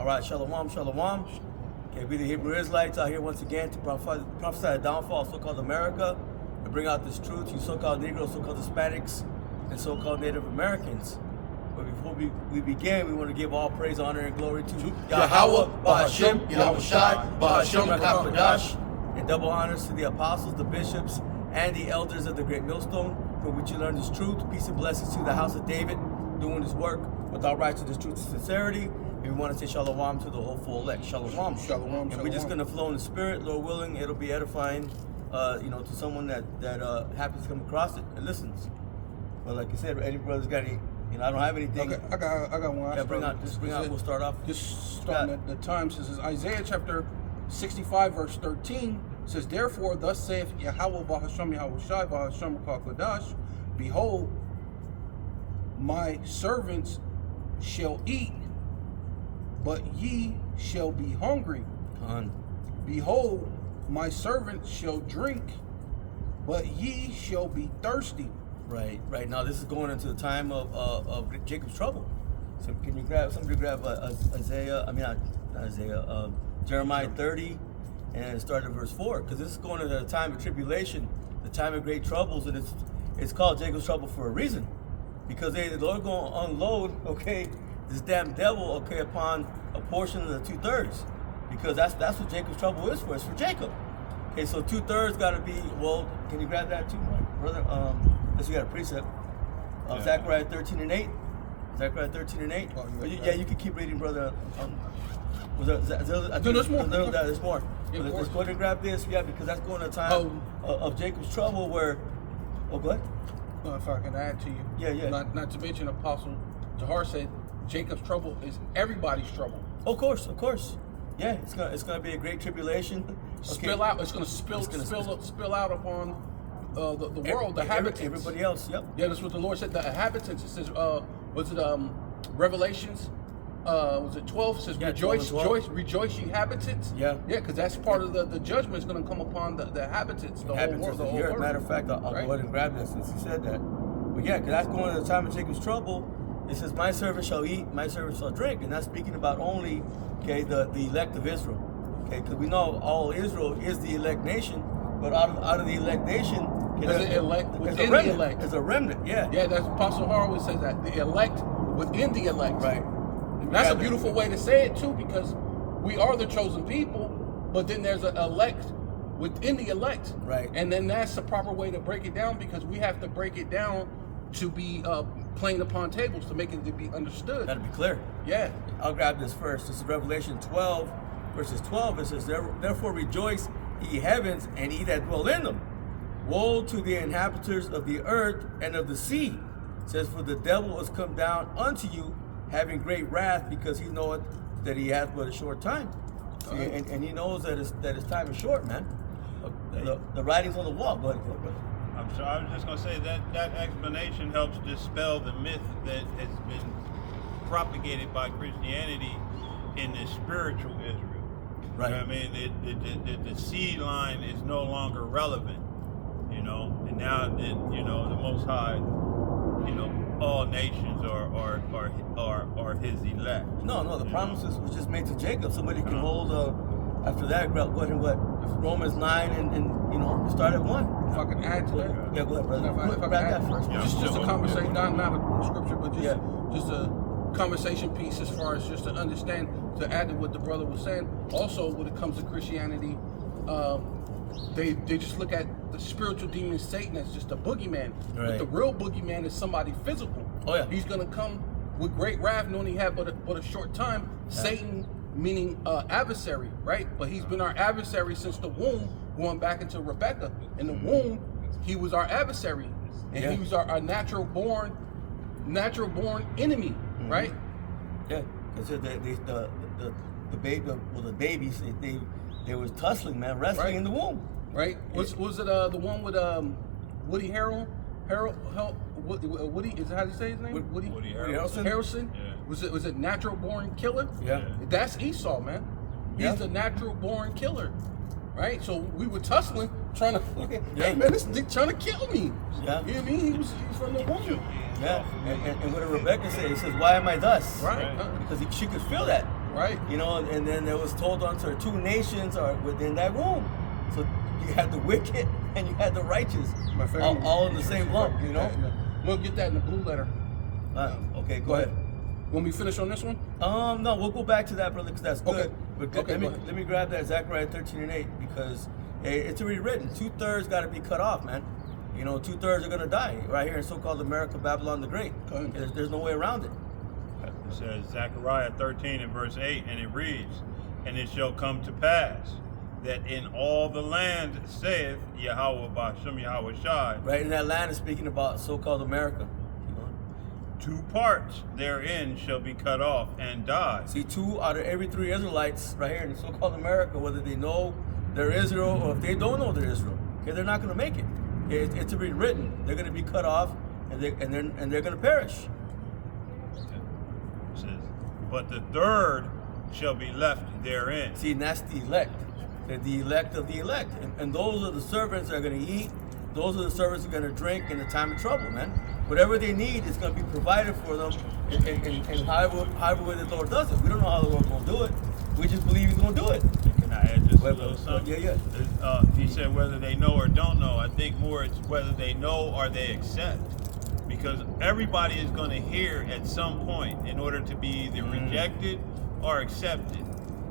All right, shalom, shalom. Okay, we the Hebrew Israelites out here once again to prophesy the downfall of so-called America and bring out this truth, you so-called Negroes, so-called Hispanics, and so-called Native Americans. But before we begin, we want to give all praise, honor, and glory to Yahweh, Bahashem, Yahweh Shai, Bahashem, HaKadosh, and double honors to the apostles, the bishops, and the elders of the great millstone, for which you learn this truth. Peace and blessings to the house of David, doing his work with all righteousness, truth, and sincerity. And we want to say shalom to the whole full elect. Shalom. Shalom. And we're just going to flow in the spirit, Lord willing. It'll be edifying, to someone that happens to come across it and listens. But like you said, any brothers got any? I don't have anything. Okay, I got one. Yeah, bring out. We'll start off. Just starting at the time. Says Isaiah chapter 65 verse 13 says, "Therefore, thus saith Yahweh Bahashem Yahweh Shai Bahashem HaKadosh, behold, my servants shall eat, but ye shall be hungry. Behold, my servants shall drink, but ye shall be thirsty." Right. Now this is going into the time of Jacob's trouble. So can you somebody grab Jeremiah 30 and start at verse 4, because this is going into the time of tribulation, the time of great troubles, and it's called Jacob's trouble for a reason, because the Lord going to unload this damn devil upon a portion of the 2/3, because that's what Jacob's trouble is for. It's for Jacob. Okay, so 2/3 got to be. Well, can you grab that too, brother? Unless you got a precept. Zechariah 13:8. Zechariah 13:8. You can keep reading, brother. There's more. There's more. Yeah, Let's go ahead and grab this, because that's going to a time of Jacob's trouble where. Oh, go ahead. If I can add to you. Yeah. Not to mention, Apostle Jahar said Jacob's trouble is everybody's trouble. Of course. Yeah, it's gonna be a great tribulation. Spill out. It's gonna spill out upon the world, the habitants. Everybody else. Yep. Yeah, that's what the Lord said. The inhabitants. It says, was it Revelations? Was it 12? It says, rejoice, ye inhabitants. Yeah. Yeah, because that's part of the judgment is going to come upon the inhabitants, the whole world. Of the earth. Matter of fact, I'll go ahead and grab this since you said that. But yeah, because that's going to the time of Jacob's trouble. It says, "My servant shall eat, my servant shall drink," and that's speaking about only the elect of Israel. Okay, because we know all Israel is the elect nation, but out of the elect nation, there's an elect within the elect. There's a remnant. Yeah. Yeah, that's Apostle Har always says that the elect within the elect. Right. And that's a beautiful way to say it too, because we are the chosen people, but then there's an elect within the elect. Right. And then that's the proper way to break it down, because we have to break it down to be plain upon tables, to make it to be understood. Gotta be clear. Yeah. I'll grab this first. This is Revelation 12, verses 12. It says, "Therefore rejoice, ye heavens, and ye that dwell in them. Woe to the inhabitants of the earth and of the sea. It says, for the devil is come down unto you, having great wrath, because he knoweth that he hath but a short time." And he knows that his time is short, man. The writing's on the wall. Go ahead, brother. I'm sorry, I was just going to say that explanation helps dispel the myth that has been propagated by Christianity in the spiritual Israel. Right. You know what I mean? The seed line is no longer relevant, and now that, the Most High, all nations are his elect. No, the promises was just made to Jacob. Somebody can hold, after that, go ahead and Romans 9 and start at 1. If I can add to that. Yeah, go ahead, brother. If I can add first. Just a conversation, not a scripture, but just a conversation piece as far as just to understand, to add to what the brother was saying. Also, when it comes to Christianity, they just look at the spiritual demon Satan as just a boogeyman. Right. But the real boogeyman is somebody physical. Oh yeah. He's gonna come with great wrath, knowing he had but a short time. Yeah. Satan, meaning adversary, right? But he's been our adversary since the womb, going back into Rebecca. In the womb, he was our adversary, and he was our natural born enemy, right? Yeah, because the babies, they was tussling, man, wrestling in the womb. Right? Was it the one with Woody Harrelson? Woody, is that how you say his name? Woody Harrelson. Harrelson? Yeah. Was it natural born killer? Yeah. That's Esau, man. He's the natural born killer. Right? So we were tussling, trying to hey man, this dick trying to kill me. Yeah. You know what I mean? He was from the womb. Yeah. And what did Rebecca say? He says, "Why am I thus?" Right. Because she could feel that. Right. You know, and then it was told unto her, 2 nations are within that womb. So you had the wicked and you had the righteous, My family, all in the same lump. You know. We'll get that in the blue letter. Okay, go ahead. Want me to finish on this one? No, we'll go back to that, brother, because that's good. Okay. But Okay, let me grab that Zechariah 13:8 because it's already written. 2/3 got to be cut off, man. You know, 2/3 are gonna die right here in so-called America, Babylon the Great. There's no way around it. It says Zechariah 13 and verse 8, and it reads, "And it shall come to pass that in all the land, saith Yahweh Ba'ashem Yahweh Shai, Right in that land is speaking about so-called America. Keep going. 2 parts therein shall be cut off and die." See, 2 out of every 3 Israelites right here in so-called America, whether they know they're Israel or if they don't know they're Israel, okay, they're not going to make it. It's already written. They're going to be cut off, and they're going to perish. It says, "But the third shall be left therein." See, and that's the elect. They're the elect of the elect, and those are the servants that are going to eat. Those are the servants who are going to drink in the time of trouble, man. Whatever they need is going to be provided for them, in however way the Lord does it. We don't know how the Lord's going to do it. We just believe He's going to do it. Can I add just a Wait, little but- something? yeah. He said whether they know or don't know. I think more it's whether they know or they accept. Because everybody is going to hear at some point in order to be either rejected or accepted.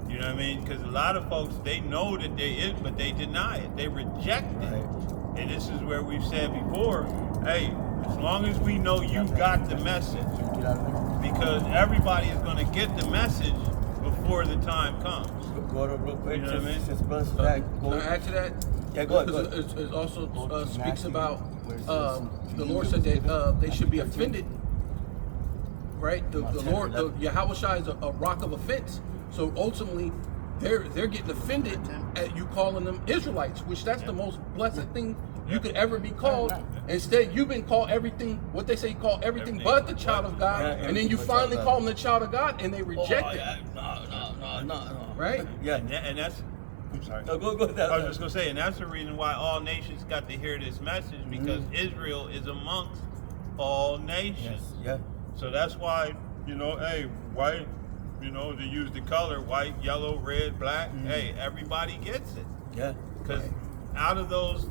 You know what I mean? Because a lot of folks, they know that they is, but they deny it. They reject it. Right. And this is where we've said before, hey, as long as we know you got the message, Get out of there. because everybody is going to get the message before the time comes. Go to real quick. You know what I mean? Since Brother Stack, Can I add to that? Yeah, go ahead. Because it also Go to speaks Matthew, about where it says, the Lord said that they should be offended, right? The Matthew Lord, the 11. Yahweh Shai is a rock of offense. So ultimately, they're getting offended at you calling them Israelites, which that's the most blessed thing you could ever be called. Instead, you've been called everything. What they say, call everything but the child of God, Yeah, and then you everything but finally child of call God. them the child of God, and they reject it. No. Right? Yeah. And that's, I'm sorry. No, go. I was just gonna say, and that's the reason why all nations got to hear this message, because Israel is amongst all nations. Yes. Yeah. So that's why, you know, hey, white, you know, to use the color, white, yellow, red, black, hey, everybody gets it. Yeah. Because out of those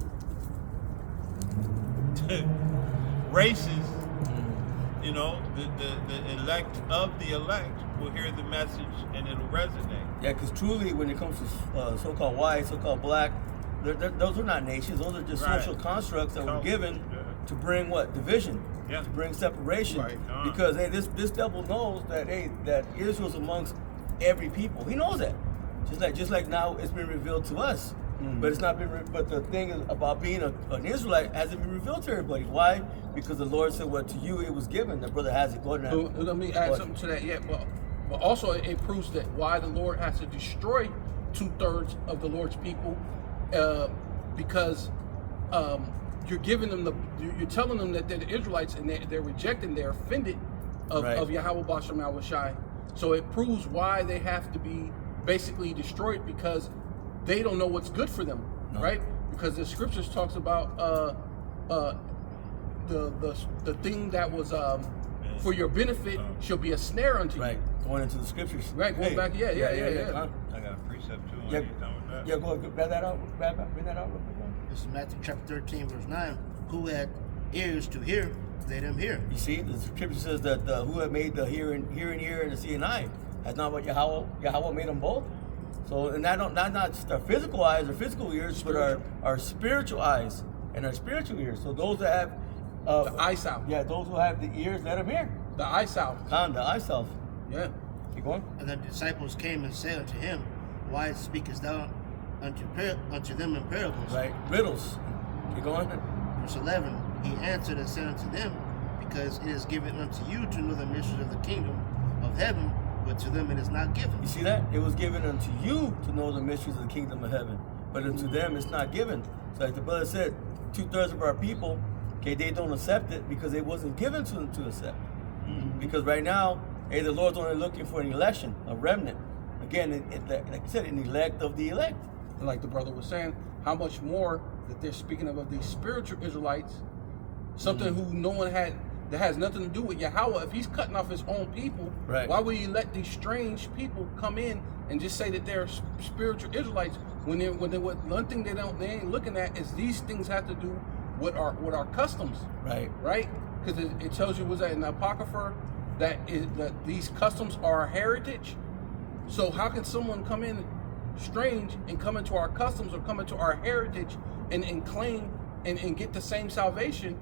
races, you know, the elect of the elect will hear the message and it'll resonate. Yeah, because truly, when it comes to so-called white, so-called black, those are not nations. Those are just Right. social constructs that were Cultures, given yeah. to bring what? Division. Yeah. To bring separation. Right. Because hey, this devil knows that Israel's amongst every people. He knows that. Just like now it's been revealed to us. But it's not been. But the thing is about being an Israelite hasn't been revealed to everybody. Why? Because the Lord said, "Well, to you it was given." The brother has it. Go ahead. So, let me add What? something to that. Yeah, but also it proves that why the Lord has to destroy 2/3 of the Lord's people, because you're giving them you're telling them that they're the Israelites and they're rejecting, they're offended of Yahweh Ba'ashem Yahweh Shai. So it proves why they have to be basically destroyed, because they don't know what's good for them, right? Because the scriptures talks about the thing that was for your benefit shall be a snare unto you. Right. Going into the scriptures. Right, going back, yeah. I got a precept too. Yeah. When you're done with that. Yeah, go ahead. Grab that out. Bring that out real quick. This is Matthew chapter 13, verse 9. Who had ears to hear, let him hear. You see, the scripture says that who had made the hearing ear and the seeing eye, has not what Yahweh made them both. So, and not just our physical eyes or physical ears, but our spiritual eyes and our spiritual ears. So those that have The eye salve. yeah, those who have the ears, let them hear. The eye salve. The eye self. Yeah. Keep going. And the disciples came and said unto him, Why speakest thou unto them in parables? Right. Riddles. Keep going. Verse 11, he answered and said unto them, Because it is given unto you to know the mysteries of the kingdom of heaven, but to them it is not given. You see that? It was given unto you to know the mysteries of the kingdom of heaven, but unto them it's not given. So like the brother said, 2/3 of our people, okay, they don't accept it because it wasn't given to them to accept. Because right now, hey, the Lord's only looking for an election, a remnant. Again, like I said, an elect of the elect. And like the brother was saying, how much more that they're speaking of these spiritual Israelites, something who no one had that has nothing to do with Yahweh. If he's cutting off his own people, Right. why would he let these strange people come in and just say that they're spiritual Israelites when one thing they ain't looking at is these things have to do with our customs, Right. right? Because it tells you, was that in the Apocrypha, that these customs are our heritage. So how can someone come in strange and come into our customs or come into our heritage and claim and get the same salvation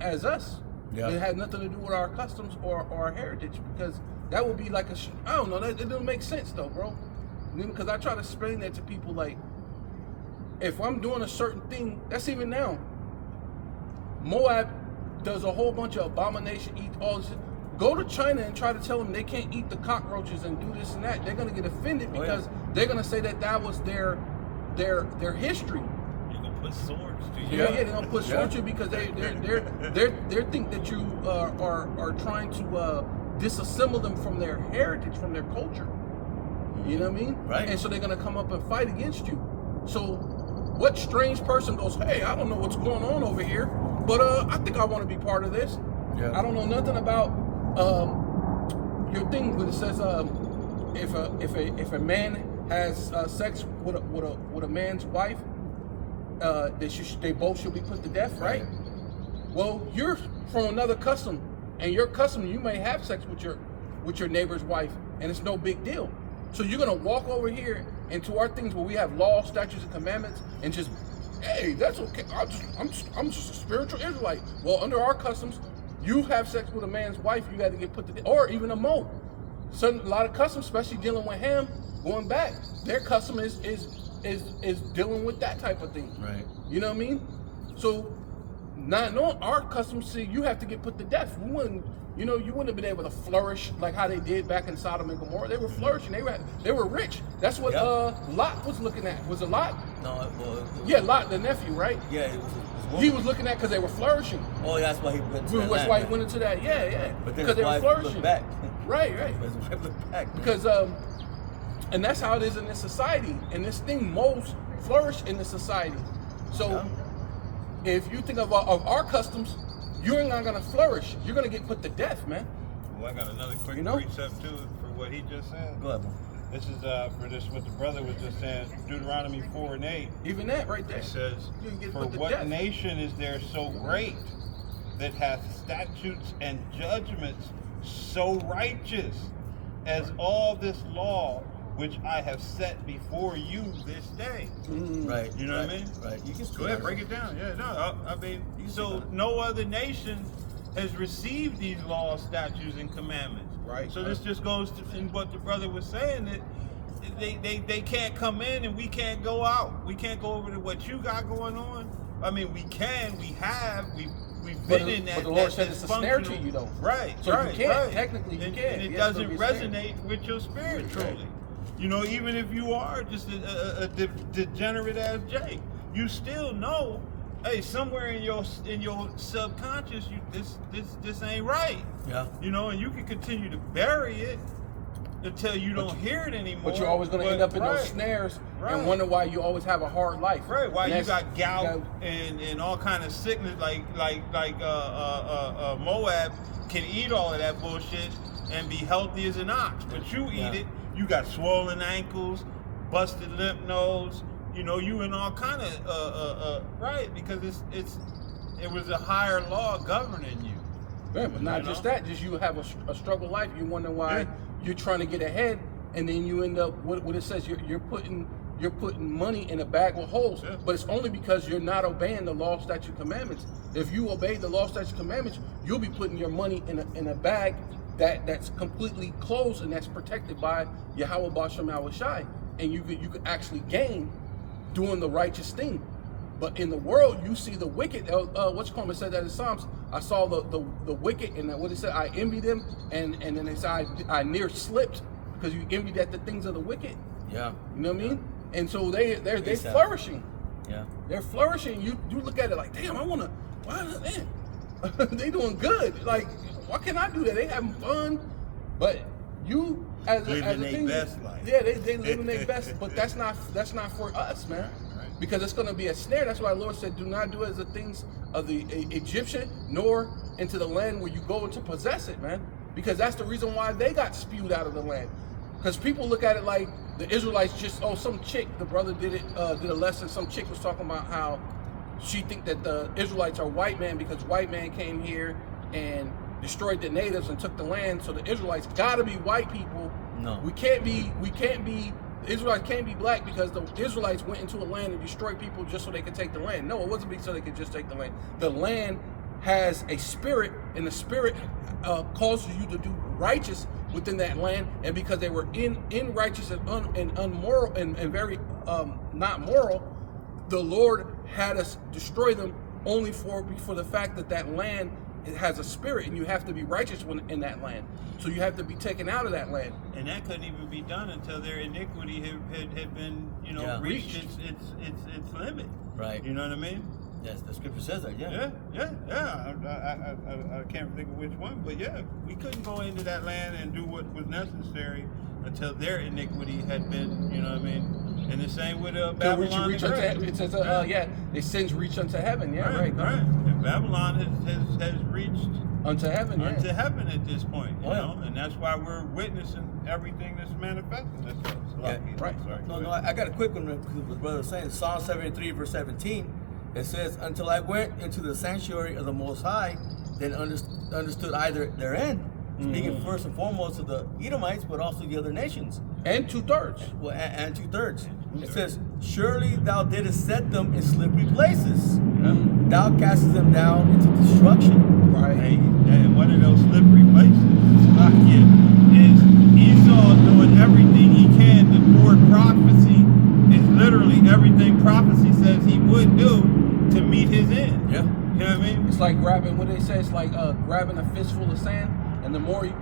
as us? Yeah. It has nothing to do with our customs or our heritage, because that would be like I don't know, that it doesn't make sense though, bro. Because I try to explain that to people, like, if I'm doing a certain thing, that's even now. Moab does a whole bunch of abomination, eat all this. Go to China and try to tell them they can't eat the cockroaches and do this and that. They're gonna get offended because they're gonna say that was their history. You can put swords to you. Yeah, they're gonna put swords to you because they think that you are trying to disassemble them from their heritage, from their culture. You know what I mean? Right. And so they're gonna come up and fight against you. So what strange person goes, hey, I don't know what's going on over here, but I think I want to be part of this. Yeah. I don't know nothing about your thing, but it says if a man has sex with a man's wife, they both should be put to death, right? Well, you're from another custom, and your custom, you may have sex with your neighbor's wife, and it's no big deal. So you're gonna walk over here into our things where we have law, statutes, and commandments, and just, hey, that's okay. I'm just a spiritual Israelite. Well, under our customs, you have sex with a man's wife, you got to get put to death, or even a mo. A lot of customs, especially dealing with Ham, going back, their custom is dealing with that type of thing. Right. You know what I mean? So, not knowing our customs, see, you have to get put to death. You wouldn't have been able to flourish like how they did back in Sodom and Gomorrah. They were flourishing. They were rich. That's what Lot was looking at. Was it Lot? No, Yeah, Lot, the nephew, right? Yeah, it was He was looking at because they were flourishing. Oh, that's why he went to that. That's why he went into that. Yeah. But then Because they his were wife flourishing. looked back. Right. His wife looked back. Because and that's how it is in this society. And this thing most flourish in this society. So if you think of our customs, you're not gonna flourish. You're gonna get put to death, man. Well, I got another quick You know? precept too for what he just said. Go ahead, man. This is for this what the brother was just saying. Deuteronomy 4:8. Even that right there. It says, You can get "For put to what death." nation is there so great that hath statutes and judgments so righteous as all this law which I have set before you this day?" Right. You know right, what I mean? Right. You can Go ahead, break it down. Yeah, no, I mean, so no other nation has received these laws, statutes, and commandments. Right. So this just goes to in what the brother was saying, that they can't come in and we can't go out. We can't go over to what you got going on. I mean, we can, we have, we've been in that. But the Lord said it's a snare to you, though. Right. So right, you can't. right. Technically, you and, can't. And it Yes, it'll doesn't be a snare. resonate with your spirit truly. Right. You know, even if you are just a degenerate as Jake, you still know, hey, somewhere in your subconscious, this ain't right. Yeah. You know, and you can continue to bury it until you don't hear it anymore. But you're always going to end up in those snares and wonder why you always have a hard life. Right. Why And you that's- got gout and all kind of sickness like Moab can eat all of that bullshit and be healthy as an ox, but you eat it, you got swollen ankles, busted lymph nodes. You know, you in all kind of right, because it was a higher law governing you. Yeah, but not just that. Just you have a struggle life. You wonder why you're trying to get ahead, and then you end up what it says. You're putting money in a bag with holes. Yeah. But it's only because you're not obeying the law, statute, commandments. If you obey the law, statute, commandments, you'll be putting your money in a bag that's completely closed and that's protected by Yahweh Ba'ashem Yahushai, and you could actually gain doing the righteous thing. But in the world, you see the wicked. What's called? It said that in Psalms. I saw the wicked, and what it said, I envy them, and then it said I near slipped because you envied at the things of the wicked. Yeah. You know what I mean? And so they're Exactly. flourishing. Yeah. They're flourishing. You look at it like, damn, I wanna. Why, man? They doing good. Like, why can't I do that? They having fun, but you as Living a their thing, best life. yeah, they living their best. But that's not for us, man. Because it's going to be a snare. That's why the Lord said, do not do as the things of the Egyptian, nor into the land where you go to possess it, man. Because that's the reason why they got spewed out of the land. Because people look at it like the Israelites just, some chick, the brother did a lesson, some chick was talking about how she think that the Israelites are white man because white man came here and destroyed the natives and took the land, so the Israelites gotta be white people. No. The Israelites can't be black because the Israelites went into a land and destroyed people just so they could take the land. No, it wasn't so they could just take the land. The land has a spirit, and the spirit causes you to do righteous within that land, and because they were in righteous and unmoral and very not moral, the Lord had us destroy them only for the fact that land, it has a spirit, and you have to be righteous in that land. So you have to be taken out of that land. And that couldn't even be done until their iniquity had been, reached its limit. Right. You know what I mean? Yes, the scripture says that. Yeah. I can't think of which one, but yeah, we couldn't go into that land and do what was necessary until their iniquity had been, you know what I mean? And the same with Babylon. It says, their sins reach unto heaven. Yeah, right. And Babylon has reached unto heaven. Yeah. Unto heaven at this point, you know, and that's why we're witnessing everything that's manifesting itself. Yeah. Right. Sorry. No, I got a quick one because the brother was saying Psalm 73 verse 17. It says, "Until I went into the sanctuary of the Most High, then understood either their end." Speaking first and foremost of the Edomites, but also the other nations. And 2/3. Well, and 2/3. It says, "Surely thou didst set them in slippery places. Thou castest them down into destruction." Right. And one of those slippery places is Esau doing everything he can to thwart prophecy. Is literally everything prophecy says he would do to meet his end. Yeah. You know what I mean? It's like grabbing, what they say, it's like grabbing a fistful of sand, and the more you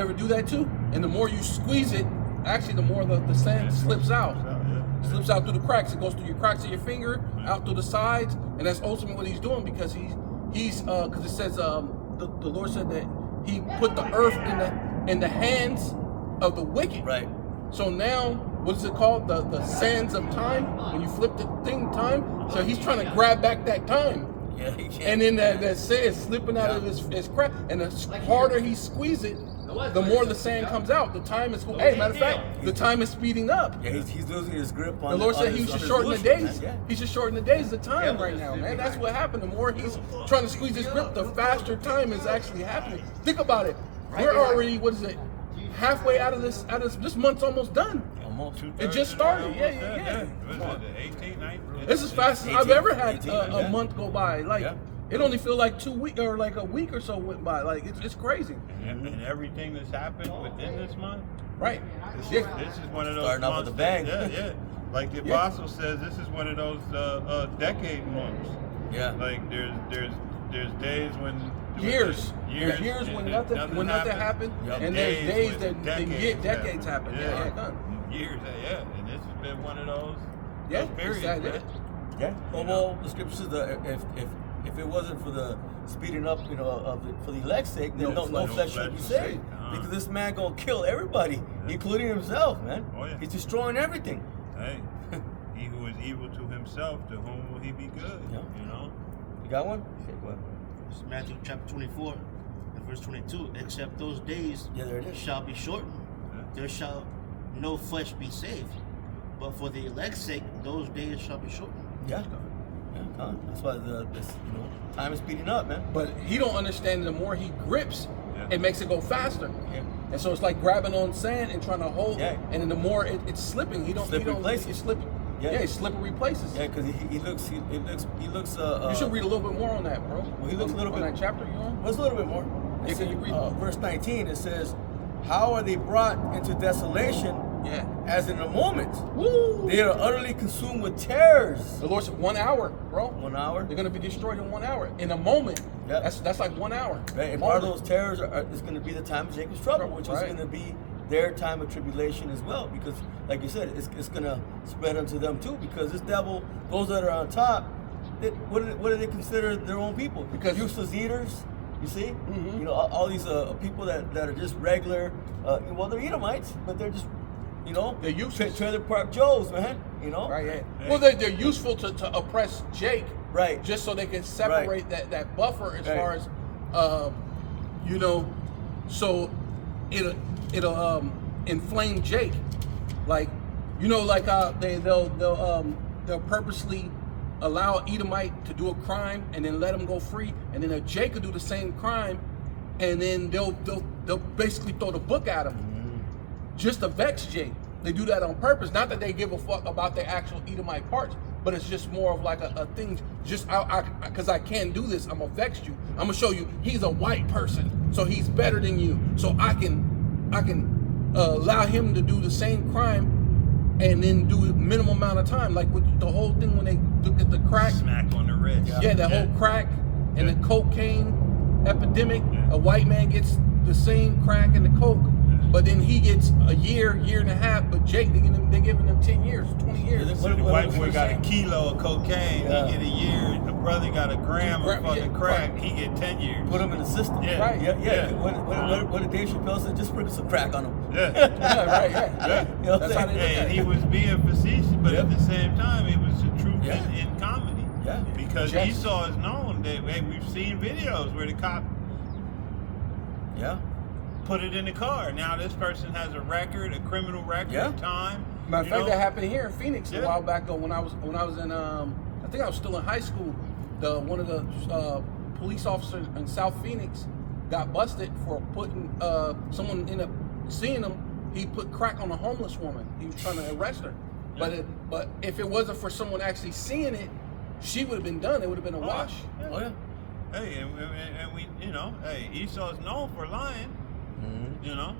ever do that too, and the more you squeeze it, actually the more the sand slips out. Slips out through the cracks. It goes through your cracks of your finger, out through the sides, and that's ultimately what he's doing because because it says the Lord said that he put the earth in the hands of the wicked. Right. So now, what is it called? The sands of time. When you flip the thing, time. So he's trying to grab back that time. Yeah, he can. And then that sand is slipping out of his crack. And the harder he squeezes it, the more the sand comes out. The time is, matter of fact, the time is speeding up. Yeah, he's losing his grip on The Lord on said he his- should on his shorten the solution, days. man. Yeah. He should shorten the days of time right now, man. That's what happened. The more he's trying to squeeze his grip, the faster time is actually happening. Think about it. We're already, halfway out of this. This month's almost done. Almost. It just started. Yeah. What is it, 18, 19? This is fast as I've ever had a month go by. Like Yeah. it only feel like 2 weeks or like a week or so went by. Like it's crazy. And everything that's happened within this month. Right. This is one of those Starting off months with a bang. Yeah. Like the Yeah. apostle says, this is one of those decade months. Yeah. Like there's days when Years when and nothing happened, Yep. and there's days that decades happen. happen. Yeah, done. Years, and this has been one of those Yeah, periods, exactly. man. Yeah. Well, the scripture says that if it wasn't for the speeding up, for the elect's sake, then no flesh would be saved. Because this man gonna kill everybody, including himself, man. Oh, yeah. He's destroying everything. Hey, he who is evil to himself, to whom will he be good? Yeah. You know? You got one? Okay, go ahead. It's Matthew chapter 24 and verse 22. Except those days Yeah, there it is. shall be shortened, there shall no flesh be saved. But for the elect's sake, those days shall be shortened. Yeah. That's why this time is speeding up, man. But he don't understand. The more he grips, Yeah. it makes it go faster. Yeah. And so it's like grabbing on sand and trying to hold. Yeah. And then the more it's slipping, Slippery places. It's slipping. Yeah. Yeah, it's slippery places. Yeah, because he looks. You should read a little bit more on that, bro. Well, he looks a little on bit- that chapter you on. What's a little bit more? Yeah, can you read? Verse 19? It says, "How are they brought into desolation Yeah. as in a moment? Woo! They are utterly consumed with terrors." The Lord said 1 hour, bro. 1 hour. They're gonna be destroyed in 1 hour. In a moment. Yeah. That's like 1 hour. Right, and part of those terrors is going to be the time of Jacob's trouble, which is Right. going to be their time of tribulation as well. Because, like you said, it's going to spread unto them too. Because this devil, those that are on top, what do they consider their own people? Because- useless eaters. You see, Mhm. you know, all these people that are just regular. Well, they're Edomites, but they're just, They're useless. trailer park Joes, man. Right, yeah. Hey. Well, they're useful to oppress Jake, Right. just so they can separate that buffer as Right. far as You know, so it'll inflame Jake, like, you know, like they'll purposely allow Edomite to do a crime and then let him go free, and then if Jake will do the same crime, and then they'll basically throw the book at him just to vex Jake. They do that on purpose, not that they give a fuck about their actual Edomite parts, but it's just more of like a thing. Just because I can't do this, I'm gonna vex you. I'm gonna show you he's a white person, so he's better than you. So I can allow him to do the same crime and then do a minimum amount of time. Like with the whole thing when they look at the crack, Smack on the wrist. yeah, the whole crack and the cocaine epidemic. Yeah. A white man gets the same crack and the coke, but then he gets a year and a half. But Jake, they're giving him 10 years, 20 years. So the white boy got a kilo of cocaine, Yeah. he get a year. The brother got a gram of fucking yeah, crack, right. he get 10 years. Put them in the system. Yeah. Right. Yeah. When Dave Chappelle said, just sprinkle some crack on them. Yeah. Yeah, right, yeah. Yeah. You know what That's I'm how saying? they look And at he it. was being facetious, but Yep. at the same time, it was the truth Yeah. in comedy. Yeah. Because Yes. Esau is known that, hey, we've seen videos where the cop Yeah. put it in the car. Now this person has a record, a criminal record, Yeah. time. Matter of you fact, know? that happened here in Phoenix a Yeah. while back ago when I was in I think I was still in high school. One of the police officers in South Phoenix got busted for putting someone ended up seeing him. He put crack on a homeless woman. He was trying to arrest her, but if it wasn't for someone actually seeing it, she would have been done. It would have been a wash. Oh, yeah. Hey, and we, you know, hey, Esau's known for lying. Mm-hmm. You know,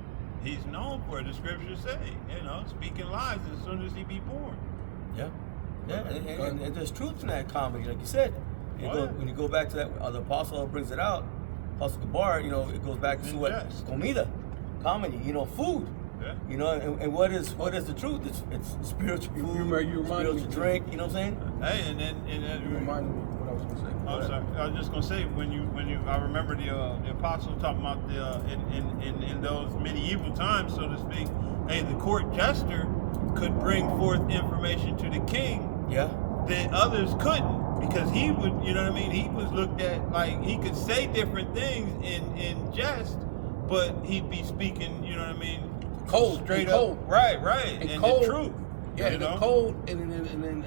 he's known for it. The scriptures say, you know, speaking lies as soon as he be born. Yeah. Yeah, and there's truth in that comedy, like you said. When you go back to that, the apostle brings it out, Apostle Gabar, you know, it goes back to In what jest. comida, comedy, you know, food. Yeah. You know, and what is the truth? It's spiritual food, You reminded spiritual me. drink. You know what I'm saying? Hey, and You then reminded me what I was gonna say. oh, sorry. I was just gonna say when you I remember the apostle talking about in those medieval times, so to speak. Hey, the court jester could bring forth information to the king Yeah. that others couldn't, because he would, you know what I mean? He was looked at like he could say different things in jest, but he'd be speaking, you know what I mean? Cold, straight and up, cold. right, And and cold. the truth. Yeah, you the know? cold, and then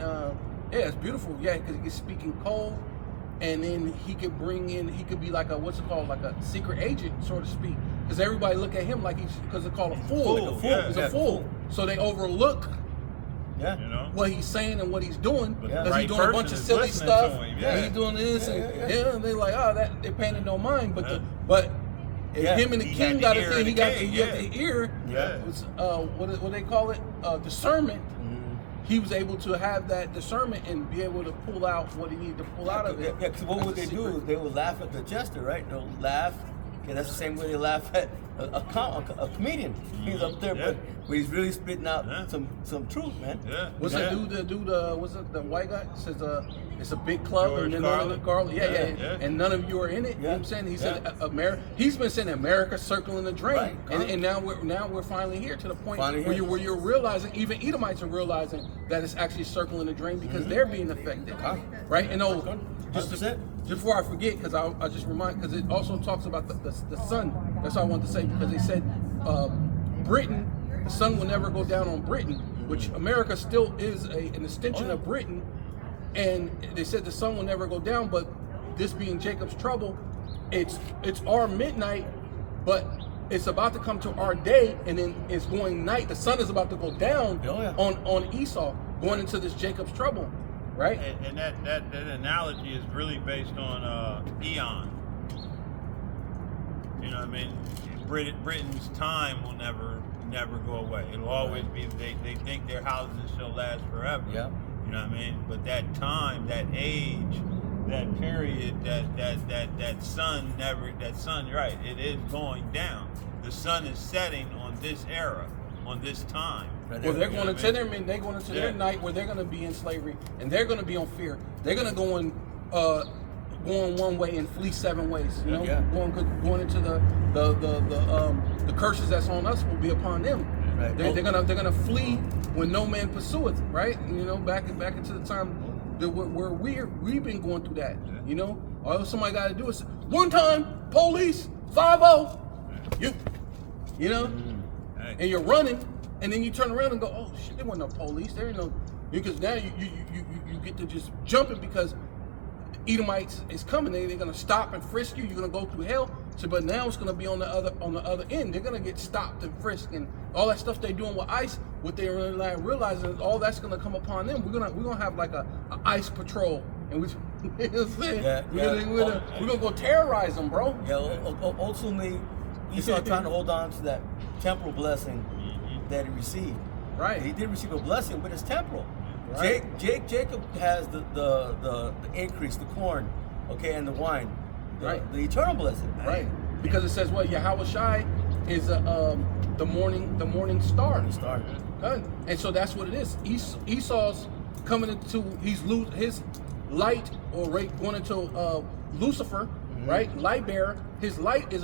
yeah, it's beautiful. Yeah, because he's speaking cold, and then he could be like a what's it called, like a secret agent, so to speak. Because everybody look at him like because they're called a fool. Fool, yeah. He's Yeah. a fool. So they overlook Yeah. You know? what he's saying and what he's doing But the because right he's doing a bunch person of is silly listening stuff. to him, Yeah, yeah. he's doing this, and they like, oh, that they painted no mind. But Yeah. but if Yeah. him and the He king had the got a ear thing. of He the got king, he got yeah. the ear. Yeah. It's, what they call it, discernment. Mm-hmm. He was able to have that discernment and be able to pull out what he needed to pull out of it. Yeah, because what That's would the they do? secret. Is they would laugh at the jester, right? They'll laugh. Okay, that's the same way they laugh at a comedian. He's up there, Yeah. but he's really spitting out Yeah. some truth, man. Yeah. What's yeah. that dude? What's it? The white guy says it's a big club George and then Carlin? none of the Carlin. Yeah, Yeah. and none of you are in it. You know what I'm Yeah. saying? He Yeah. said America. He's been saying America circling the drain, Right. and now we're finally here to the point Finally where here. you're realizing, even Edomites are realizing that it's actually circling the drain because they're being affected, Okay. right? And just 100%. before I forget, because I just remind, because it also talks about the sun. That's what I wanted to say, because they said Britain, the sun will never go down on Britain, which America still is an extension of Britain. And they said the sun will never go down, but this being Jacob's trouble, it's our midnight, but it's about to come to our day, and then it's going night. The sun is about to go down Oh, yeah. on Esau, going into this Jacob's trouble, right? And that analogy is really based on eon. You know what I mean? Britain's time will never go away. It'll always be. They think their houses shall last forever. Yeah. You know what I mean? But that time, that age, that period, that sun, right? It is going down. The sun is setting on this era, on this time. Right Well, there. they're You going know into what I mean? they're going into Yeah. their night where they're going to be in slavery, and they're going to be on fear. They're going to go in, going one way and flee 7 ways. You know, Yeah. going into the curses that's on us will be upon them. Right. They're gonna flee when no man pursueth. Right? You know, back into the time that where we've been going through that. You know, all somebody got to do is one time police, 5-0. You know, Hey. and you're running, and then you turn around and go, oh shit, there wasn't no police. There ain't no, because now you get to just jumping because Edomites is coming. They're gonna stop and frisk you. You're gonna go through hell. So, but now it's gonna be on the other end. They're gonna get stopped and frisked and all that stuff they're doing with ICE. What they're really realizing is all that's gonna come upon them. We're gonna have like a ICE patrol, and we, you know what I'm saying? We're gonna go terrorize them, bro. Yeah, ultimately, Esau trying to hold on to that temporal blessing that he received. Right. He did receive a blessing, but it's temporal. Right. Jacob has the increase, the corn, okay, and the wine, the eternal blessing. Right. Because it says what Yahweh Shai is the morning star. Done. And so that's what it is. Esau's coming into his light or going into Lucifer, right? Light bearer. His light is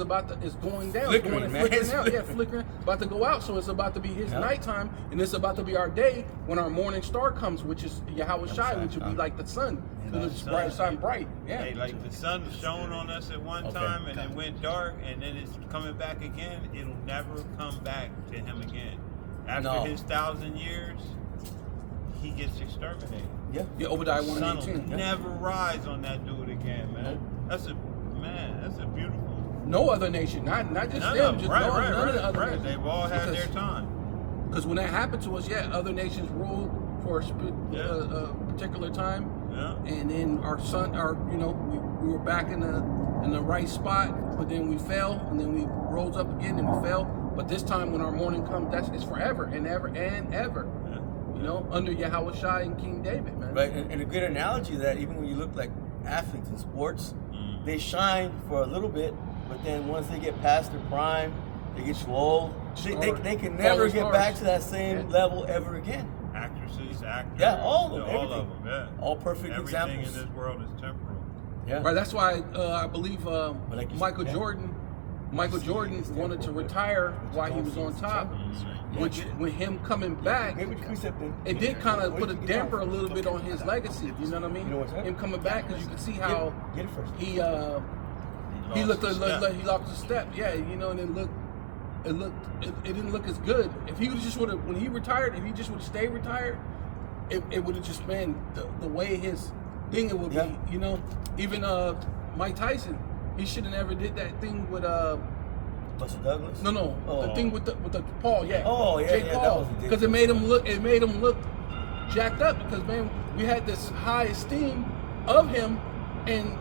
going down, Flickering, man. flickering out. Yeah, flickering, about to go out. So it's about to be his nighttime, and it's about to be our day when our morning star comes, which is Yahweh Shai, which will be like the sun. It's bright, shine bright. Yeah. Hey, like the sun shone on us at one time and it went dark and then it's coming back again. It'll never come back to him again. After his 1,000 years, he gets exterminated. Yeah, Obadiah The sun 1:18. will never rise on that dude again, man. That's a beautiful. No other nation, not just None them, of just them. none of the other nations. They've all had their time. Because when that happened to us, other nations ruled for a particular time, and then we were back in the right spot, but then we fell, and then we rose up again, and we fell. But this time, when our morning comes, it's forever and ever and ever. Yeah. You know, under Yahweh Shai and King David, man. Right, and a good analogy of that, even when you look like athletes in sports, they shine for a little bit, but then once they get past their prime, they get too old. They can never get back to that same level ever again. Actresses, actors. Yeah, all of them, all of them. everything. Yeah. All perfect Everything examples. in this world is temporal. Yeah. Right, that's why I believe like you Michael said, Jordan wanted to retire while he was on top, which when him coming back, it did kind of put a damper a little bit on his legacy. You know what I mean? Him coming back, because you can see how he lost a step. Yeah, you know, and it didn't look as good. If he when he retired, if he just would have stayed retired, it would have just been the way his thing it would be. You know, even Mike Tyson, he should have never did that thing with Buster Douglas? No. The thing with the Paul, Jake Paul. Paul. Because it made him look jacked up, because man, we had this high esteem of him, and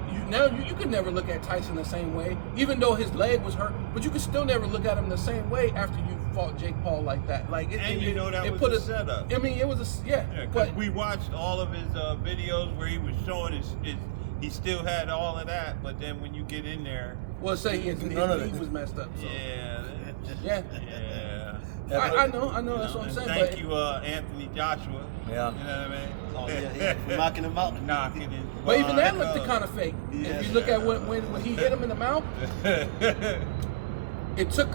you could never look at Tyson the same way, even though his leg was hurt, but you could still never look at him the same way after you fought Jake Paul like that. Like That was put a setup. I mean, it was because we watched all of his videos where he was showing his he still had all of that, but then when you get in there, well, say his knee was messed up. So. Yeah. I know. That's what I'm saying. Thank you, Anthony Joshua. Yeah. You know what I mean? Oh yeah, for knocking him out. Knocking it. But even that looked kind of fake. If you look at when he hit him in the mouth, it took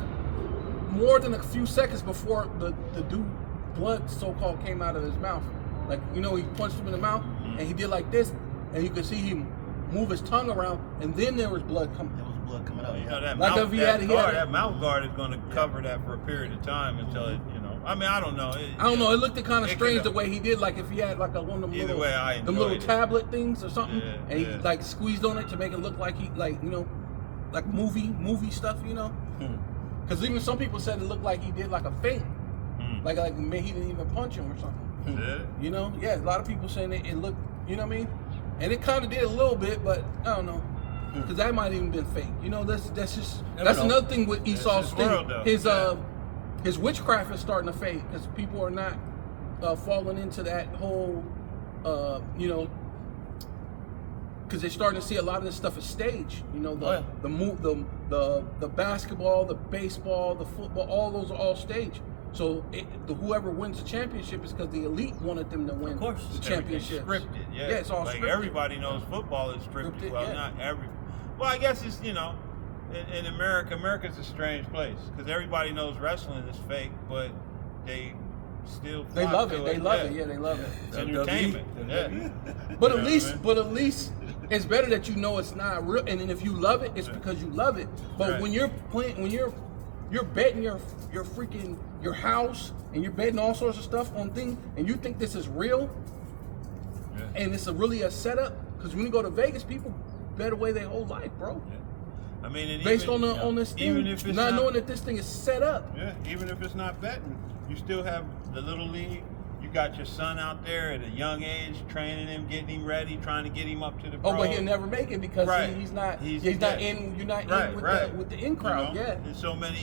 more than a few seconds before the dude blood so-called came out of his mouth. Like, you know, he punched him in the mouth, and he did like this, and you could see him move his tongue around, and then there was blood coming. There was blood coming out. You know, that, Like mouth, if he that, had- guard, that mouth guard is going to cover that for a period of time until it, you know. I mean, I don't know. I don't know. It looked kind of It strange could've- the way he did. Like if he had like one of them Either little, way, I them little enjoyed it. tablet things or something, Yeah, and he yeah. like squeezed on it to make it look like he like movie stuff, you know. Because even some people said it looked like he did like a feint, like maybe he didn't even punch him or something. Yeah. You know, a lot of people saying it looked, you know what I mean? And it kind of did a little bit, but I don't know, because that might even been fake. You know, that's Never know. another thing with Esau's his thing. world, though. His witchcraft is starting to fade because people are not falling into that whole, you know, because they're starting to see a lot of this stuff is stage. You know, the basketball, the baseball, the football, all those are all stage. So whoever wins the championship is because the elite wanted them to win Of course. the Everything's championship. scripted, yeah. Yeah, it's all like scripted. everybody knows football is scripted. Scripted, Well, yeah. not every. Well, I guess it's, you know, in America, America's a strange place because everybody knows wrestling is fake, but they still They flock love to it. They love it. Yeah, they love it. It's entertainment. Yeah. But You at know least, what I mean? It's better that you know it's not real, and then if you love it, it's because you love it. But Right. when you're playing, when you're betting your freaking your house and you're betting all sorts of stuff on things, and you think this is real, Yeah. and it's really a setup. Because when you go to Vegas, people bet away their whole life, bro, I mean, and based even, on this thing, even if it's not knowing that this thing is set up. Yeah, even if it's not betting, you still have the little league. You got your son out there at a young age, training him, getting him ready, trying to get him up to the. Oh, pro. but he'll never make it because Right. he's not. He's not dead. in. You're not Right, in with right. the in crowd. You know? Yeah. There's so many,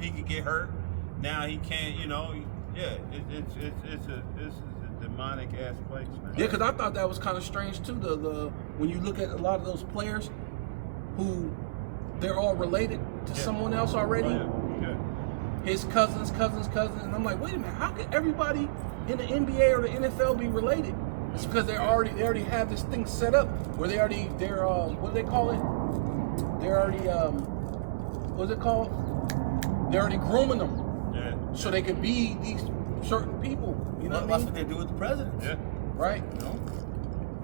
he could get hurt. Now he can't, it's a demonic ass place, man. Yeah, because I thought that was kind of strange too. The when you look at a lot of those players, who they're all related to someone else already. Oh, yeah. His cousins, and I'm like, wait a minute, how could everybody in the NBA or the NFL be related? It's because they already have this thing set up where they're what do they call it? They're already what's it called? They're already grooming them Yeah. so they can be these certain people. You know That's what I what mean? they do with the presidents. Yeah. Right? You know?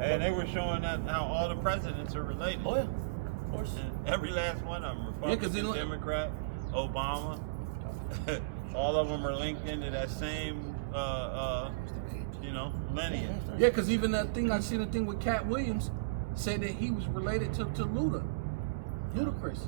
And they were showing that how all the presidents are related. Oh yeah, of course. And every last one of them, Yeah, 'cause Republican, they look- Democrat, Obama, all of them are linked into that same, lineage. Yeah, because even that thing I seen the thing with Cat Williams said that he was related to Ludacris.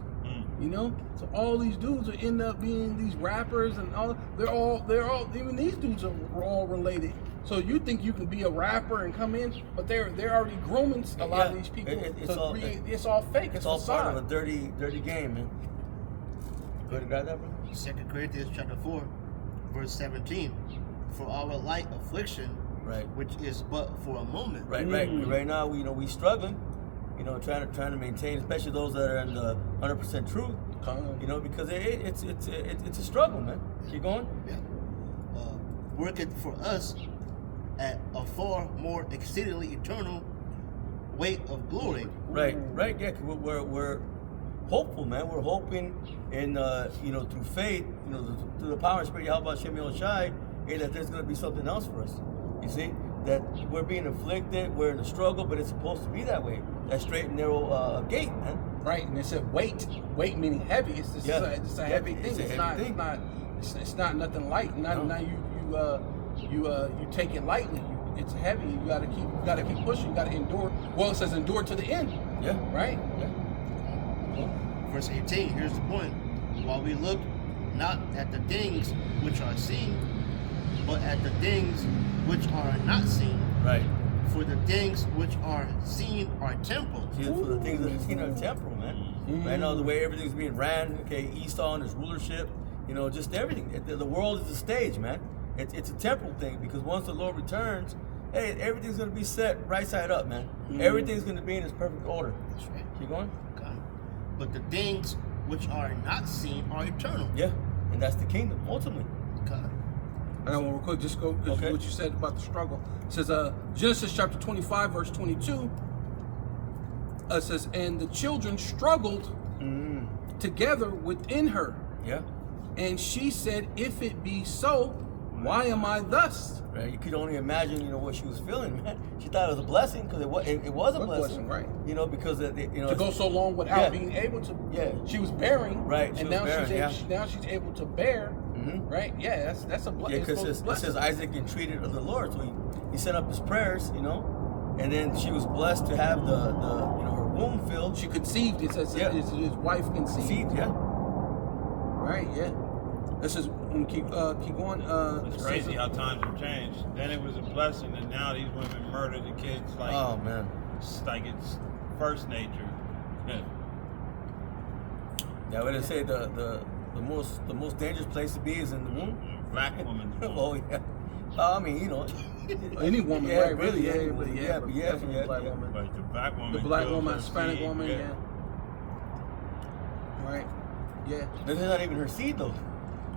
You know, so all these dudes will end up being these rappers, and all they're all even these dudes are all related. So you think you can be a rapper and come in, but they're already grooming a lot of these people. It's all fake. It's all part of a dirty game, man. Go ahead and grab that, bro. 2 Corinthians chapter 4, verse 17. For our light affliction, Right. which is but for a moment, Right. Right now, we struggling. Trying to maintain, especially those that are in the 100% truth. Because it's a struggle, man. Keep going. yeah, worketh for us at a far more exceedingly eternal weight of glory. Right. Yeah. 'Cause we're hopeful, man. We're hoping in through faith, through the power and spirit of Yahweh Shem Shai, that there's gonna be something else for us. You see that we're being afflicted, we're in a struggle, but it's supposed to be that way. That straight and narrow gate, man. Right, and it said weight meaning heavy. It's just it's a heavy thing. It's a It's heavy not. thing. It's not nothing light. Now you take it lightly. It's heavy. You gotta keep pushing. You gotta endure. Well, it says endure to the end. Yeah. Right. Yeah. Verse 18, here's the point. While we look not at the things which are seen, but at the things which are not seen. Right. For the things which are seen are temporal. See, for the things that are seen are temporal, man. Right now, the way everything's being ran, Esau and his rulership, just everything. The world is a stage, man. It's a temporal thing because once the Lord returns, hey, everything's gonna be set right side up, man. Everything's gonna be in its perfect order. That's right. Keep going. Okay. But the things which are not seen are eternal. Yeah, and that's the kingdom ultimately. Okay. And I want real quick just go Okay. what you said about the struggle. It says Genesis chapter 25 verse 22. It says, and the children struggled together within her, Yeah. and she said, if it be so, why am I thus? Right. You could only imagine, what she was feeling, man. She thought it was a blessing because it was a Good blessing, blessing, right. Because To go so long without being able to. Yeah. She was bearing. Right, she And was now bearing, now she's able to bear. Mhm. Right. Yeah. That's a Yeah, blessing. because it says Isaac entreated of the Lord, so he sent up his prayers, and then she was blessed to have the her womb filled. She conceived. It says Yeah. his wife conceived. Conceived, yeah. Right. Yeah. This is when we keep going. It's crazy how times have changed. Then it was a blessing, and now these women murder the kids Oh man. it's first nature. Yeah. Yeah, what they say the most dangerous place to be is in the womb. Black woman's womb. Oh yeah. I mean, Any woman, Yeah, right? really, Really, yeah, but yeah, but yeah, definitely yeah, black yeah. woman. But the black woman. The black kills woman, her Hispanic seed, woman, yeah. Right. Yeah. This is not even her seed though.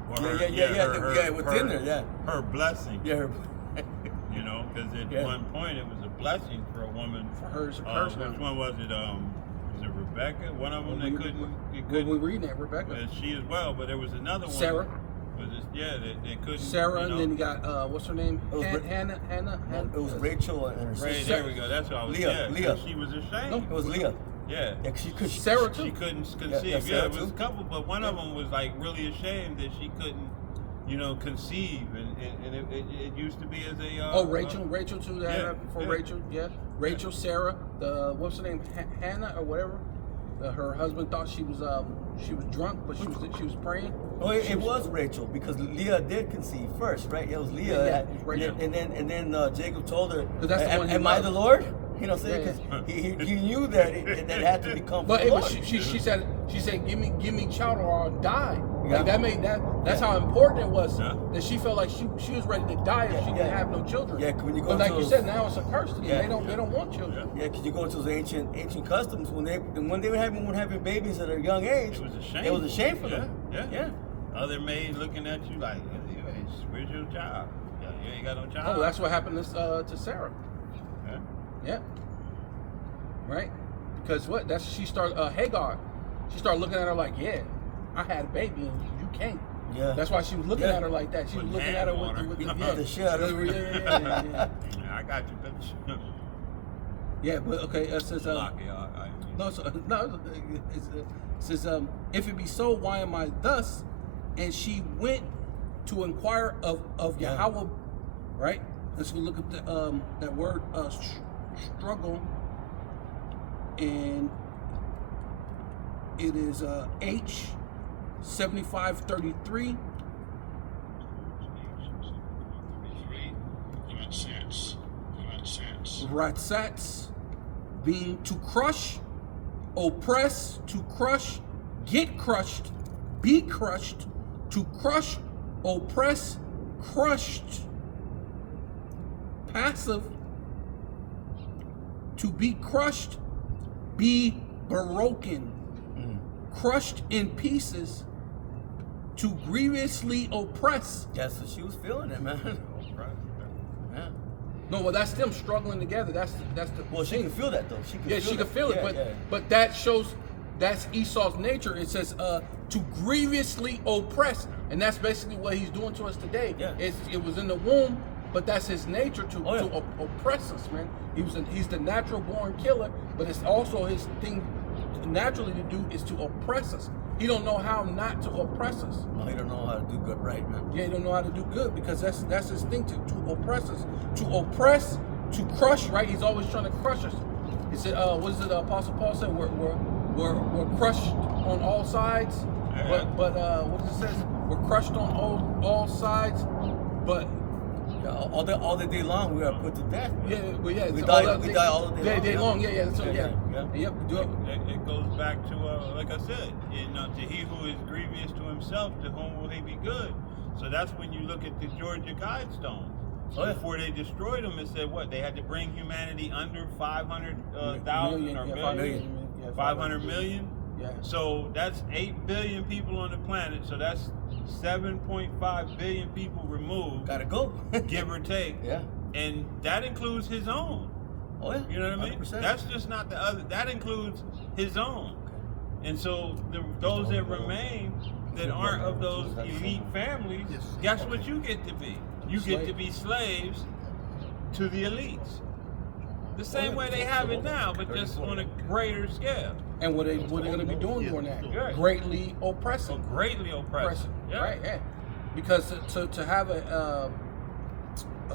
Or Yeah, within there, yeah. Her blessing. Yeah, her. Because at Yeah. one point it was a blessing for a woman. For her, it's a curse now. Which one was it? Was it Rebecca? One of them Well, that we- couldn't. When we reading that, Rebecca. She as well, but there was another one. Sarah. Was it? they couldn't. Sarah, you know, and then you got what's her name? It was Hannah. It was Rachel and her Right, sister. there we go. That's what I was. Leah, Yeah, Leah. 'cause she was ashamed. No. It was Leah. Yeah. Yeah, 'cause she could. Sarah She too. couldn't conceive. Yeah, Yeah, Sarah it was too. a couple, but one of them was like really ashamed that she couldn't, conceive, and it used to be as a. Rachel too. That yeah, happened for yeah. Rachel. Yeah, Rachel, Sarah. The what's her name? Hannah or whatever. Her husband thought she was drunk, but she was praying. Oh, it was Rachel because Leah did conceive first, right? It was Leah, Yeah, it was Rachel. and then Jacob told her, that's the one he "Am I loved. the Lord?" You know, what I'm saying Yeah, because he knew that it had to become. But the Lord. she said give me child or I'll die. Yeah. Like that's how important it was Yeah. that she felt like she was ready to die if she didn't have no children. Yeah, 'cause when you go but like into you those- said, now it's a curse to them. Yeah. They don't want children. Yeah, because you go into those ancient customs when they were having babies at a young age. It was a shame. It was a shame for Yeah, them. yeah. Other maids looking at you like, where's your child? Yeah, you ain't got no child. Oh, that's what happened to Sarah. Yeah. Yeah. Right? Because she started Hagar. She started looking at her like, yeah, I had a baby and you can't. Yeah. That's why she was looking Yeah. at her like that. She was Put looking hand at her on her. with Yeah, the shit out of her. Yeah. Yeah, I got you, bitch. Yeah, but okay, it says Lock it, no, it says if it be so, why am I thus? And she went to inquire of Yeah. Yahweh, right? Let's go look at the that word struggle, and it is H7533. Ratsats, being to crush, oppress, to crush, get crushed, be crushed, to crush, oppress, crushed, passive, to be crushed, be broken, crushed in pieces, to grievously oppress. Yeah, so she was feeling it, man. Yeah. No, well, that's them struggling together. That's the Well, she can feel that though. She can yeah, feel she that. can feel it, Yeah, yeah. but that shows that's Esau's nature. It says to grievously oppress, and that's basically what he's doing to us today. Yeah. It was in the womb, but that's his nature to yeah. oppress us, man. He's the natural born killer, but it's also his thing naturally to do is to oppress us. He don't know how not to oppress us. No, he don't know how to do good right, man. Yeah, he don't know how to do good because that's his thing to oppress us, to oppress, to crush. Right? He's always trying to crush us. He said, "What is it?" Apostle Paul said, "We're crushed on all sides." Yeah. But what does it say? We're crushed on all sides. But Yeah, all the day long we are put to death. Man. yeah, but yeah, We it's die- all that we thing- die all the day long, Day yeah. long. Yeah. So Yeah, yeah. yeah. Yep. Do it. It goes back to, like I said, to he who is grievous to himself, to whom will he be good? So that's when you look at the Georgia Guidestones. Oh, yeah. Before they destroyed them, it said what? They had to bring humanity under 500,000 or yeah, million? 5 million. Yeah, 500 million? Yeah. So that's 8 billion people on the planet. So that's 7.5 billion people removed, Gotta go. give or take. Yeah. And that includes his own. Oh yeah. You know what I mean? 100%. That's just not the other. That includes his own. And so those that remain that aren't of those elite families, guess what you get to be? You get to be slaves to the elites. The same way they have it now, but just on a greater scale. And what they going to be doing during that? Yeah. Greatly oppressing. So greatly oppressive. Yeah. Right, yeah. Because to have a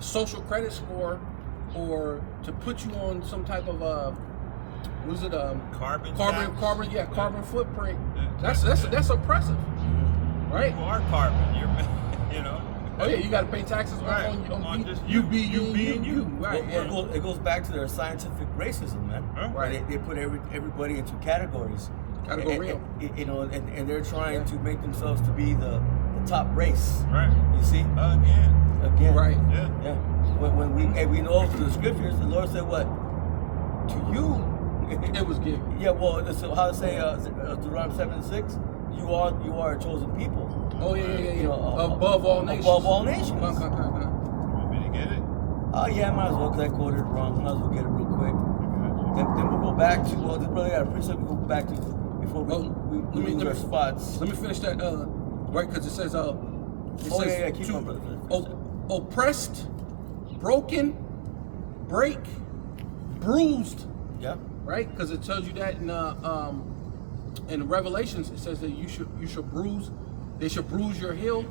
social credit score or to put you on some type of what is it Carbon tax. carbon footprint. Yeah. That's oppressive, right? You are carbon. You're, you know. Oh yeah, you got to pay taxes Right. on just you being you. Right. Well, it goes back to their scientific racism, man. Huh? Right. They put everybody into categories. Categorical. And they're trying to make themselves to be the top race. Right. You see? Again. Right. Yeah. Yeah. When we know through the scriptures, the Lord said what? To you. It was given. Yeah. Well, so how to say Deuteronomy 7:6? You are a chosen people. Oh yeah. You know, above all nations. Above all nations. Come. Want me to get it? Oh yeah, might as well because I quoted it wrong. Might as well get it real quick. Then we'll go back to this brother got a precept. We go back to before we lose our spots. Let me finish that. Right, because it says It Oh, says yeah, keep to on, brother. oppressed, broken, break, bruised. Yeah. Right? Because it tells you that in Revelations, it says that you should bruise. They should bruise your heel,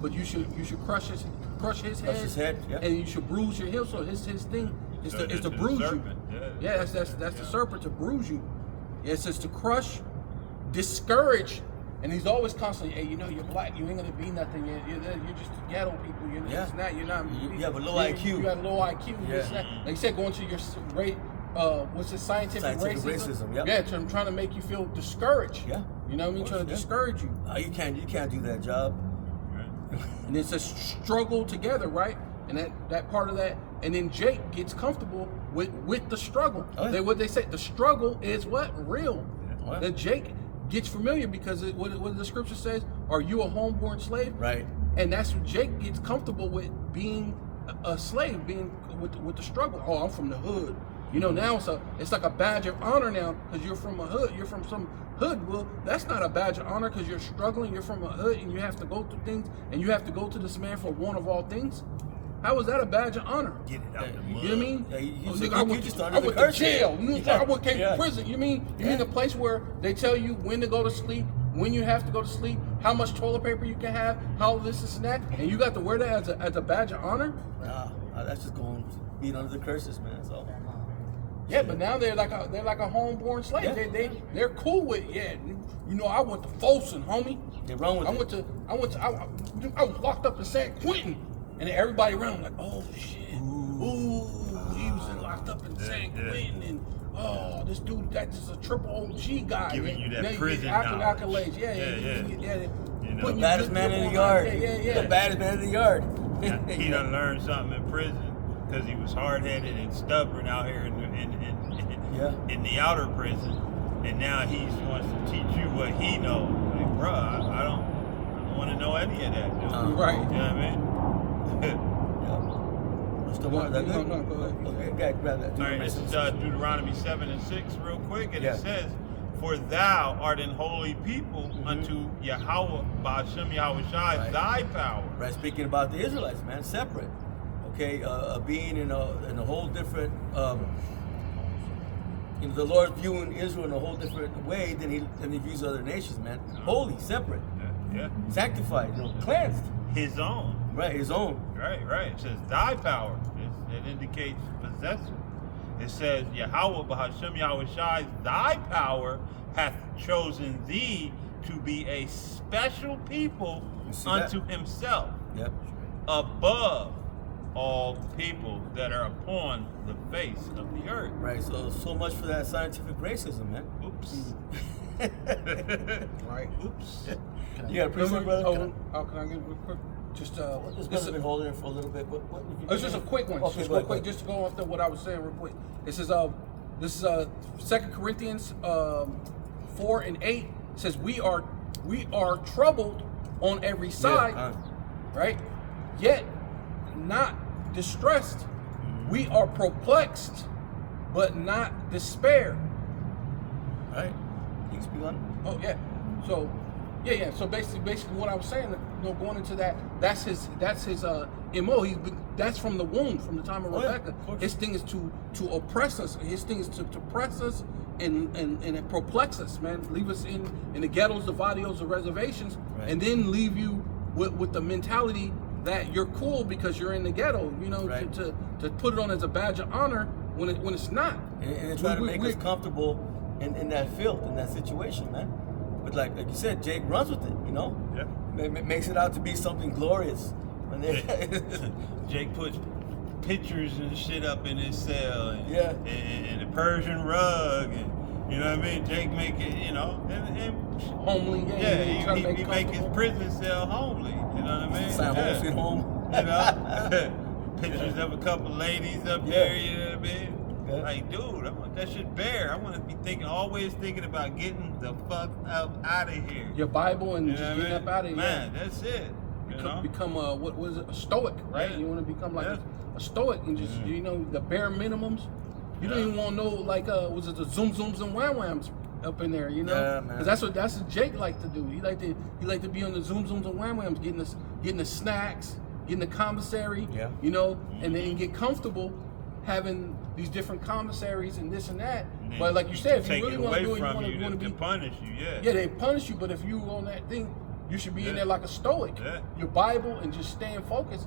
but you should crush his head, yeah. and you should bruise your heel. So his thing is So to the bruise you. serpent, Yeah, that's the serpent, to bruise you. Yeah, it says to crush, discourage, and he's always constantly, hey, you know, you're black, you ain't gonna be nothing. You're just ghetto people. You're just not. You're not. You have a low IQ. You got a low IQ. Yeah. This and that. Like you said, going to your what's it, scientific racism? Yep. Yeah, trying to make you feel discouraged. Yeah. You know what I mean? Trying to Yeah. discourage you. You can't do that job. And it says struggle together, right? And that part of that, and then Jake gets comfortable with the struggle. Oh, yeah. What they say, the struggle is what? Real. Oh, yeah. That Jake gets familiar because what the scripture says, are you a homeborn slave? Right. And that's what Jake gets comfortable with, being a slave, being with the struggle. Oh, I'm from the hood. You know, now it's like a badge of honor now because you're from a hood. You're from some hood. Well, that's not a badge of honor because you're struggling. You're from a hood and you have to go through things and you have to go to this man for one of all things. How is that a badge of honor? Get it out the mud. You know what I mean? Yeah, you just I under the went to curse. jail. Yeah. I came Yeah. to prison. You mean the place where they tell you when to go to sleep, when you have to go to sleep, how much toilet paper you can have, how this and that, and you got to wear that as a badge of honor? Nah, that's just going being under the curses, man. That's all. Yeah, but now they're like a homeborn slave. Yeah. They're cool with it. Yeah. You know, I went to Folsom, homie. They run with it. I was locked up in San Quentin, and then everybody around like, oh shit, ooh, he was locked up in San Quentin, and oh, this dude, that's just a triple OG guy. Giving you that Now prison accolades. knowledge. Yeah. You know, Putting The baddest man in the yard. Yeah. The baddest man in the yard. he done learned something in prison because he was hard-headed and stubborn out here in the outer prison, and now he wants to teach you what he knows. Like, bro, I don't want to know any of that, dude. Right. You know what I mean? What's the one? That good? No, go ahead. Okay, grab that. All right, this is Deuteronomy 7 and 6 real quick, and Yeah. it says, "For thou art an holy people unto Yahweh, Ba'ashem Yahweh Shai, Right. thy power." Right, speaking about the Israelites, man, separate. Okay, being in a whole different, the Lord viewing Israel in a whole different way than he views other nations, man. Holy, separate, Yeah. sanctified, cleansed. His own. Right, his own. Right. It says thy power. It indicates possessor. It says Yahweh B'Hashem Yahweh Shai, thy power hath chosen thee to be a special people You see unto himself, Yep. above all people that are upon the face of the earth. Right. So much for that scientific racism, man. Oops. Right. Oops. You got a precept, brother? Can I get real quick? Just This brother's been holding it for a little bit. What it's just a quick one. Okay, Just go real ahead, quick, go ahead. just to go off what I was saying real quick. This is 2 Corinthians 4 and 8. It says we are troubled on every side, right? Yet not distressed. We are perplexed, but not despair. Right. You can speak on it. Oh yeah. So yeah. So basically what I was saying, going into that, that's his MO. That's from the womb, from the time of Oh, yeah, Rebecca. of course. His thing is to oppress us. His thing is to press us and it perplex us, man. Leave us in the ghettos, the barrios, the reservations, Right. and then leave you with the mentality that you're cool because you're in the ghetto. You know, Right. to put it on as a badge of honor when it's not. And try to make us comfortable in that field, in that situation, man. But like you said, Jake runs with it, Yeah. Makes it out to be something glorious. When Jake puts pictures and shit up in his cell, and, and a Persian rug, and you know what I mean. Jake make it, and Homely, he make his prison cell homely. You know what I mean? Sign home, sweet home. You know, pictures of a couple ladies up there. You know what I mean? Yeah. Like, dude, I want that shit bare. I want to be always thinking about getting the fuck up out of here. Your Bible and You know just what I getting mean? up out of here. Man, that's it. You know? Become a what was it? A stoic, right? Yeah. You want to become like Yeah. a stoic and just the bare minimums. You don't even want to know was it the zoom zooms and wham whams up in there, you know. Yeah, man. Because that's what Jake liked to do. He liked to be on the zooms and wham-whams, getting the snacks, getting the commissary, Yeah. you know, and then get comfortable having these different commissaries and this and that. And But like you said, if you take really it want to away do it, you from want to to be punish you, yeah, they punish you, but if you on that thing, you should be in Yeah. there like a stoic. Yeah. Your Bible and just staying focused,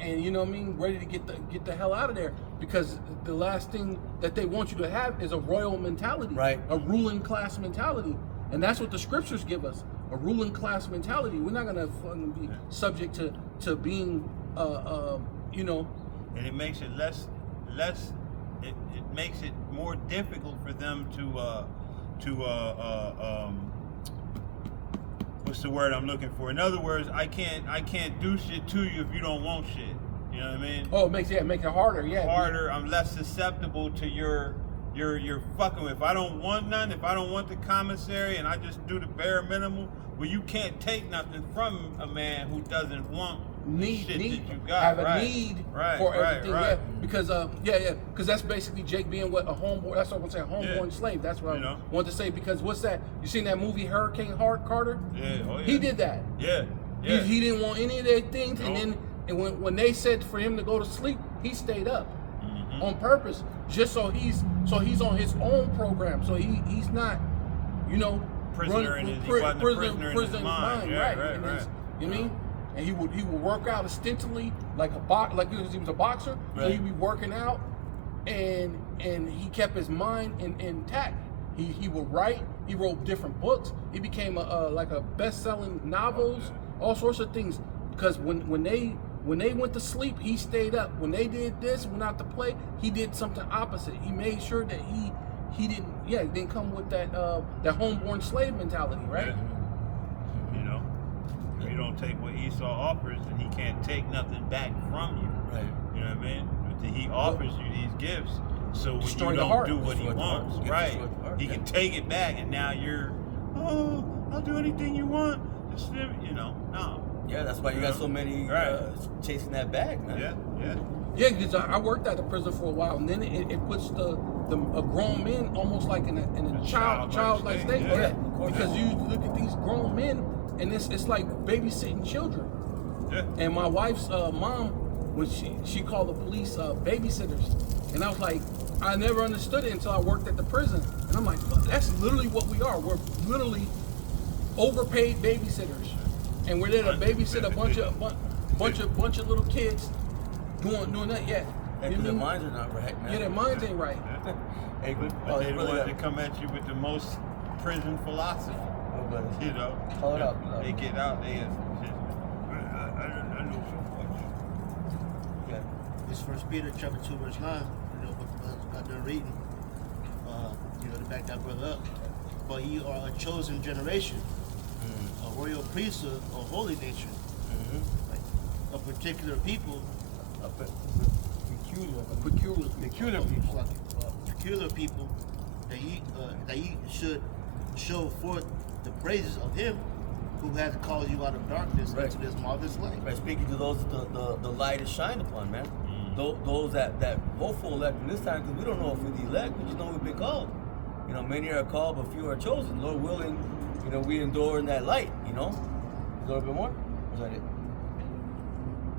and you know what I mean, ready to get the hell out of there. Because the last thing that they want you to have is a royal mentality, Right. A ruling class mentality, and that's what the scriptures give us, a ruling class mentality. We're not gonna be subject to being, you know. And it makes it less. It makes it more difficult for them to what's the word I'm looking for? In other words, I can't do shit to you if you don't want shit. You know what I mean? Oh, make it harder, yeah. Harder. I'm less susceptible to your fucking. If I don't want none, if I don't want the commissary, and I just do the bare minimum, well, you can't take nothing from a man who doesn't want Need shit that you got. have a right. need right, for right, everything, right. yeah. Because that's basically Jake being what a homeborn. That's what I'm saying, homeborn Yeah. slave. That's what You I know? wanted to say. Because what's that? You seen that movie Hurricane Carter? Yeah, oh yeah. He did that. Yeah, yeah. He didn't want any of their things, Nope. and when they said for him to go to sleep, he stayed up Mhm. on purpose, just so he's on his own program. So he's not, you know, Prisoner in his- he wasn't a prisoner in his mind. Yeah, right? right, And right. you know what I mean? And he would work out ostensibly like he was a boxer. So Right. he'd be working out, and he kept his mind intact. He would write. He wrote different books. He became like a best-selling novels, all sorts of things. Because when they went to sleep, he stayed up. When they did this, went out to play, he did something opposite. He made sure that he didn't come with that homeborn slave mentality, right? Yeah. You know, if you don't take what Esau offers, then he can't take nothing back from you. Right. You know what I mean? But he offers you these gifts, so when Destroy you the don't heart. do what he Destroy the heart. wants, Yeah, right? destroy the heart, He yeah. can take it back, and now you're, oh, I'll do anything you want. Just live, you know, no. Yeah, that's why you got so many Right. chasing that bag, man. Yeah, yeah. Yeah, because I worked at the prison for a while, and then it puts a grown men almost like in a childlike state. yeah. Yeah, Of course. because you look at these grown men, and it's like babysitting children. Yeah. And my wife's mom, when she called the police babysitters, and I was like, I never understood it until I worked at the prison, and I'm like, fuck, that's literally what we are. We're literally overpaid babysitters, and we're there to babysit a bunch of little kids doing that. Yeah, Hey, you 'cause their mean? minds are not right, man. Yeah, their minds ain't right. Hey, good. But they the brother, ones that come at you with the most prison philosophy. oh, brother. You know, Call it out, they get out, they I know so much. Yeah. It's First Peter chapter 2 verse 9. You know, what I got done reading. You know, to back that brother up. But ye are a chosen generation, a royal priesthood, a holy nation, like a particular people, Peculiar people. peculiar people, that ye should show forth the praises of Him who has called you out of darkness Right. into this marvelous light. Right, speaking to those the light is shined upon, man. Those that hopeful elect in this time, because we don't know if we're the elect, we just know we've been called. You know, many are called, but few are chosen. Lord willing, you know, we endure in that light. You know, a little bit more. Or is that it?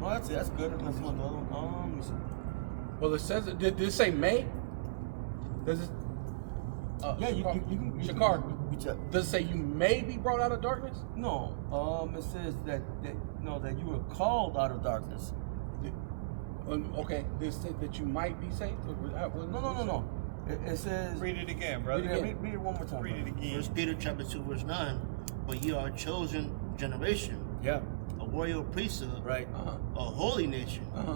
No, that's it. That's good. Let's see another one. Let me see. Well, it says did it say May? Does it? Yeah, you Shakar, can. Shakar, You check. does it say you may be brought out of darkness? No, it says that you were called out of darkness. Okay, this said that you might be saved. No. It says. Read it again, brother. Read it one more time. Read it again. First Peter chapter 2 verse 9. But ye are a chosen generation, Yeah. a royal priesthood, Right. a holy nation. Uh-huh.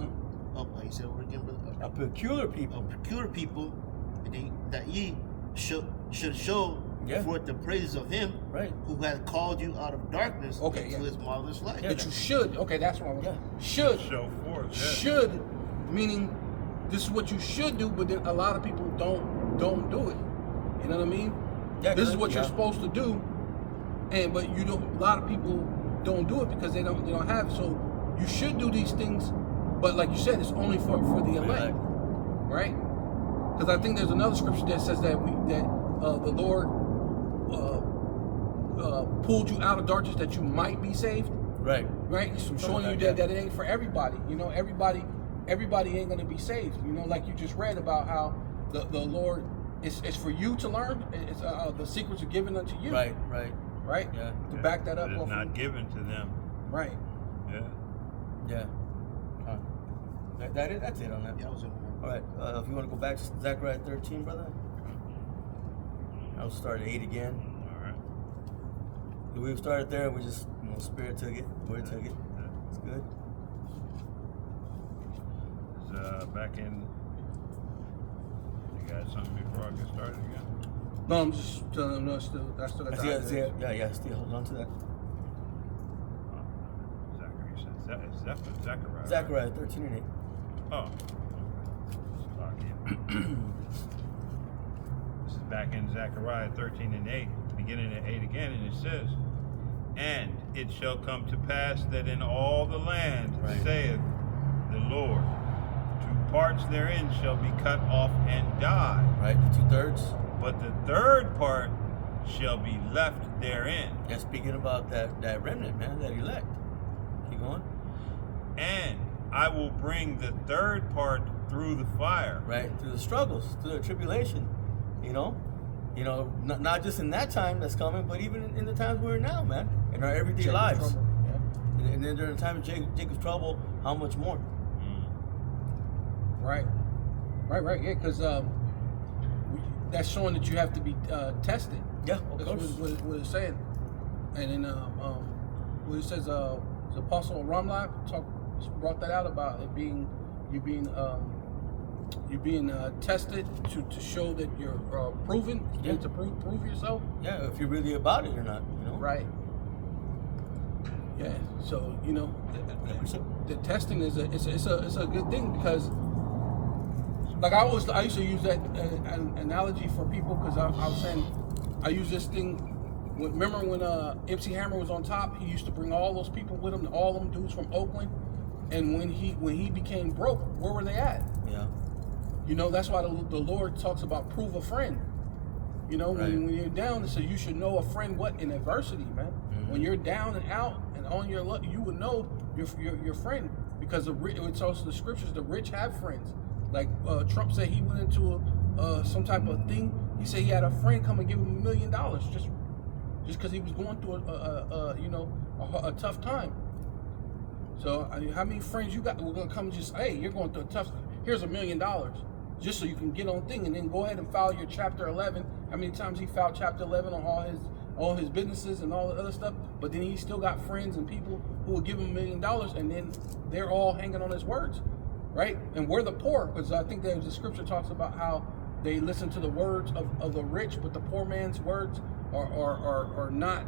You said what again, brother? A peculiar people. A peculiar people, that ye should show Yeah. forth the praises of Him Right. who has called you out of darkness Okay, into yeah. His marvelous light. Yeah. That you should. Okay, that's what I was. Yeah. Should. Show forth. Yeah. Should, meaning this is what you should do, but then a lot of people don't do it. You know what I mean? Yeah, This is what yeah. you're supposed to do, but you don't. A lot of people don't do it because they don't have. So you should do these things, but like you said, it's only for the elect, right? Because I think there's another scripture that says that the Lord pulled you out of darkness that you might be saved. Right. Right. So I'm showing you like that that. it ain't for everybody. You know, everybody ain't gonna be saved. You know, like you just read about how the Lord is for you to learn. It's the secrets are given unto you. Right. Right. Yeah. To back that up. It's off not of- given to them. Right. Yeah. Yeah. That's it on that. Yeah, I was in All right. If you want to go back to Zechariah 13, brother, I'll start at 8 again. All right. We started there. We just, Spirit took it. Word took it. It's good. It's back in. You got something before I get started again? No, I'm just telling them that's still at the Yeah. Still hold on to that. Zachary says Zechariah. right? Zechariah 13 and 8. Oh. Okay. This is back in Zechariah 13 and 8, beginning at 8 again, and it says, "And it shall come to pass that in all the land, Right. saith the Lord, 2 parts therein shall be cut off and die, Right. The 2/3. but the third part shall be left therein. Yeah. Speaking about that remnant, man, that elect. Keep going. And I will bring the third part through the fire." Right. Through the struggles, through the tribulation. Not just in that time that's coming, but even in the times we're in now, man, in our everyday Jacob's lives. trouble. Yeah. And then during the time of Jacob's trouble, how much more? Right. Yeah, because that's showing that you have to be tested. Yeah, of That's course. what it's saying. And then what it says, the Apostle Ramla brought that out about it being you being tested to show that you're proven. You need to prove yourself. Yeah, if you're really about it or not, Right. Yeah. So the testing is a good thing because, like I used to use that analogy for people because I was saying I use this thing. Remember when MC Hammer was on top? He used to bring all those people with him, all them dudes from Oakland. And when he became broke, where were they at? Yeah. That's why the Lord talks about prove a friend. Right. When you're down, it says you should know a friend what in adversity, man. Mm-hmm. When you're down and out and on your luck, you would know your friend because it's also the scriptures. The rich have friends. Like Trump said, he went into some type of thing. He said he had a friend come and give him $1 million just because he was going through a tough time. So how many friends you got? We're gonna come and just, hey, you're going through a tough. Here's $1 million, just so you can get on thing, and then go ahead and file your Chapter 11. How many times he filed Chapter 11 on all his businesses and all the other stuff? But then he still got friends and people who will give him $1 million, and then they're all hanging on his words, right? And we're the poor, because I think there's the scripture talks about how they listen to the words of the rich, but the poor man's words are not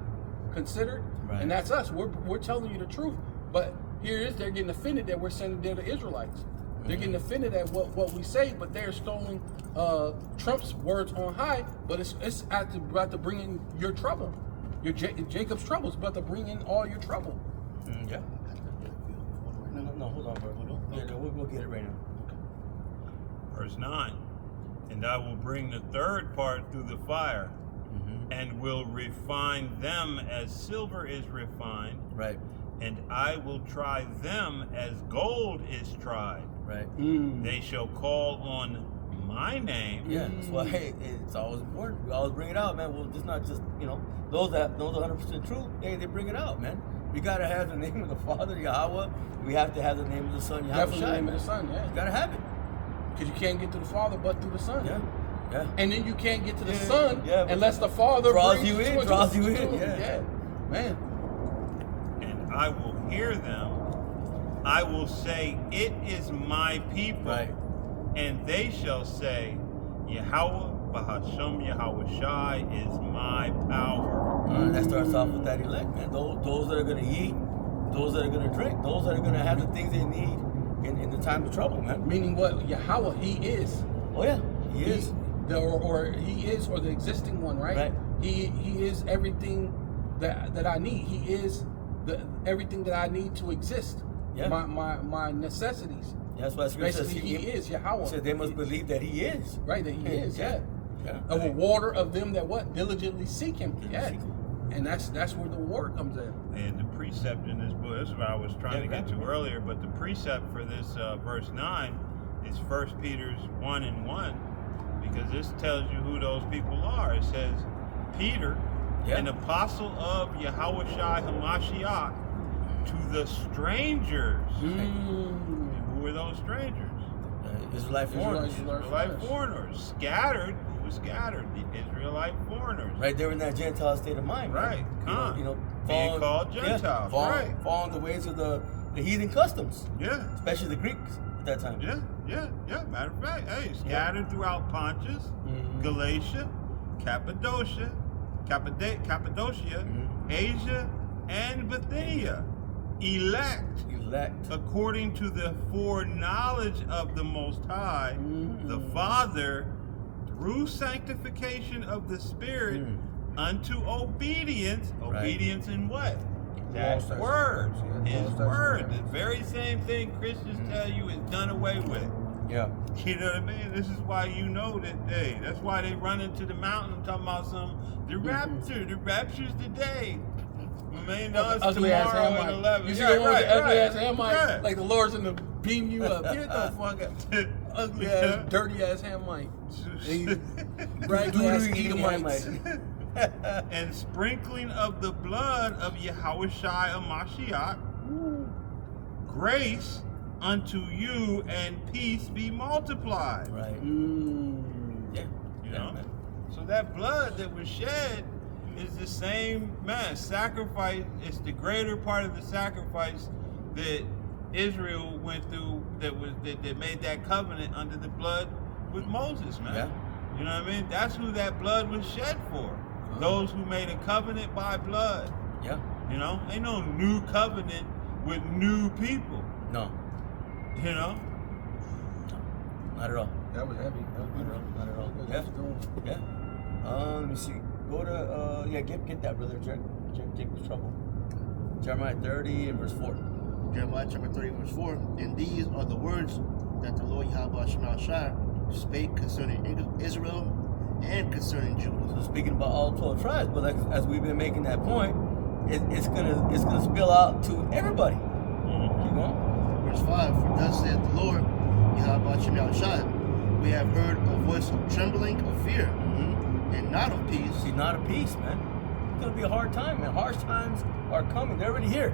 considered. Right. And that's us. We're telling you the truth, but here it is, they're getting offended that we're saying they're the Israelites. They're getting offended at what we say, but they're stealing Trump's words on high. But it's about to bring in your trouble, Jacob's trouble. It's about to bring in all your trouble. Yeah. No, hold on, bro. Yeah, we'll get it right now. Verse 9, "And I will bring the third part through the fire, and will refine them as silver is refined, Right. and I will try them as gold is tried. Right. They shall call on my name." Yeah, that's why it's always important. We always bring it out, man. Well, it's not just, those that know the 100% truth, they bring it out, man. We got to have the name of the Father, Yahweh. We have to have the name of the Son, Yahweh. Definitely the name of the Son, yeah. Got to have it. Because you can't get to the Father but through the Son. Yeah. And then you can't get to the Yeah, Son yeah, but unless the Father draws brings you in, to draws you to in, him. yeah. Man. "And I will hear them. I will say, it is my people. Right. And they shall say, Yahweh Bahasham Yahweh Shai is my power." That starts off with that elect, man. Those that are going to eat, those that are going to drink, those that are going to have the things they need in the time of trouble, man. Meaning what? Yahweh, He is. Oh, yeah. He is. He is, or the existing one, right? Right. He is everything that I need. He is everything that I need to exist. Yeah. My necessities. Yeah, that's why Scripture says Basically, He is Yahweh. He said they must believe that He is. Right, that He is, yeah. Yeah. A rewarder of them that what? Diligently seek Him. Yeah. Seek Him. And that's where the war comes in. And the precept in this book, this is what I was trying to get to earlier, but the precept for this verse 9 is 1 Peter 1:1, because this tells you who those people are. It says, Peter, an apostle of Yahushua HaMashiach, to the strangers. And who are those strangers? Israelite foreigners. Israelite foreigners. Scattered. Who was scattered? The Israelite foreigners. Right there in that Gentile state of mind. Right. Being falling- called Gentiles. Right. Following the ways of the heathen customs. Yeah. Especially the Greeks at that time. Yeah. Matter of fact, hey, scattered throughout Pontus, Galatia, Cappadocia, Asia, and Bithynia. Elect according to the foreknowledge of the Most High, the Father, through sanctification of the Spirit, unto obedience. Obedience in what? That word. His word. The very same thing Christians tell you is done away with. Yeah. You know what I mean? This is why you know that day. That's why they run into the mountain talking about the rapture. The rapture's today. Man, no, it's ugly ass tomorrow at Hamite. 11. You see the one with the ugly ass Hamite? Right. Like the Lord's gonna beam you up. Get the fuck out. Ugly ass, dirty ass Hamite. Raggy ass Edomites. And sprinkling of the blood of Yahushua Mashiach, grace unto you and peace be multiplied. Right. Yeah. You know? So that blood that was shed is the same sacrifice. It's the greater part of the sacrifice that Israel went through that made that covenant under the blood with Moses, man. Yeah. You know what I mean? That's who that blood was shed for. Those who made a covenant by blood. Yeah. You know? Ain't no new covenant with new people. No. You know? Not at all. That was heavy. Not at all. Yeah. Yeah. Let me see. Go to get that, brother. Jack was trouble. Jeremiah 30 and verse 4. Jeremiah chapter 30, verse 4. And these are the words that the Lord Yahweh Shemashah spake concerning Israel and concerning Judah. So speaking about all 12 tribes, but like, as we've been making that point, it's gonna spill out to everybody. Keep going. Verse 5. For thus saith the Lord Yahweh Shemashah, we have heard a voice of trembling, of fear, and not of peace. See, not a peace, man. It's gonna be a hard time, man. Harsh times are coming. They're already here.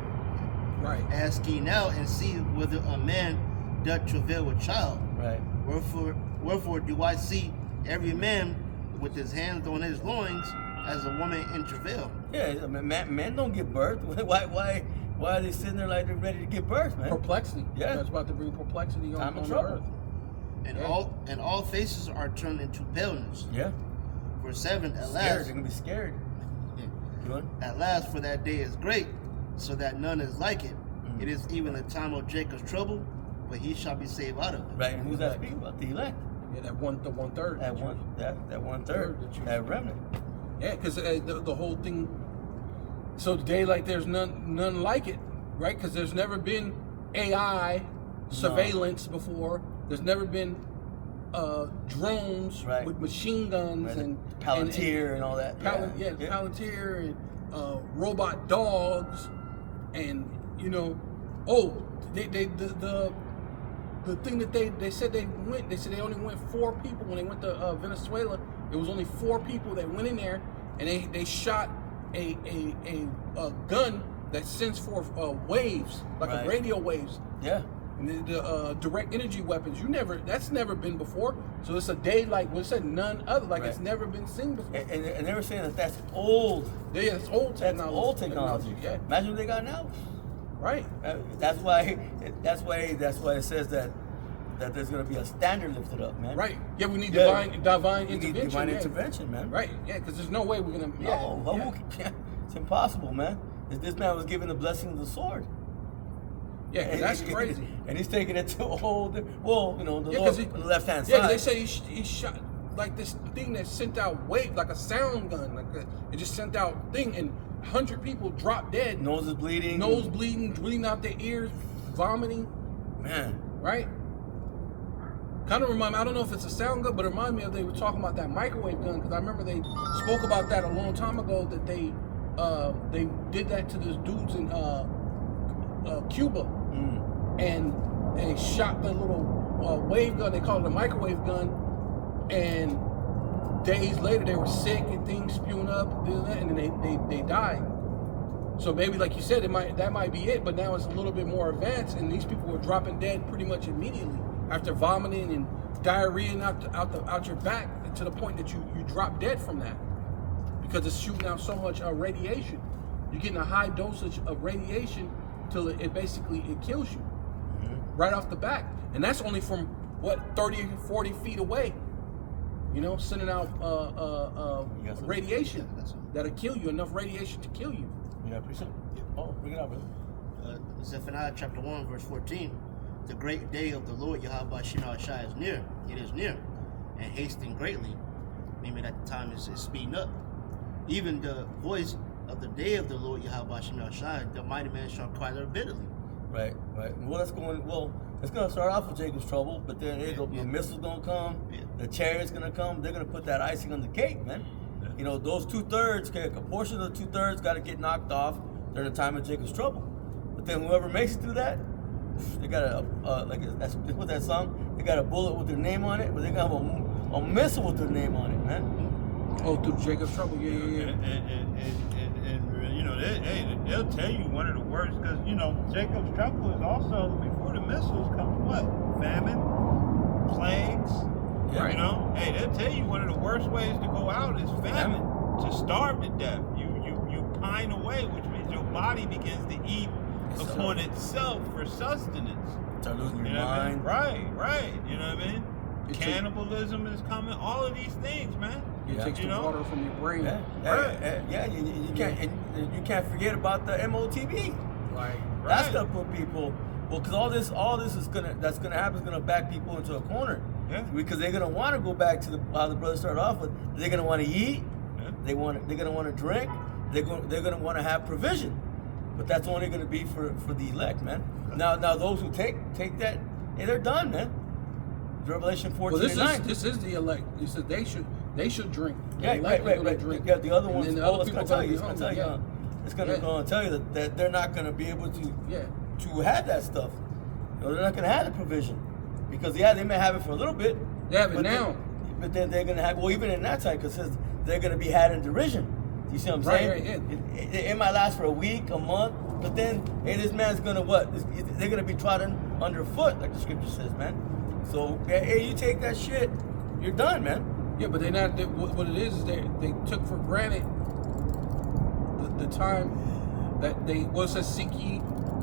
Right. Ask ye now and see whether a man doth travail with child. Right. Wherefore do I see every man with his hands on his loins as a woman in travail. Yeah, I mean, men don't give birth. Why are they sitting there like they're ready to give birth, man? Perplexity. Yeah. That's about to bring perplexity on Time of the trouble. earth. And all faces are turned into paleness. Yeah. Verse 7, at Scared. last, They're gonna be scared. You know? at last, for that day is great, so that none is like it. It is even a time of Jacob's trouble, but he shall be saved out of it. Right. And who's that speaking about? The elect. Yeah, the one third. That one third. That remnant. Yeah, because the whole thing. So today, like, there's none like it, right? Because there's never been AI surveillance before. There's never been drones with machine guns and Palantir and all that. Palantir and robot dogs, and the thing that they said they only went 4 people when they went to Venezuela. It was only 4 people that went in there, and they shot a gun that sends forth waves, like a radio waves. Yeah. And the direct energy weapons. That's never been before. So it's a day like we said, none other. Like it's never been seen before. And they were saying that's old. Yeah, it's old technology. That's old technology. Yeah. Imagine what they got now. Right. That's why it says that there's going to be a standard lifted up, man. Right. Yeah, we need divine We intervention. need divine intervention, man. Right. Yeah, because there's no way we're gonna. It's impossible, man. This man was given the blessing of the sword. Yeah, that's crazy. And he's taking it to a whole the Lord on the left hand side. Yeah, because they say he shot like this thing that sent out wave, like a sound gun, it just sent out thing, and 100 people dropped dead. Nose bleeding, bleeding out their ears, vomiting. Man, right? Kind of remind me. I don't know if it's a sound gun, but it reminded me of they were talking about that microwave gun, because I remember they spoke about that a long time ago, that they they did that to those dudes in Cuba, and they shot the little wave gun. They call it a microwave gun, and days later they were sick and things spewing up, and then they died. So maybe, like you said, that might be it. But now it's a little bit more advanced, and these people were dropping dead pretty much immediately after vomiting and diarrhea out your back, to the point that you drop dead from that, because it's shooting out so much radiation. You're getting a high dosage of radiation till it basically kills you right off the back, and that's only from 30 or 40 feet away. You know, sending out radiation that'll kill you, enough radiation to kill you. Yeah, appreciate it. Oh, bring it out, brother. Zephaniah chapter 1, verse 14. The great day of the Lord Yahweh Shina Shai is near. It is near, and hastening greatly. Meaning that the time is speeding up. Even the voice of the day of the Lord Yahweh Shina Shai, the mighty man shall cry there bitterly. Right. Well, it's gonna start off with Jacob's trouble, but then the missile's gonna come, the chariot's gonna come. They're gonna put that icing on the cake, man. You know, those 2/3, a portion of the 2/3 got to get knocked off during the time of Jacob's trouble. But then whoever makes it through that, they got what's that song? They got a bullet with their name on it, but they got a missile with their name on it, man. Oh, through Jacob's trouble, yeah. And you know, they'll tell you one of the worst, because you know Jacob's trouble is also before the missiles comes what? Famine, plagues. Yeah. You know, they'll tell you one of the worst ways to go out is famine, to starve to death. You pine away, which means your body begins to eat upon itself for sustenance. Start losing your You know what I mind. mean? Right. You know what I mean? Cannibalism is coming. All of these things, man. It takes the know? water from your brain. You can't forget about the MOTB. Right. That's gonna put people. Well, because all this is gonna happen is gonna back people into a corner. Yeah. Because they're gonna want to go back to how the brothers started off with. They're gonna want to eat. Yeah. They're gonna want to drink. They're gonna want to have provision. But that's only gonna be for the elect, man. Now those who take that, they're done, man. Revelation 14 Well, and 9. this is the elect. He said they should drink. The Yeah, elect right. are gonna drink. Yeah, the other And ones. then the Oh, other it's people gonna tell are you. It's gonna tell you. hungry, It's gonna tell you that they're not gonna be able to Yeah. to have that stuff. You know, they're not gonna have the provision because they may have it for a little bit. They have it but now. But then they're gonna have even in that time, because they're gonna be had in derision. You see what I'm saying? Right, It might last for a week, a month, but then this man's gonna what? They're gonna be trodden underfoot, like the scripture says, man. So you take that shit, you're done, man. Yeah, but they're not. What it is they took for granted the time that they says seek ye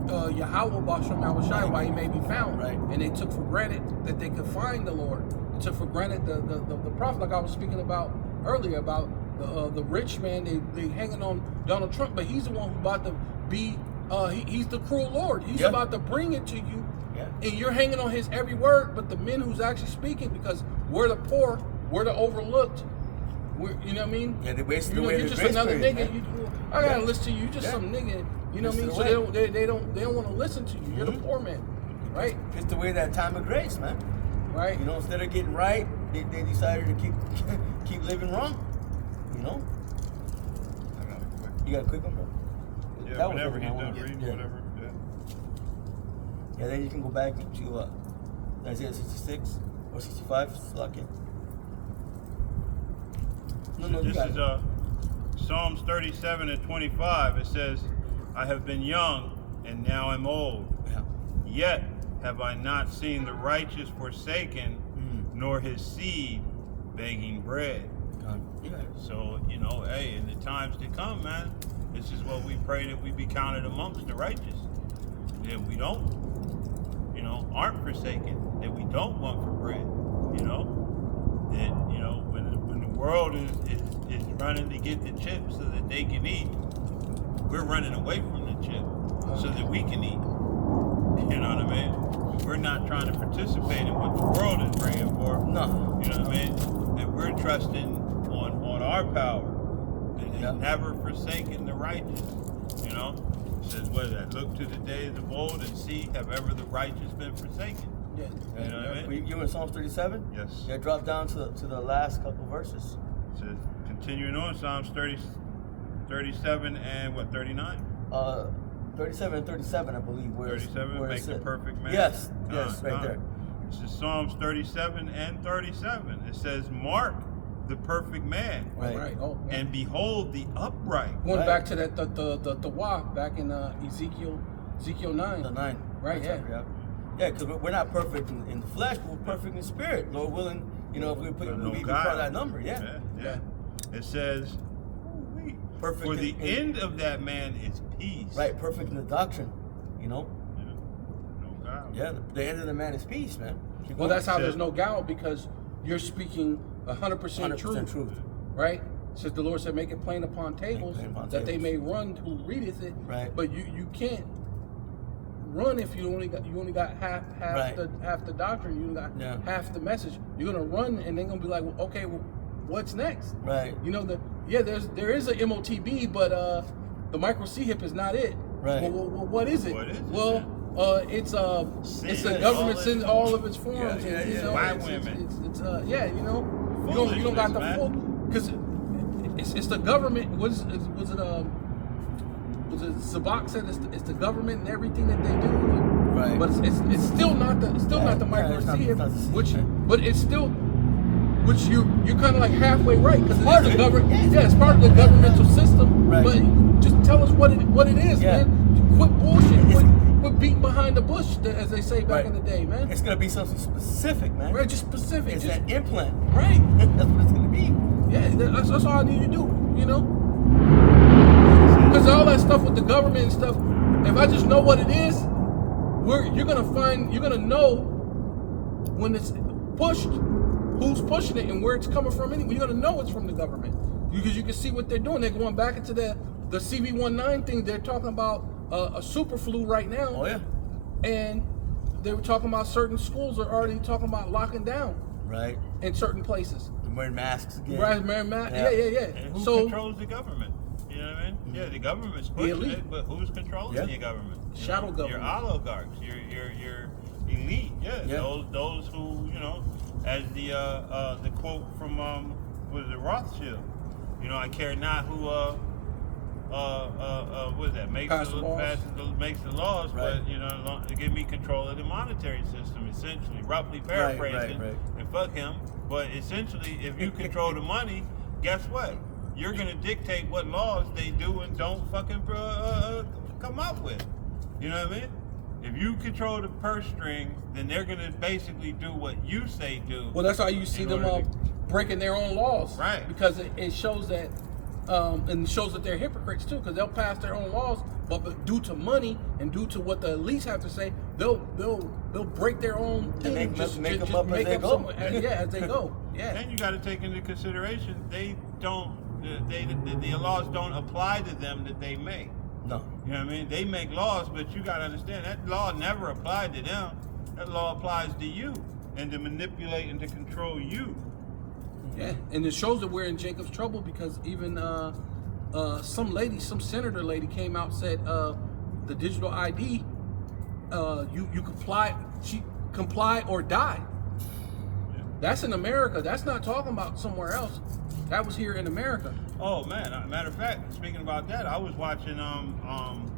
Yahweh Basham Yahushai while he may be found. Right. And they took for granted that they could find the Lord. They took for granted the prophet, like I was speaking about earlier, about the rich man. They hanging on Donald Trump, but he's the one who's about to be. He's the cruel Lord. He's about to bring it to you. Yeah. And you're hanging on his every word, but the men who's actually speaking, because we're the poor, we're the overlooked. You know what I mean? Yeah, they wasted away You're their just grace another period, nigga. man. I gotta listen to you. You're just some nigga. You know what I mean? So Wasted they don't want to listen to you. You're the poor man, right? It's the way that time of grace, man. Right. You know, instead of getting right, they decided to keep living wrong. You know? I got it quick. You got a quick one, bro? Yeah, That was whenever everything he's I done wanted. reading, Yeah. whatever. Yeah, then you can go back to Isaiah 66 or 65. Lucky. No, you This got is it. Psalms 37 and 25. It says, I have been young and now am old. Yeah. Yet have I not seen the righteous forsaken, nor his seed begging bread. You got it. So, you know, hey, in the times to come, man, this is what we pray, that we be counted amongst the righteous. That we don't, you know, aren't forsaken, that we don't want for bread, you know. That, you know, when the world is running to get the chips so that they can eat, we're running away from the chip so that we can eat. You know what I mean? We're not trying to participate in what the world is bringing forth. No. You know what I mean? And we're trusting on our power, and never forsaken the righteous. You know? It says, what is that? Look to the days of old and see, have ever the righteous been forsaken? Yeah. You know what I mean? You in Psalms 37? Yes. Yeah, drop down to the last couple verses. It says, continuing on, Psalms 37 37 and what, 39? 37 and 37, I believe. 37 where make it's the at. perfect man. Yes, right there. This is Psalms 37 and 37. It says, "Mark the perfect man, Right. Right. Oh, man. and behold the upright." Going Right. back to that the wah back in Ezekiel 9. The 9. Right, That's Yeah, because we're not perfect in the flesh, but we're perfect in spirit. Lord willing, if we put But no we be guile. part of that number, yeah. It says, Perfect "For the in- end of that man is peace." Right, perfect in the doctrine, No guile. Yeah, the end of the man is peace, man. Keep Well, going. that's how Says- there's no guile, because you're speaking 100% 100% truth. truth. Right? Says the Lord said, make it plain upon tables, plain upon that they tables. may run who readeth it. Right. But you can't run if you only got half Right. the doctrine. You only got Yeah. half the message. You're gonna run, and they're gonna be like, well, okay, well, what's next? Right. You know there is a MOTB, but the micro C hip is not it. Right. Well, what is it? What is it, Well, man? it's the Sin. government All sends its all of its forms. Yeah, and, you yeah. know, White it's women. you don't got the Foolishness, full, man. because it's the government. Was it Zabak said it's the government and everything that they do. Right. But it's still not the Yeah, micro it's not- C, it's not the C, right. but it's still. Which you're kind of like halfway right, because it Part is of the it. government. Yeah, it's part of the governmental system. Right. But just tell us what it is, Yeah. man. Quit bullshit. It's- Quit beating behind the bush, as they say back Right. in the day, man. It's gonna be something specific, man. Right, just specific. It's Just, an implant. right. That's what it's gonna be. Yeah, that's all I need to do, you know? Because all that stuff with the government and stuff, if I just know what it is, you're gonna know when it's pushed, who's pushing it and where it's coming from anyway. You're gonna know it's from the government. Because you can see what they're doing. They're going back into the CV-19 thing. They're talking about a super flu right now. Oh yeah. And they were talking about certain schools are already talking about locking down Right. in certain places. They're wearing masks again. Right, man, yeah. And who So controls the government? You know what I mean? Yeah, the government's The pushing elite. it, but who's controlling Yeah. your government? You Shadow know, government. Your oligarchs, your elite. Yeah. Those who, as the quote from was it Rothschild? I care not who what is that? Makes Passes laws. makes the laws, Right. but to give me control of the monetary system, essentially, roughly paraphrasing, right. and fuck him. But essentially, if you control the money, guess what? You're gonna dictate what laws they do and don't fucking come up with. You know what I mean? If you control the purse string, then they're gonna basically do what you say do. well, that's how you see in them order to- breaking their own laws, Right. Because it shows that, and shows that they're hypocrites too, because they'll pass their own laws, but due to money and due to what the elites have to say, they'll break their own thing, make just them just up as make they up go. some- as they go. Yeah. Then you got to take into consideration the laws don't apply to them that they make. No. You know what I mean? They make laws, but you got to understand that law never applied to them. That law applies to you and to manipulate and to control you. Yeah, and it shows that we're in Jacob's trouble, because even some senator lady came out and said the digital ID, you comply or die. That's in America. That's not talking about somewhere else. That was here in America. Oh man! Matter of fact, speaking about that, I was watching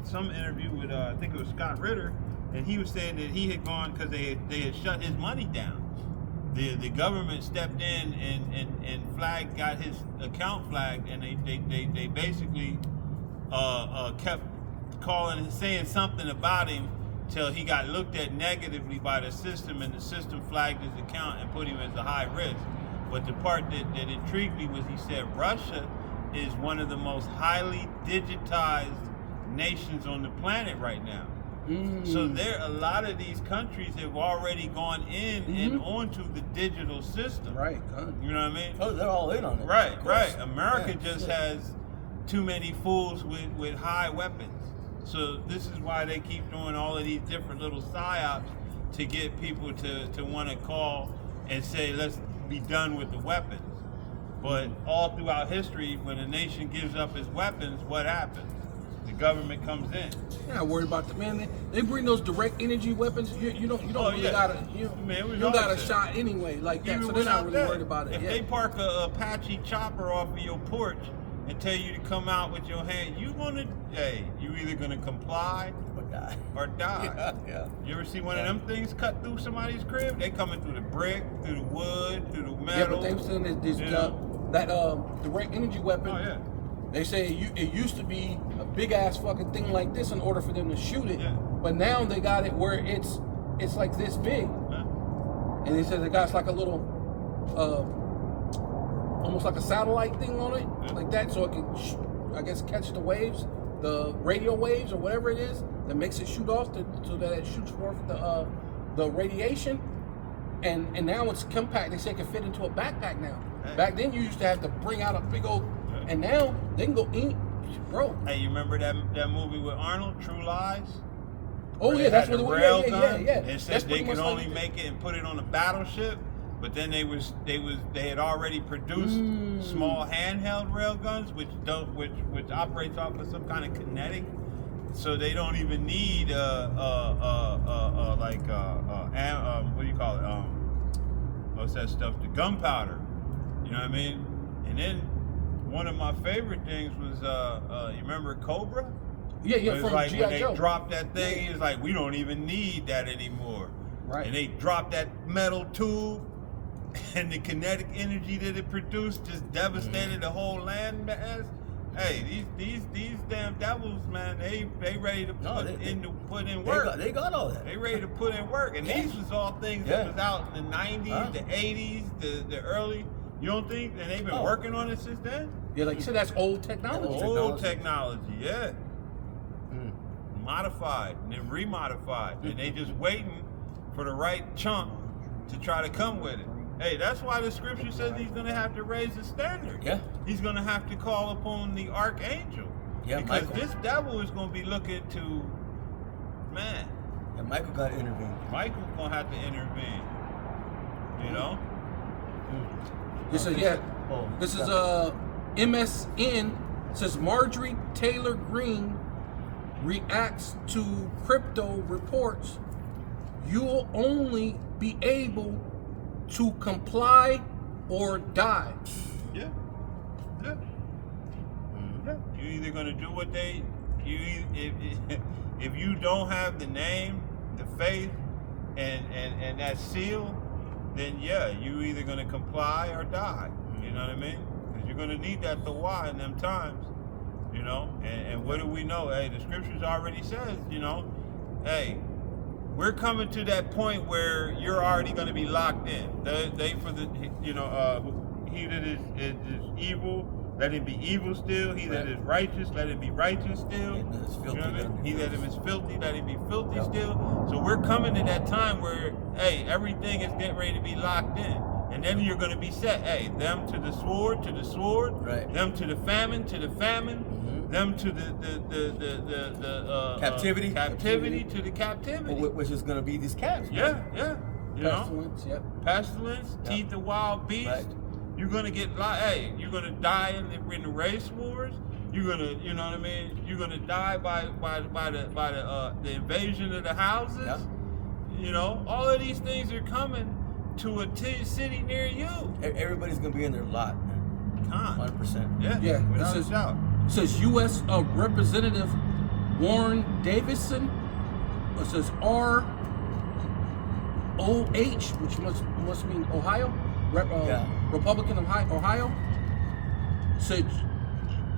some interview with I think it was Scott Ritter, and he was saying that he had gone because they had shut his money down. The government stepped in and got his account flagged, and they basically kept calling and saying something about him till he got looked at negatively by the system, and the system flagged his account and put him as a high risk. But the part that intrigued me was he said Russia is one of the most highly digitized nations on the planet right now. So a lot of these countries have already gone in and onto the digital system. Right. You know what I mean? Oh, they're all in on it. Right, Of right. course. America Yeah, just yeah. has too many fools with high weapons. So this is why they keep doing all of these different little psyops to get people to want to call and say, let's be done with the weapons. But all throughout history, when a nation gives up its weapons, what happens? The government comes in. You're not worried about the man. They bring those direct energy weapons. You don't Oh, really yeah. gotta Man, we you got a all said. shot anyway like that. Even So they're not without really that, worried about it. If Yeah. they park a Apache chopper off of your porch and tell you to come out with your hand, you either gonna comply Or die. or die. Yeah. You ever see one of Yeah. them things cut through somebody's crib? They coming through the brick, through the wood, through the Yeah, metal. but they were saying this Yeah. that direct energy weapon. Oh yeah. They say it used to be a big ass fucking thing like this in order for them to shoot it, Yeah. but now they got it where it's like this big, Yeah. and they said it got like a little, almost like a satellite thing on it, Yeah. like that, so it can, I guess, catch the waves, the radio waves or whatever it is that makes it shoot off, so that it shoots forth the radiation, and now it's compact. They say it can fit into a backpack now. Hey. Back then you used to have to bring out a big old, and now they can go in, bro. Hey, you remember that movie with Arnold, True Lies? Oh Where yeah, they that's had what the it rail was. gun? Yeah. They said That's they pretty could much only like make it and put it on a battleship, but then they had already produced small handheld rail guns, which operates off of some kind of kinetic, so they don't even need what do you call it? What's that stuff? The gunpowder. You know what I mean? And then one of my favorite things was you remember Cobra? Yeah, It was from like G.I. when they Joe. dropped that thing, it's like we don't even need that anymore. Right. And they dropped that metal tube, and the kinetic energy that it produced just devastated the whole land mass. Hey, these damn devils, man, they ready to put in work. They got all that. They ready to put in work, and these was all things that was out in the 90s, the 80s, the early. You don't think? And they've been working on it since then. Yeah, like you said, that's old technology. Old technology, yeah. Modified and then remodified, and they just waiting for the right chunk to try to come with it. Hey, that's why the scripture says he's gonna have to raise the standard. Yeah. He's gonna have to call upon the archangel. Yeah, because Michael. this devil is gonna be looking to, man, And Michael got to intervene. Michael's gonna have to intervene. You know? This is this is MSN says Marjorie Taylor Greene reacts to crypto reports. You'll only be able to comply or die. Yeah. Yeah. Yeah. You're either gonna do what if you don't have the name, the faith, and that seal, then yeah, you either gonna comply or die. You know what I mean? Because you're gonna need that why in them times. You know, and what do we know? Hey, the scriptures already says, you know, hey, we're coming to that point where you're already going to be locked in. He that is evil, let him be evil still. He that is righteous, let him be righteous still. You know what I mean? He that is filthy, let him be filthy still. So we're coming to that time where, hey, everything is getting ready to be locked in. And then you're going to be set. Hey, them to the sword, right. Them to the famine, them to the Captivity. to the captivity. Which is going to be these cats. Yeah. You know, Pestilence, yep. pestilence, teeth of wild beasts. Right. You're gonna you're gonna die in the race wars. You're gonna, you know what I mean? You're gonna die by the invasion of the houses. Yeah. You know, all of these things are coming to a city near you. Everybody's going to be in their lot, man. Con. 100%. Yeah, without this a is- doubt. It says U.S. Representative Warren Davidson. It says ROH, which must mean Ohio. Republican of Ohio. Said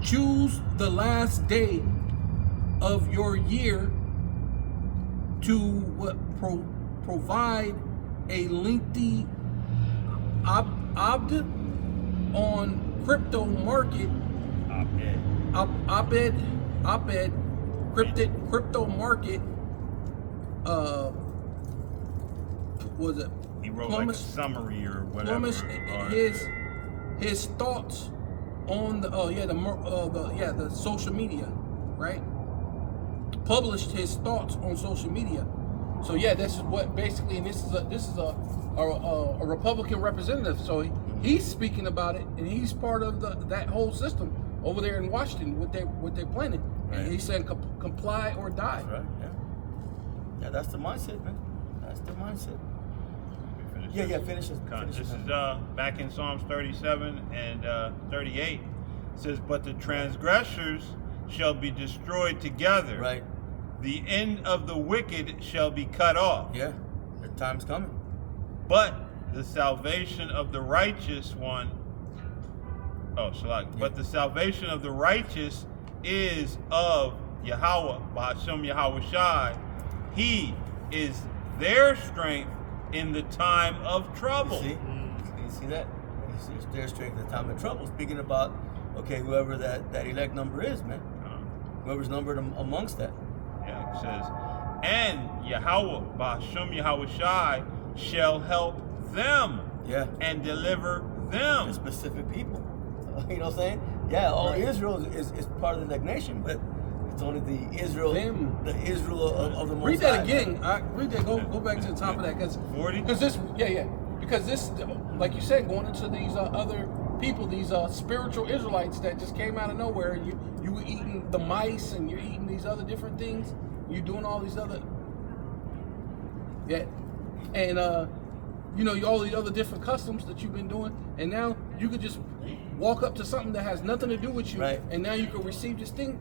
choose the last day of your year to provide a lengthy op-ed on crypto market. Op-ed, crypto market. Was it? He wrote Plumage- like a summary or whatever. Plumage his thoughts on the social media, right? Published his thoughts on social media. So yeah, this is what basically, and this is a Republican representative. So he's speaking about it, and he's part of that whole system over there in Washington. What they're planning, Right. and he said comply or die. That's right, yeah. Yeah, that's the mindset, man. That's the mindset. Yeah, finish it. This is back in Psalms 37 and 38. It says, but the transgressors shall be destroyed together. Right. The end of the wicked shall be cut off. Yeah. The time's coming. But the salvation of the righteous one, but the salvation of the righteous is of Yahweh, Bahashem Yahweh Shai. He is their strength in the time of trouble. You see that? You see it's their strength in the time of trouble. Speaking about, okay, whoever that elect number is, man. Whoever's numbered amongst that. Yeah, it says, and Yahweh, Bahashem Yahweh Shai, shall help them. Yeah. And deliver them. The specific people. You know what I'm saying? Yeah, all Israel is part of the nation, but it's only the Israel, the Israel of the Most Read that High. again. Read that. Go back to the top of that, because 40? this, because this, like you said, going into these other people, these spiritual Israelites that just came out of nowhere, and you were eating the mice, and you're eating these other different things, you're doing all these other, and all these other different customs that you've been doing, and now you could just walk up to something that has nothing to do with you, Right. and now you can receive this thing.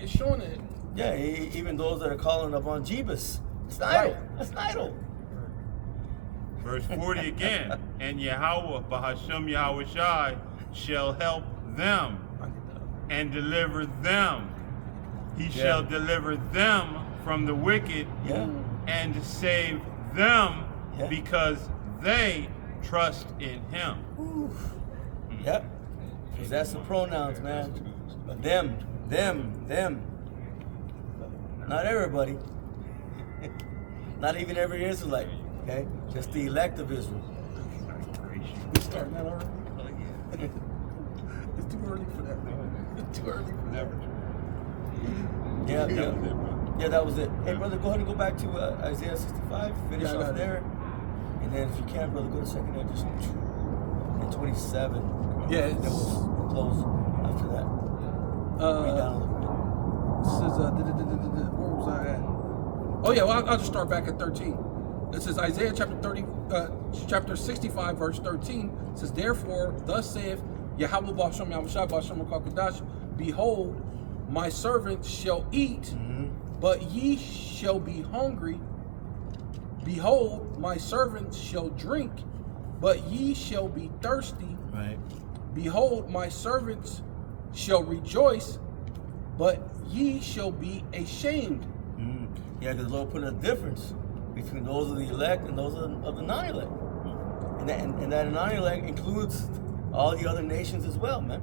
It's showing it. Yeah, even those that are calling upon Jebus. It's an idol. Right. That's an idol. Verse 40 again. And Yahweh, Bahashem Yahweh Shai, shall help them and deliver them. He shall deliver them from the wicked and save them because they trust in him. Oof. Yep. Because that's the pronouns, man. Them. Not everybody. Not even every Israelite. Okay? Just the elect of Israel. We starting that already? It's too early for that. It's too early for that. Yeah, that was it. Hey, brother, go ahead and go back to Isaiah 65. Finish Yeah, I got off it. there. And then if you can, brother, go to 2nd Edges and 27. Yeah, Then we'll close after that. Read down a little This is where was I at? Oh yeah, well I'll just start back at 13. It says Isaiah chapter 65 verse 13 says, therefore thus saith Yahweh B'Hashem Yahweh Shai B'Hashem HaKadosh, behold, my servants shall eat, but ye shall be hungry. Behold, my servants shall drink, but ye shall be thirsty. Right. Behold, my servants shall rejoice, but ye shall be ashamed. Yeah, because the Lord put a difference between those of the elect and those of the non-elect. And that non-elect includes all the other nations as well, man.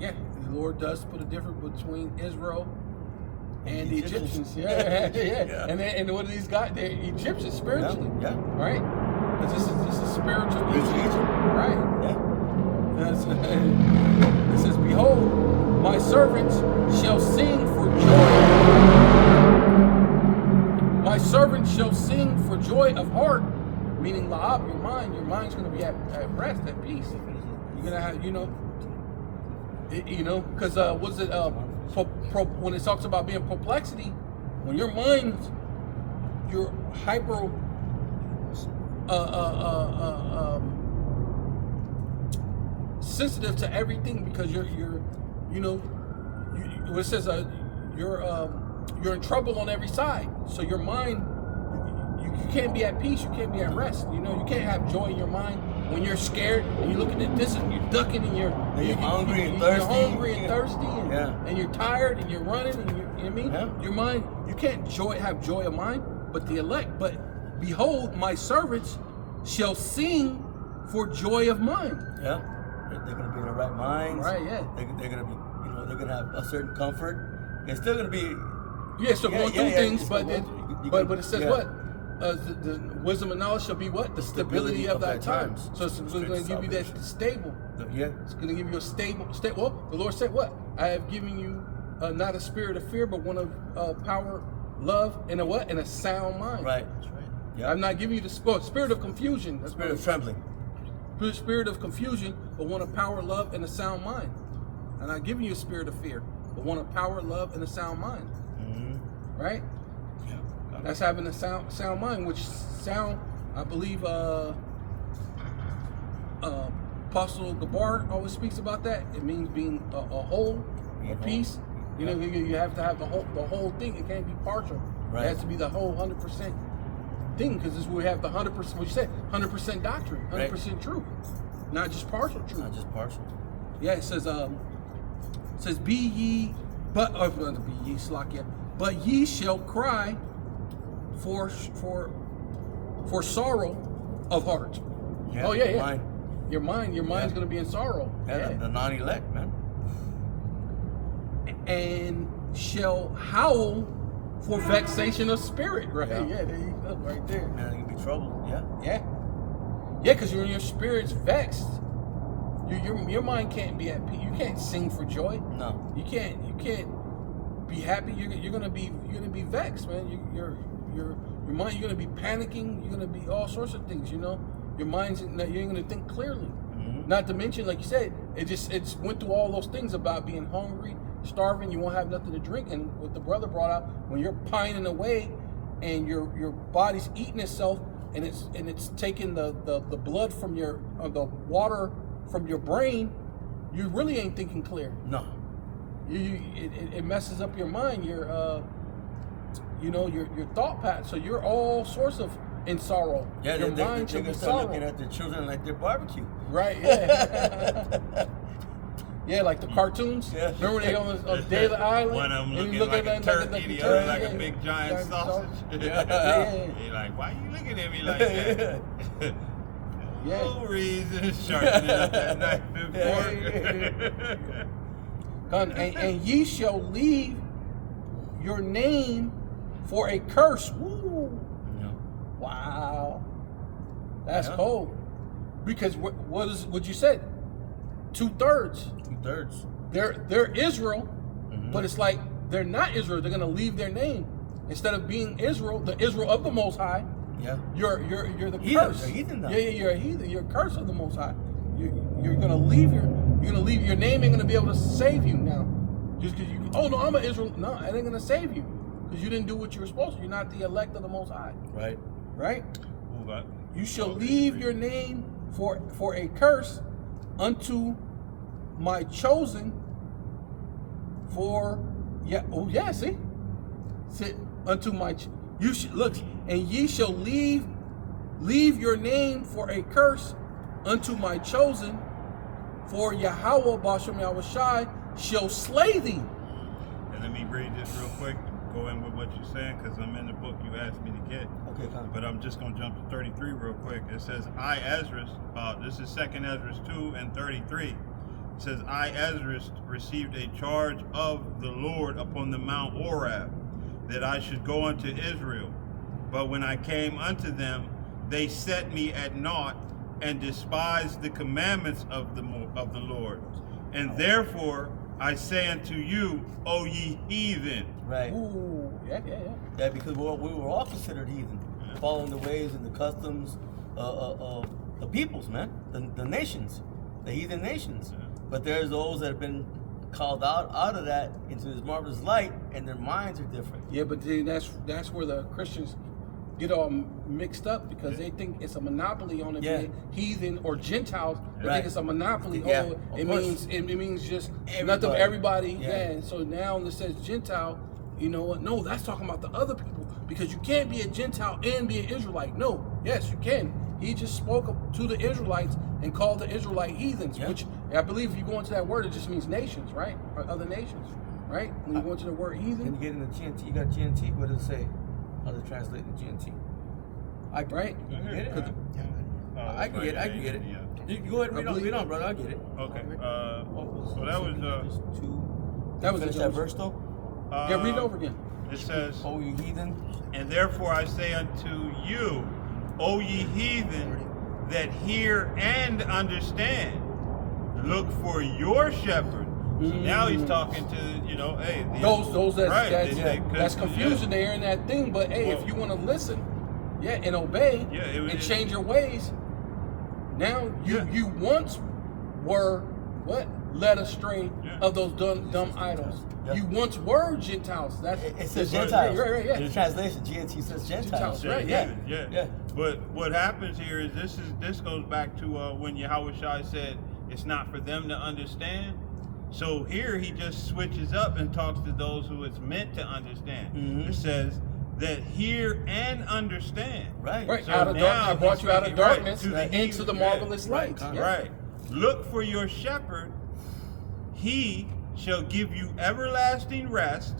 Yeah, the Lord does put a difference between Israel and the Egyptians. Egyptians. Yeah. Yeah. And what are these guys? They're Egyptians spiritually. Yeah. Right? Because this is spiritual It's Egypt. Egypt. Right. Yeah. It says, behold, my servants shall sing for joy. My servants shall sing for joy of heart, meaning la'ab, your mind's going to be at rest, at peace. You're going to have, because what's it, when it talks about being perplexity, when your mind, you're hyper, sensitive to everything, because it says you're in trouble on every side. So your mind, you can't be at peace. You can't be at rest. You can't have joy in your mind when you're scared and you're looking at this and you're ducking and you're hungry and thirsty. You're hungry and thirsty and, Yeah. and you're tired and you're running and you know what I mean? Yeah. Your mind, you can't have joy of mind, but the elect. But behold, my servants shall sing for joy of mind. Yeah. They're going to be in the right minds. Right, yeah. They're going to be, they're going to have a certain comfort. They're still going to be. Yeah, so going through things, but it says yeah. what? The wisdom and knowledge shall be what? The stability of thy times. So it's going to give you that stable. Yeah. It's going to give you a stable. Well, the Lord said what? I have given you not a spirit of fear, but one of power, love, and a what? And a sound mind. Right. Yeah. I'm not giving you the spirit of confusion. That's Spirit of trembling. Spirit of confusion, but one of power, love, and a sound mind. I'm not giving you a spirit of fear, but one of power, love, and a sound mind. Right? Yeah. That's having a sound mind, which sound, I believe, Apostle Gabar always speaks about that. It means being a whole, Being a whole. piece. You know, you have to have the whole thing. It can't be partial. Right. It has to be the whole 100% thing, because this is where we have the 100%. What you said, 100% doctrine, 100% truth, not just partial truth. Not just partial. Yeah, it says be ye, but be ye Slakia, but ye shall cry for sorrow of heart. Yeah, Oh yeah. Mind. Your mind's Yeah. gonna be in sorrow. Yeah, the non-elect, man. And shall howl for vexation of spirit. Right? Yeah. Yeah, there you go, right there. Man, it can be trouble. Yeah. Yeah, because your spirit's vexed. Your mind can't be at peace. You can't sing for joy. No. You can't be happy. You're gonna be vexed, man. Your mind. You're gonna be panicking. You're gonna be all sorts of things. You know, your mind's you ain't gonna think clearly. Mm-hmm. Not to mention, like you said, it went through all those things about being hungry, starving. You won't have nothing to drink. And what the brother brought out, when you're pining away, and your body's eating itself, and it's taking the blood from the water from your brain, you really ain't thinking clear. No. It messes up your mind, your thought pattern. So you're all sorts of in sorrow. Yeah, your they're mind should gonna be start sorrow. looking at their children like they're barbecue. Right? Yeah. Yeah, like the cartoons. Yeah. Remember they on Day of the Island? One of them And you looking look like at a them turkey, the turkey, other like yeah. a big giant sausage. Yeah. You're like, why you looking at me like that? Yeah. No reason, sharpening up that knife and fork. And ye shall leave your name for a curse. Woo. Yeah. Wow. That's Yeah. cold. Because what you said? 2/3. 2/3. They're Israel, Mhm. but it's like they're not Israel. They're gonna leave their name. Instead of being Israel, the Israel of the Most High, Yeah. you're the Heathen. curse. They're heathen now. Yeah, you're a heathen. You're a curse of the Most High. You're gonna leave your name ain't gonna be able to save you now. Just because oh no, I'm an Israel. No, it ain't gonna save you because you didn't do what you were supposed to. You're not the elect of the Most High, Right. right? Who got- You shall Oh, leave agree. your name for a curse unto my chosen. See, unto my look, and ye shall leave your name for a curse unto my chosen, for Yahweh Bashem Yahushai shall slay thee. And let me read this real quick to go in with what you're saying, because I'm in the book you asked me to get. Okay, come. But I'm just going to jump to 33 real quick. It says, I, Ezra, this is 2nd Ezra 2 and 33. It says, I, Ezra, received a charge of the Lord upon the Mount Orab, that I should go unto Israel. But when I came unto them, they set me at naught and despised the commandments of the Lord. And therefore I say unto you, O ye heathen. Right. Ooh, yeah. Yeah, because we were all considered heathen, following the ways and the customs of the peoples, man, the nations, the heathen nations. But there's those that have been called out of that into this marvelous light, and their minds are different. Yeah, but then that's where the Christians get all mixed up, because they think it's a monopoly on it. Yeah. Being heathen or Gentiles. They Right. think it's a monopoly. Yeah, Oh, of it course. means just nothing Everybody. for everybody. Yeah. Yeah. And so now when it says Gentile, you know what? No, that's talking about the other people, because you can't be a Gentile and be an Israelite. No, yes, you can. He just spoke to the Israelites and called the Israelite heathens, Yeah. which I believe if you go into that word, it just means nations, right? Or other nations, right? When you go into the word Then heathen, you get into GNT, you got GNT, what does it say? How does it translate to GNT? right? You can get it? Oh, I can get it, I can get it. You go ahead and read on, brother, I'll get it. Okay. So that was That was Finish the that verse though? Yeah, read it over again. It says, Oh, you heathen. and therefore I say unto you, O ye heathen, that hear and understand, look for your shepherd. So now he's talking to, hey, Those right, that's confusing there in that thing. But hey, if you want to listen, and obey, and change your ways, now you once were what? led astray Yeah. of those dumb idols. Yeah. You once were Gentiles. That's It says that's Gentiles. right, yeah. In the translation, GNT says Gentiles. Gentiles. Right, yeah. yeah. But what happens here is this goes back to when Yahweh Shai said it's not for them to understand. So here he just switches up and talks to those who it's meant to understand. Mhm. It says that hear and understand. Right. Right. So Out of now I brought he's you out of speaking, right, darkness to the into heathen, the yeah. marvelous light. Right, Yeah. Right. Look for your shepherd. He shall give you everlasting rest,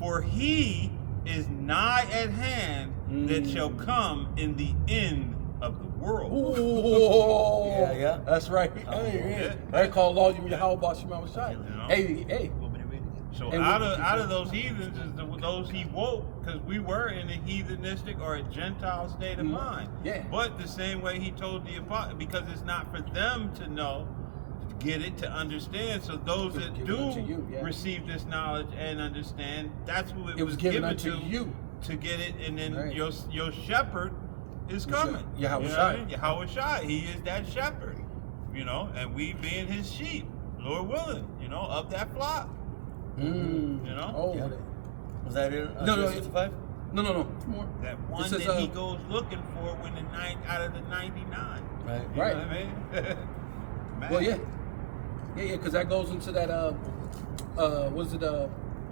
for he is nigh at hand that shall come in the end of the world. Ooh. Yeah. That's right. Oh, Hey, yeah. They call all you Yahweh Bashim Shai. You know? Hey. Want me to read it? So And out we- of those heathens is those he woke, because we were in a heathenistic or a Gentile state of mind. Yeah. But the same way he told the apostle, because it's not for them to know, get it, to understand. So those It was that given do unto you, yeah. receive this knowledge and understand, that's who It was given unto to you. to get it, and then Right. your shepherd is coming. Yahweh You know Shai. what I mean? Yahweh Shai. He is that shepherd. You know, and we being his sheep, Lord willing, you know, of that flock. You know? Oh, Yeah. Was that in No, Isaiah no, 65? No. More. That one says, that he goes looking for when the out of the 99. Right. You Right. know what I mean? Man. Well, yeah, because that goes into that was it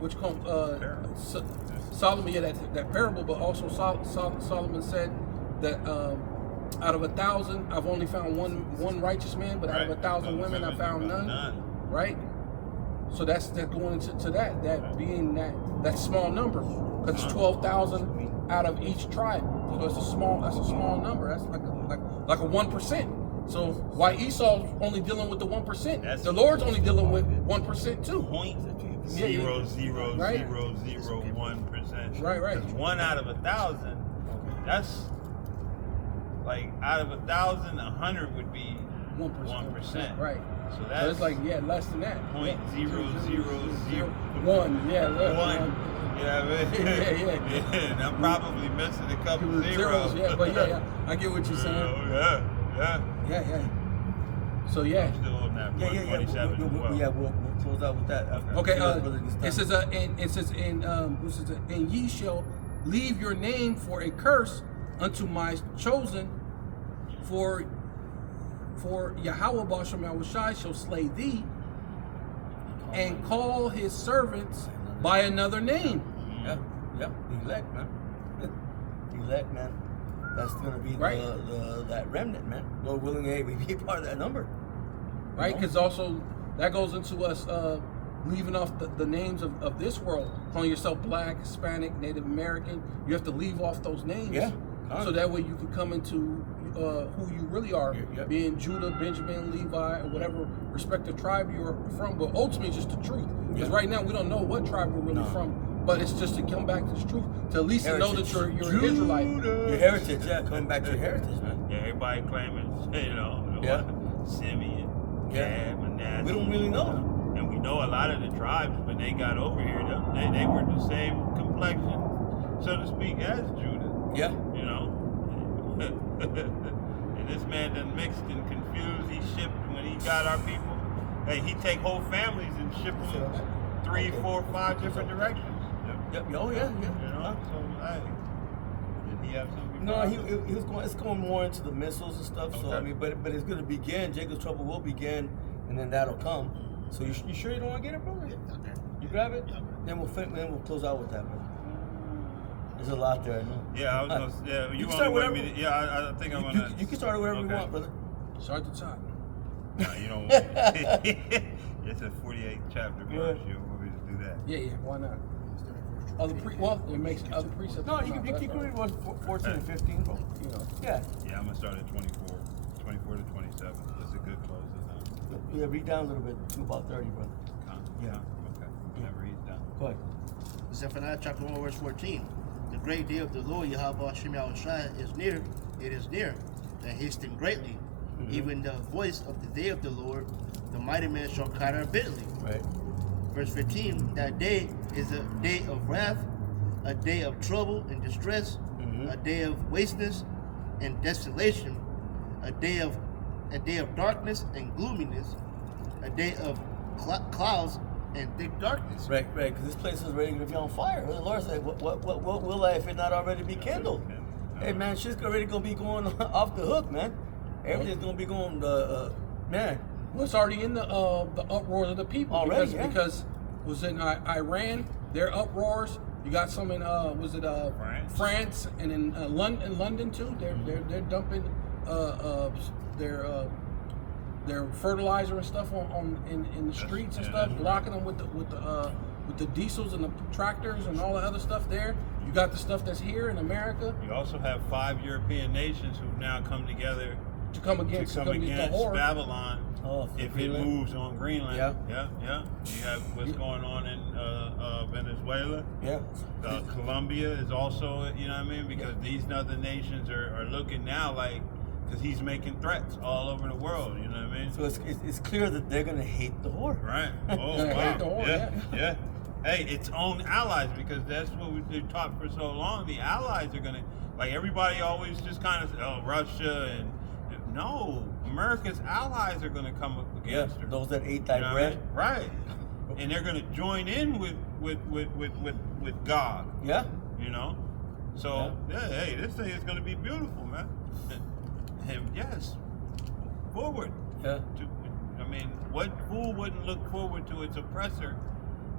which come Parable. Solomon, yeah, that parable, but also Solomon said that out of 1,000 I've only found one righteous man, but out of Right. 1,000 women I found none. Right. So that's going into that being that small number, because it's 12,000 out of each tribe. So it's a small number. That's like a 1%. So why Esau's only dealing with the 1%? That's- The Lord's only dealing with 1% too. Point Yeah, yeah. 0.0001%. Right. Because 1 out of 1,000, that's like out of 1,000, 100 would be 1%. Right. So So that's it's like less than that. point zero zero zero One. Yeah. one. You know what I mean? Yeah. And I'm probably missing a couple zeros. Yeah, but yeah, I get what you're saying. Yeah. Yeah. So yeah. Still on that Yeah. 127 as well. We'll close out with that. After Okay. Brother gets It done. says and ye shall leave your name for a curse unto my chosen, for Yahweh Bashem Yahushai shall slay thee, and call his servants by another name. Yeah. Elect, man. Elect, man. That's gonna be Right. that remnant, man. Lord willing, hey, we be a part of that number. Right? Because also that goes into us leaving off the names of this world, calling yourself Black, Hispanic, Native American. You have to leave off those names. Yeah. So that way you can come into who you really are, Yep. being Judah, Benjamin, Levi, or whatever respective tribe you're from. But ultimately, just the truth. Because Yeah. right now we don't know what tribe we're really No. from. But it's just to come back to the truth, to at least to know that Heritage. you're an Israelite. Your heritage, yeah, coming back to your heritage, man. Yeah, everybody claiming, Yeah. Simeon, Yeah. Gad, Manasseh. We don't really know. And we know a lot of the tribes, when they got over here, they were the same complexion, so to speak, as Judah. Yeah. You know? And this man done mixed and confused. He shipped, when he got our people, hey, he take whole families and ship them 3, 4, 5 different directions. Yep. Oh yeah. You know? So, hey, did he have something? No, he was going. It's going more into the missiles and stuff. So Okay. I mean, but it's going to begin. Jacob's trouble will begin, and then that'll come. So you sure you don't want to get it, brother? You grab it. Then we'll close out with that, man. There's a lot there, I know. Yeah, I was gonna. Yeah, You you can only start want whatever- me to. Yeah, I think I'm gonna. You can start wherever you Okay. want, brother. Start the time. No, you don't. It's a 48 chapter verse. You want me to do that? Yeah. Why not? It makes other precepts. No, you can keep reading 14 and 15, bro. You know. Yeah. Yeah, I'm gonna start at 24 to 27. That's a good closing. Yeah, read down a little bit to about 30, brother. Yeah. Okay. Never read down. Go ahead. Zephaniah chapter 1 verse 14. The great day of the Lord Yahweh Hashem Yahushai is near. It is near, and hasten greatly. Even the voice of the day of the Lord, the mighty man shall cry out bitterly. Right. Verse 15. That day is a day of wrath, a day of trouble and distress, a day of wasteness and desolation, a day of darkness and gloominess, a day of clouds and thick darkness. Right, because this place is ready to be on fire. The Lord said, what will I if it not already be kindled? Hey, man, shit's already going to be going off the hook, man. Everything's going to be going, man. Well, it's already in the uproars of the people. Already, because was in Iran, their uproars. You got some in France and in London too. They're dumping their fertilizer and stuff in the streets and stuff, blocking them with the diesels and the tractors and all the other stuff there. You got the stuff that's here in America. You also have 5 European nations who've now come together to come against Babylon. If it Greenland. moves on Greenland. Yeah. You have what's going on in Venezuela. Yeah. Colombia is also, you know what I mean? Because these other nations are looking now like, because he's making threats all over the world, you know what I mean? So it's clear that they're going to hate the whore. Right. Oh, They wow. hate the whore, Yeah. Hey, its own allies, because that's what we've been taught for so long. The allies are going to, like everybody always just kind of, Russia and, no, America's allies are going to come up Yeah, against her. those that ate You thy know what I bread. mean? Right. And they're going to join in with God, Yeah. you know? So, hey, this thing is going to be beautiful, man. And yes, forward. Yeah. I mean, what fool wouldn't look forward to its oppressor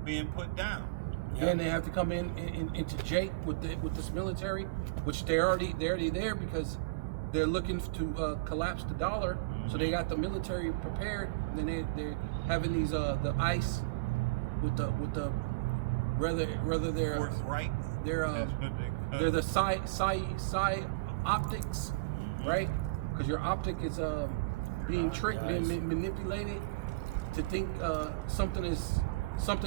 being put down? Yeah. Then they have to come into Jake with this military, which they're already there because they're looking to collapse the dollar. So they got the military prepared. And then they're having these the ICE with the rather they're Fourth Reich. they're That's what they they're the psi optics, right? Because your optic is being tricked, Nice. being manipulated to think something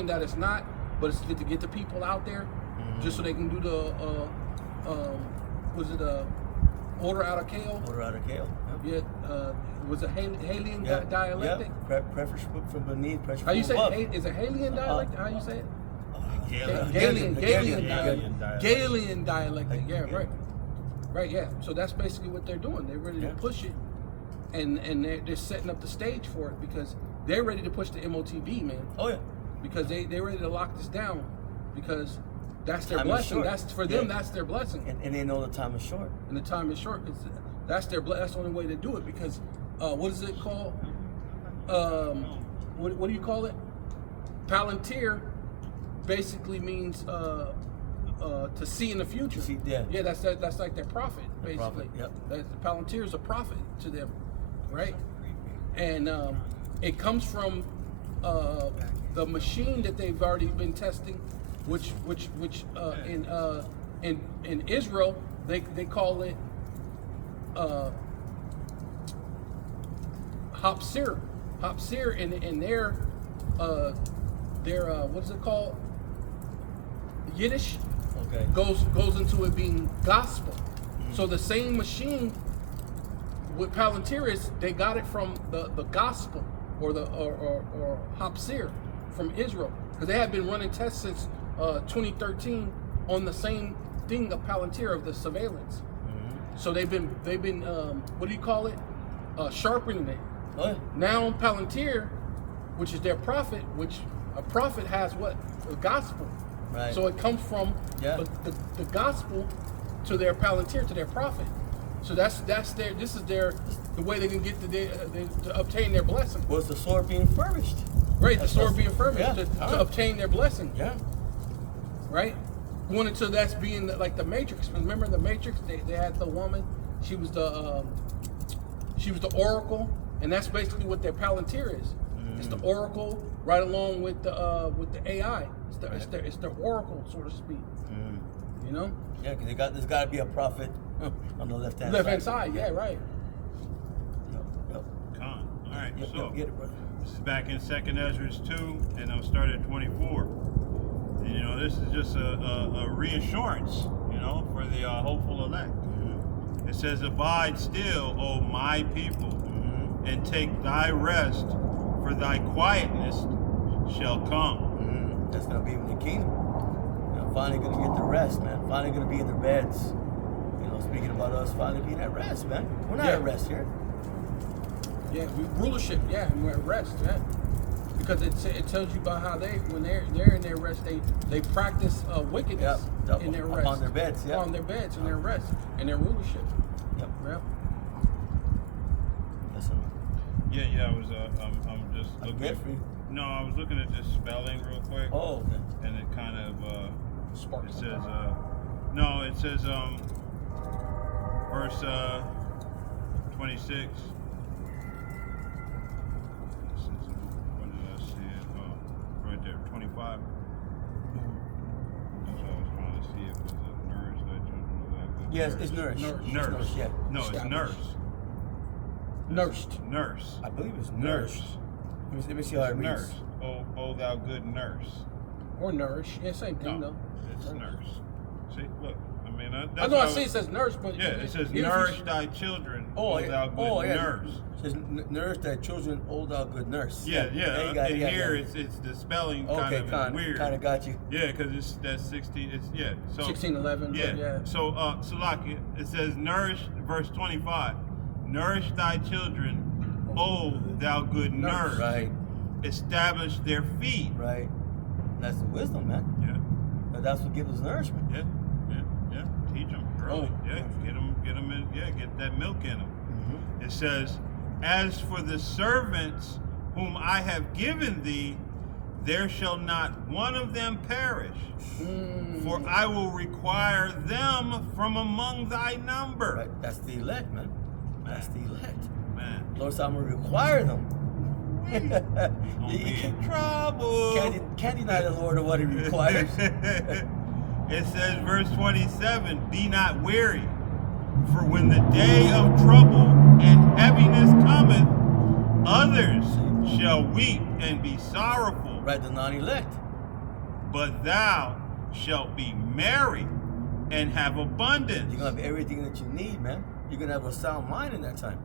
that it's not, but it's to get the people out there just so they can do the order out of Kale? Order out of Kale. Yeah, was it Halian dialectic? Yeah. Pressure from beneath, pressure How you from say above. it? Is it Halian dialect? How you say it? Galen. Galilean dialectic. Yeah, Yeah. right. Yeah. So that's basically what they're doing. They're ready to Yeah. push it, and they're setting up the stage for it because they're ready to push the MOTB, man. Oh yeah. Because they're ready to lock this down because that's their Time is blessing. short. That's for them. Yeah. That's their blessing, And they know the time is short. and the time is short because that's their that's the only way to do it. Because what is it called? What do you call it? Palantir basically means to see in the future. See, yeah. Yeah, that's like their prophet, The basically. prophet, yep. The Palantir is a prophet to them, right? And it comes from the machine that they've already been testing, which in Israel they call it Hapsir. Hapsir in their what is it called? Yiddish Okay. goes into it being gospel. So the same machine with Palantir is they got it from the gospel or Hapsir from Israel because they have been running tests since 2013 on the same thing of Palantir of the surveillance. So they've been what do you call it? Sharpening it. Oh yeah. Now Palantir, which is their prophet, which a prophet has what? The gospel. Right. So it comes from Yeah. the gospel to their Palantir, to their prophet. So that's the way they can get to obtain their blessing. Was the sword being furbished? Right, the That's sword what- being furnished yeah. to obtain their blessing. Yeah. Right? Going into that's being like the Matrix. Remember the Matrix? They had the woman. She was the oracle, and that's basically what their Palantir is. It's the oracle, right along with the AI. It's their oracle, so to speak. You know, Yeah, because there's got to be a prophet on the left hand left hand side. Yeah, right. Yep. Con. All right, Yep, so yep, get it, brother. this is back in 2nd Ezra 2, and I'm starting at 24. And, you know, this is just a reassurance, you know, for the hopeful elect. It says, "Abide still, O my people, and take thy rest, for thy quietness shall come." That's gonna be in the kingdom. You know, finally gonna get the rest, man. Finally gonna be in their beds. You know, speaking about us, finally being at rest, man. We're not Yeah. at rest here. Yeah, rulership. Yeah, and we're at rest. Yeah. Because it tells you about how when they're in their rest, they practice wickedness Yep. in their Upon rest. their beds, yeah. On their beds, in their rest, in their rulership. Yep. Yep. Listen, Yeah. I was. I'm just I'm looking. good for you. No, I was looking at this spelling real quick. Oh, okay. And it kind of. Sparks. It says. No, it says. Verse 26. It says, when did I see it? Oh, right there, 25. That's what I was trying to see if it was a nurse that children of that good. Yes, it's nourished. Nurse. Nurse. Yeah. No, it's nurse. Nursed. Nurse. I believe it's Nurse. nourished. Let me see how it reads. Nurse. Oh, thou good nurse. Or nourish. Yeah, same thing No, though. it's nurse. See, look. I mean, I that's know I how- see it says nurse, but Yeah, it says even if you- nourish thy children, Oh, thou good yeah. nurse. It says nourish thy children, old thou good nurse. Yeah. you got it, And you got here it. it's the spelling Okay, kind of weird. kind of got you. Yeah, because that's 16. It's So 16:11. yeah. Yeah. So Salakia, it says nourish, verse 25. Nourish thy children, O thou good nurse. Right, Establish their feet. right. That's the wisdom, man. Yeah. But that's what gives us nourishment. Yeah. Teach them early. Oh. Yeah. Get them in. Yeah. Get that milk in them. Mm-hmm. It says, as for the servants whom I have given thee, there shall not one of them perish, for I will require them from among thy number. Right, that's the elect, man. That's the elect. Man, Lord said, I'm going to require them. gonna be in trouble. Can't deny the Lord of what he requires. It says, verse 27, be not weary, for when the day of trouble and heaviness cometh, others shall weep and be sorrowful, Right, the non-elect. but thou shalt be merry and have abundance, You're going to have everything that you need, man. You're going to have a sound mind in that time.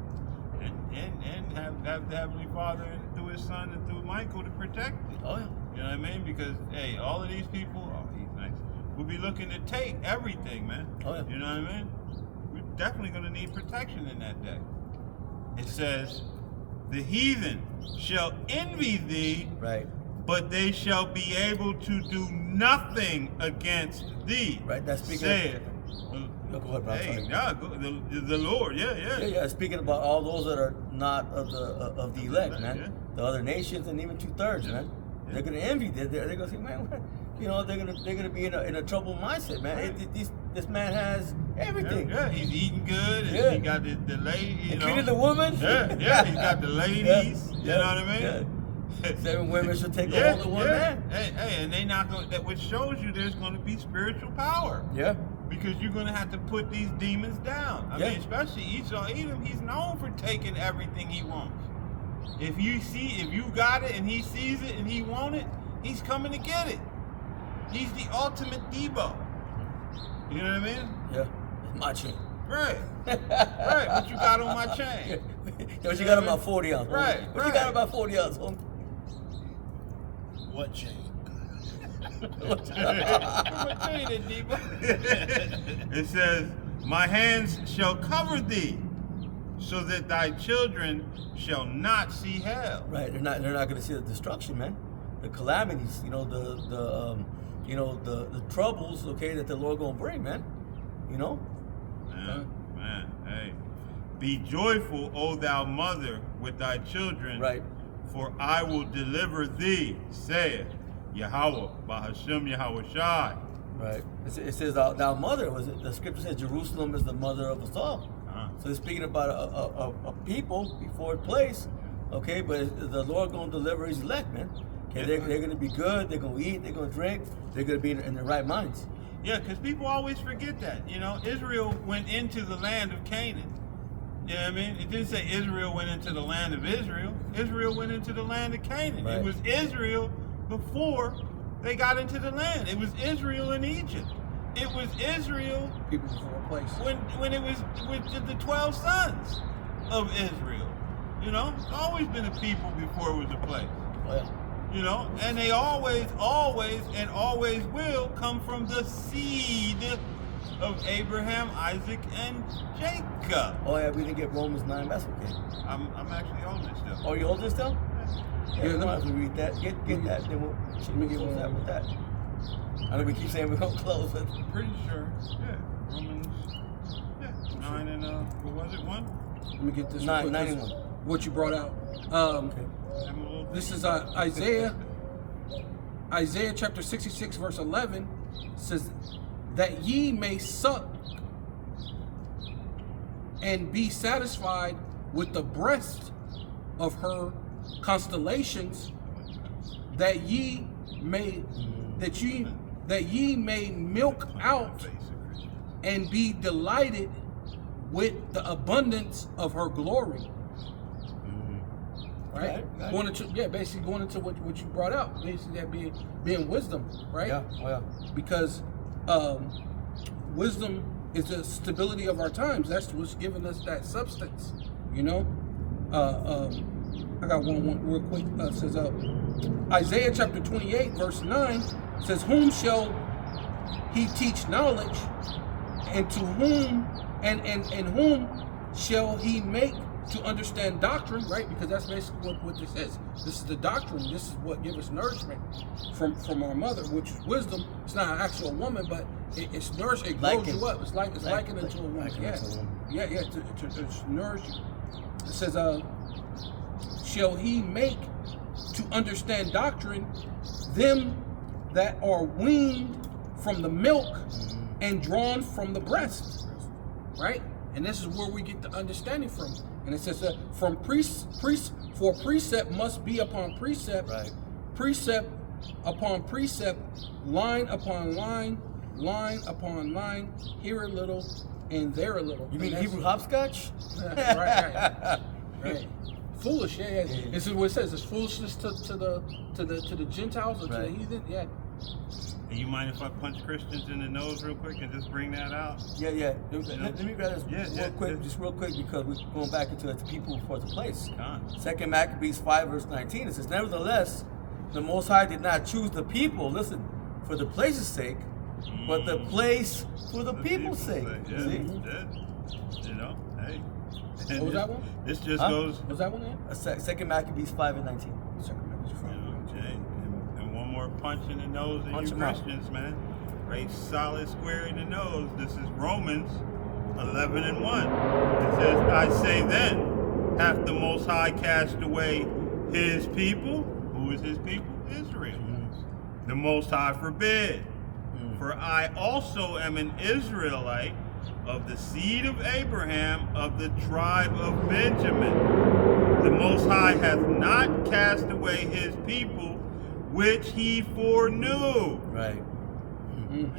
and have the Heavenly Father through His Son and through Michael to protect it. Oh, yeah. You know what I mean? Because, hey, all of these people, oh, he's nice, will be looking to take everything, man. Oh, yeah. You know what I mean? We're definitely going to need protection in that day. It says, the heathen shall envy thee, Right, but they shall be able to do nothing against thee. right. That's speaking Saith, Go ahead, bro. hey, Sorry. yeah, the Lord, yeah. Yeah. Speaking about all those that are not of the elect, man. Yeah. The other nations and even 2/3, man. Yeah. They're gonna envy. They're gonna say, man, what? You know, they're gonna be in a troubled mindset, man. Right. This man has everything. Yeah, he's eating good, and Yeah. he got the lady, you know. Including the woman. Yeah, he got the ladies, you know what I mean? Yeah. 7 women should take a Yeah, hold of one yeah. man. Hey, and they not going that which shows you there's gonna be spiritual power. Yeah. Because you're gonna have to put these demons down. I Yeah. mean, especially Esau Edom, he's known for taking everything he wants. If you got it and he sees it and he want it, he's coming to get it. He's the ultimate Debo. You know what I mean? Yeah. My chain. Right. Right. What you got on my chain? Yo, what you got about 40 ounce? Right, What you right. got about 40 ounce, homie? What chain? What chain is, Debo? It says, my hands shall cover thee, so that thy children shall not see hell. Right. They're not going to see the destruction, man. The calamities, you know, the troubles, okay, that the Lord going to bring, man. You know? Man, hey. Be joyful, O thou mother, with thy children. Right. For I will deliver thee, saith Yahweh, Bahashem Yahweh Shai. Right. It says, thou mother, the scripture says Jerusalem is the mother of us all. Uh-huh. So it's speaking about a people before a place, okay, but the Lord going to deliver his elect, man. Okay, they're going to be good, they're going to eat, they're going to drink, they're going to be in their right minds. Yeah, because people always forget that. You know, Israel went into the land of Canaan. You know what I mean? It didn't say Israel went into the land of Israel. Israel went into the land of Canaan. Right. It was Israel before they got into the land. It was Israel in Egypt. It was Israel People before a place. when it was with the 12 sons of Israel. You know, it's always been a people before it was a place. Well, You know, and they always will come from the seed of Abraham, Isaac, and Jacob. oh yeah, we didn't get Romans 9, that's okay. I'm actually holding it still. Oh, you hold this still? Yeah, Yeah, we might as well read that. Get that. Then we'll Let me get close one. that with that. I know we keep saying we're gonna close it. Pretty sure. Yeah. Romans. Yeah. 9 and what was it? 1. Let me get this. 91. What you brought out. Okay. This is Isaiah chapter 66 verse 11 says that ye may suck and be satisfied with the breast of her constellations, that ye may milk out and be delighted with the abundance of her glory. Right? Right. Going into basically going into what you brought out, basically that being wisdom, right? Yeah. Oh yeah. Because wisdom is the stability of our times. That's what's giving us that substance, you know. I got one real quick. Says Isaiah chapter 28 verse 9 says, "Whom shall he teach knowledge, and to whom and whom shall he make to understand doctrine?" Right, because that's basically what this is. This is the doctrine. This is what gives us nourishment from our mother, which is wisdom. It's not an actual woman, but it's nourishing. It grows you up. It's likened into a woman. Yeah, to nourish you. It says, "Shall he make to understand doctrine them that are weaned from the milk and drawn from the breast?" Right, and this is where we get the understanding from. And it says from for precept must be upon precept, Right. precept upon precept, line upon line, line upon line, here a little and there a little. You mean And Hebrew hopscotch? right. Foolish, yeah. This is what it says. It's foolishness to the Gentiles or to the Right. heathen. Yeah. Hey, you mind if I punch Christians in the nose real quick and just bring that out? Yeah. Let me grab this Yeah, real quick, because we're going back into it. The people before the place. Con. 2 Maccabees 5 verse 19. It says, "Nevertheless, the Most High did not choose the people, listen, for the place's sake, but the place for the people's sake." Yeah, See? yeah. You know, hey. What was that one? This just Huh? goes. Was that one there? 2 Maccabees 5 and 19. Hey, and one more punch in the nose of Punch you 'em out. Christians, man. Right solid square in the nose. This is Romans 11 and 1. It says, "I say then, hath the Most High cast away his people?" Who is his people? Israel. The Most High forbid. For I also am an Israelite, of the seed of Abraham, of the tribe of Benjamin. The Most High hath not cast away his people, which he foreknew. Right.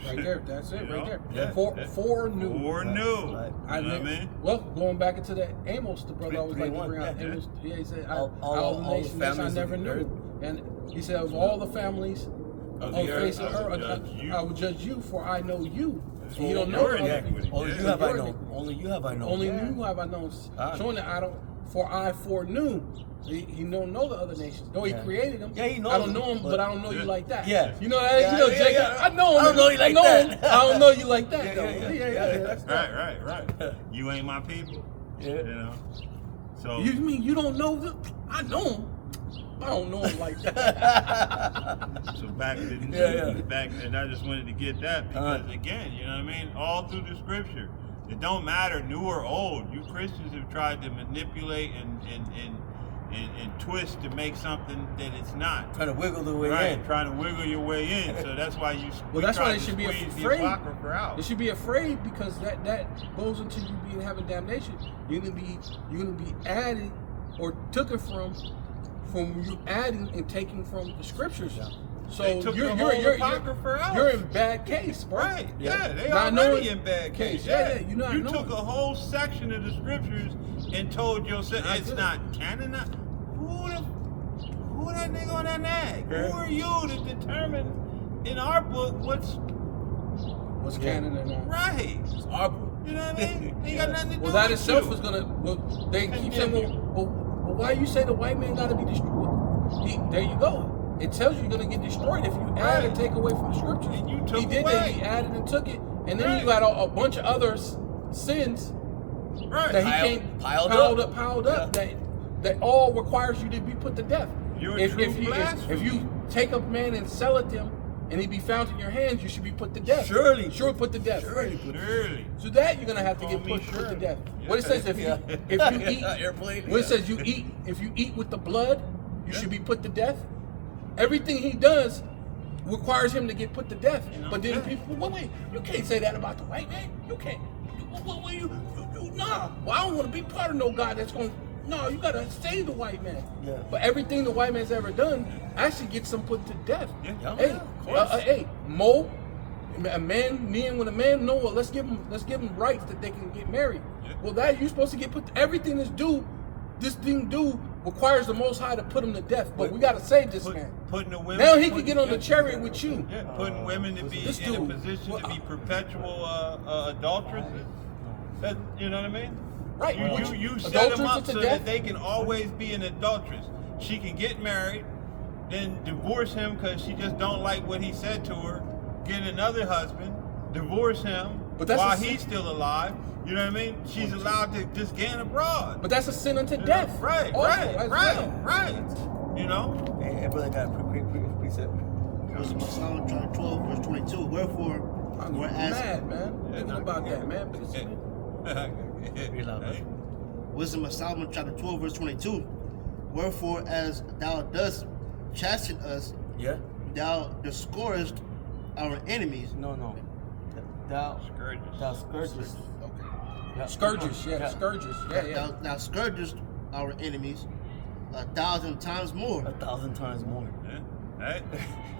Right there. That's it. You Right know? there. Yeah. Foreknew. Foreknew. Right. You know what I mean? Well, going back into that Amos, the brother always like to 3:1, bring out. yeah. Amos, yeah, he said, All all the the nations which I families of never the knew. earth. And he said, of all the families Of on the the earth, face of I will earth, judge you. I will judge you, for I know you. That's And you don't your know other iniquity. people. Only Yeah. you have I Your known. iniquity. Only you have I known. Only you have I known. Ah. Showing that I don't, for I foreknew. He don't know the other nations. Though he Yeah. created them. Yeah, he knows I don't them, know him, but I don't know you Yeah. like that. Yeah. You know that? Yeah, you know, yeah, Jacob. yeah. I know him. I don't know you like know that. him. I don't know you like that. Yeah, though. yeah. That's Right. You ain't my people. Yeah. You know? So You mean you don't know them? I know him. I don't know him like that. So back to Yeah. back, and I just wanted to get that because again, you know what I mean. All through the scripture, it don't matter new or old. You Christians have tried to manipulate and twist to make something that it's not. Trying to wiggle the way Right, in. trying to wiggle your way in. So that's why you. Well, that's why they should be squeeze afraid. The apocrypha out. They should be afraid because that goes into you being having damnation. You're gonna be added or taken from you adding and taking from the scriptures. Yeah. So They took you're the whole apocrypha out. you're in bad case, bro. Right. Yeah, they Not already knowing- in bad case. Yeah, you not You knowing. took a whole section of the scriptures and told yourself Not it's good. not canon. Who that nigga on that nag? Yeah. Who are you to determine in our book what's What's Yeah. canon and all. right? It's our book. You know what I mean? Ain't got nothing to do Well, that with itself you. is gonna. Well, they keep saying, well, why you say the white man gotta be destroyed? There you go. It tells you you're gonna get destroyed if you add and Right. take away from the scriptures. And you took he did away. that. He added and took it, and then you Right. got a bunch of other sins Right. that he Piled- can't piled up Yeah. that all requires you to be put to death. You're a if true you blasphemy. take a man and sell it to him, and he be found in your hands, you should be put to death. Surely. Sure, put to death. Surely. Surely. So that you're gonna have to Call get me put to Shirley. death. Yeah. What it says if you eat Airplane. when it says if you eat with the blood, you should be put to death. Everything he does requires him to get put to death. But then people, wait, you can't say that about the white man. You can't. Nah. Well, I don't want to be part of no God that's going. No, you gotta save the white man. Yeah. But everything the white man's ever done actually gets him put to death. Yeah. Hey, of course. hey, Mo, a man kneeling with a man. No, well, let's give them rights that they can get married. Yeah. Well, that you're supposed to get put. Everything this thing requires the Most High to put him to death. But we gotta save this man. Putting the women. Now he can get on the chariot with you. Yeah, putting women to be This in a dude- position well, to be perpetual adulteresses. That, you know what I mean? Right. You set Adulteress them up to so death? that they can always be an adulteress. She can get married, then divorce him because she just don't like what he said to her. Get another husband, divorce him But that's while a sin. he's still alive. You know what I mean? She's allowed to just gain abroad. But that's a sin unto You know? death. Right, also, right, as right, well. right. You know? Hey, brother got a precept. Wisdom of Solomon chapter 12, verse 22. Wherefore, I'm whereas mad, man. Thinking about that, man. Read loud, Hey. Wisdom of Solomon chapter 12, verse 22. Wherefore, as thou dost chasten us, Yeah? thou discouragest our enemies. No. Thou Scourges. scourges. Yeah. Scourges, yeah, scourges, yeah. Thou scourgest our enemies 1,000 times more. 1,000 times more. Yeah. Hey.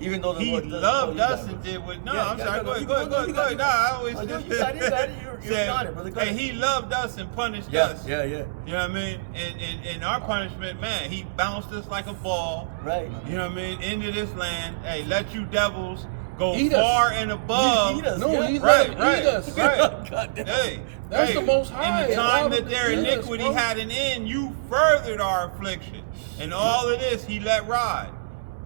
Even though the He Lord does loved call you us that, and brother. did what? No, Yeah, I'm yeah, sorry. no, Go you ahead. got it. No, I always Oh, you just got it, you got it. You're said, on it, brother. Go hey, ahead. he loved us and punished Yeah, us. yeah. You know what I mean? And our punishment, man, he bounced us like a ball. Right. You know what I mean? Into this land. Hey, let you devils go Eat us. far and above. Eat us, No, yeah. he let him Right, eat us. right. God damn. Hey, That's hey, the Most High. In the time Allow that him their to eat us, iniquity bro. had an end, you furthered our affliction. And all of this he let ride.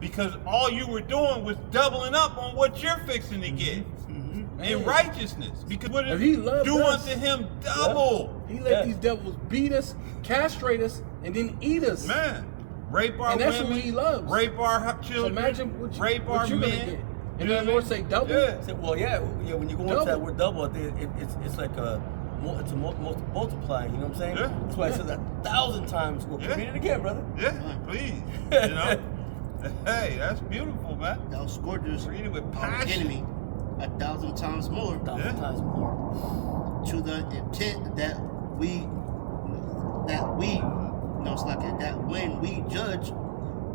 Because all you were doing was doubling up on what you're fixing to get. In righteousness. Because what If he loved do us, unto him double. He let these devils beat us, castrate us, and then eat us. Man. Rape our And that's women. what he loves. Rape our So children. imagine rape what our you're men. gonna get. You And know then the what Lord I say mean? double. Yeah. So, well, yeah. When you go into that word double, I think it's like it's a multiplying. You know what I'm saying? Yeah. That's why it says 1,000 times. Well, Yeah. read it again, brother. Yeah, please. You know? Hey, that's beautiful, man. Thou scourgest Read it with our passion. enemy 1,000 times more, 1,000 times more. to the intent that when we judge,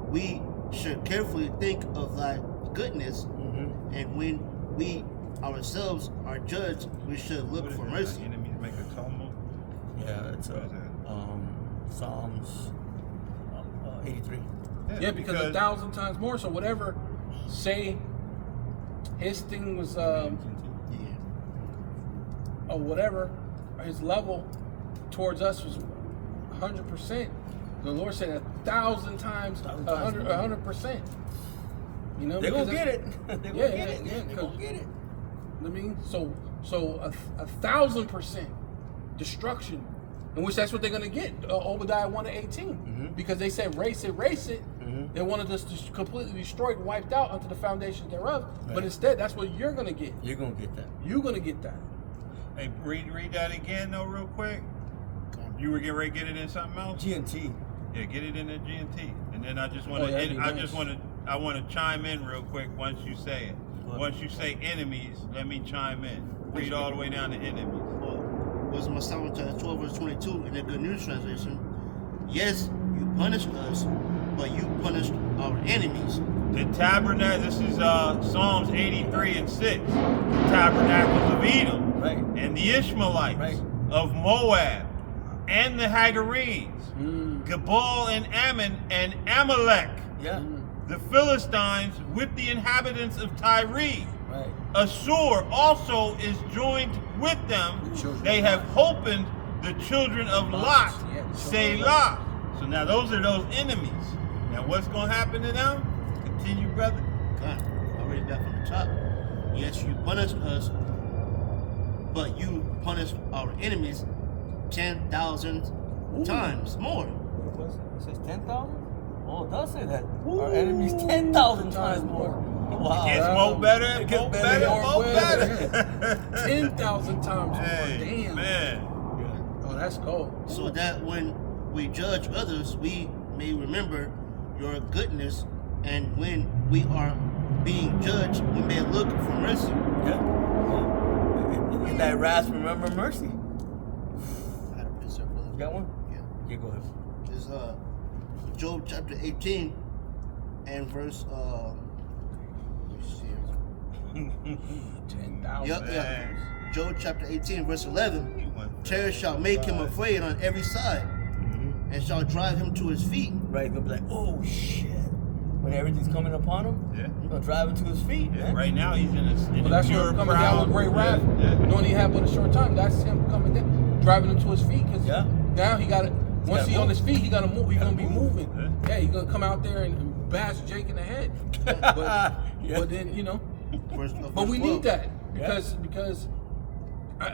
we should carefully think of thy goodness, and when we ourselves are judged, we should look for mercy. Enemies make a tumble. Yeah, it's What is that? Psalms 83. Yeah, because 1,000 times more. So whatever, say his thing was or whatever, his level towards us was 100%. The Lord said 1,000 times, 100%. You know, They're because gonna get that's- it. They're Yeah, gonna get it. yeah, They're gonna 'cause- get it. I mean, so 1,000% destruction, in which that's what they're gonna get. Obadiah 1:18, because they said race it. They wanted us to completely destroyed and wiped out unto the foundations thereof. But Right. instead, that's what you're gonna get. You're gonna get that. You're gonna get that. Hey, read that again though, real quick. You were getting ready to get it in something else? G&T. Yeah, get it in the GNT, and then I just want Oh, to. that'd be nice. I want to chime in real quick once you say it. What? Once you say enemies, let me chime in. Read all the way down to enemies. Wisdom of Solomon chapter 12, verse 22 in the Good News Translation. Yes, you punished us, but you punished our enemies. The tabernacle. This is Psalms 83 and 6. The tabernacles of Edom, Right. and the Ishmaelites Right. of Moab, and the Hagarenes, Mm. Gebal and Ammon and Amalek, Yeah. the Philistines with the inhabitants of Tyre. Right. Assur also is joined with them. The children They of have Lot. opened the children of Lot. Lot, Yeah, the children of Selah. So now those are those enemies. Now what's going to happen to them? Continue, brother. God, I'll read that from the top. Yes, you punished us, but you punished our enemies 10,000 times more. It says 10,000? Oh, it does say that. Our enemies 10,000 times more. Wow. Gets more better, It gets more better, better, more more better. better. 10,000 times Hey, more. Damn. man. Oh, that's cold. So that when we judge others, we may remember your goodness, and when we are being judged, we may look for mercy. Yeah. In that wrath, remember mercy. I had a piece there, brother. You got one? Yeah. Yeah, go ahead. Is Job chapter 18 and verse let me see here. 10,000. Yep, yeah. Man. Job chapter 18 verse 11. Terror shall make him afraid on every side, and shall drive him to his feet. Right, he's gonna be like, oh shit. When everything's coming upon him, Yeah. he's gonna drive him to his feet, Yeah, man. right now he's in a Well, that's pure him coming proud. down with great wrath, Yeah. knowing he had but a short time. That's him coming down, driving him to his feet. Cause Yeah. now he got to. Once gotta he on move. his feet, he gotta move. He's gonna be move. moving. Yeah, he's gonna come out there and bash Jake in the head. But, Yeah. but then Verse but we 12. need that because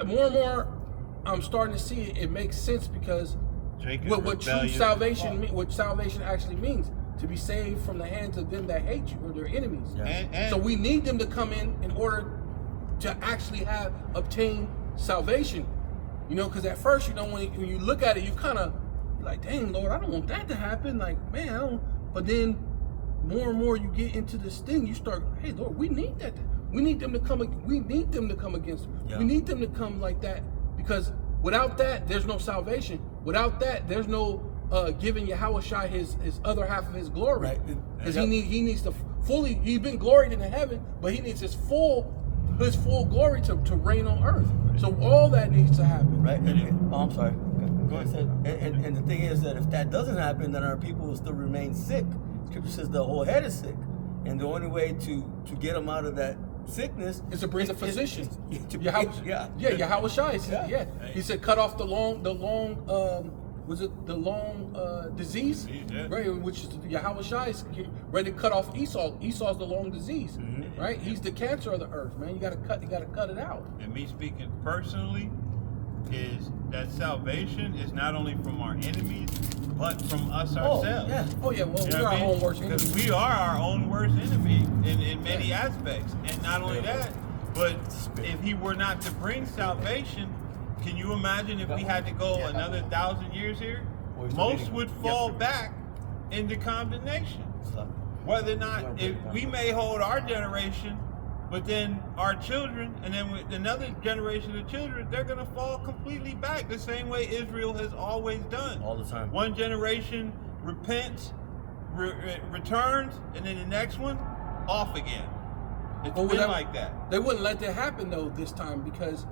more and more I'm starting to see it makes sense because Jacob what true rebellious. salvation what salvation actually means, to be saved from the hands of them that hate you or their enemies. Yeah. And So we need them to come in order to actually obtain salvation. Because at first, when you look at it, you kind of like, dang, Lord, I don't want that to happen. Like, man, I don't. But then more and more you get into this thing, you start, hey, Lord, we need that. We need them to come. We need them to come against. Yeah. We need them to come like that because without that, there's no salvation. Without that, there's no giving Yahushua his other half of his glory. Right. Because Yeah. he needs to fully. He's been gloried in heaven, but he needs his full glory to reign on earth. So all that needs to happen. Right? Oh, I'm sorry. Go ahead. And the thing is that if that doesn't happen, then our people will still remain sick. Scripture says the whole head is sick. And the only way to get them out of that sickness Is to bring the physician. Yeah. Yahushua said, Yeah. He said, cut off the long disease, Yeah. right? Which is Yahushua is ready to cut off Esau. Esau's the long disease, right? He's the cancer of the earth, man. You gotta cut it out. And me speaking personally, is that salvation is not only from our enemies, but from us Oh, ourselves. yeah. Oh yeah, well, You know we're what our I mean? own worst Because enemy. we are our own worst enemy in many aspects. And not only Yeah. that, but if he were not to bring salvation, can you imagine if we had to go another 1,000 years here? Well, he's Most reading would fall yesterday. back into condemnation. So, Whether or not, if we may hold our generation, but then our children, and then with another generation of children, they're going to fall completely back the same way Israel has always done. all the time. One generation repents, returns, and then the next one, off again. It's But been that- like that. They wouldn't let that happen though this time because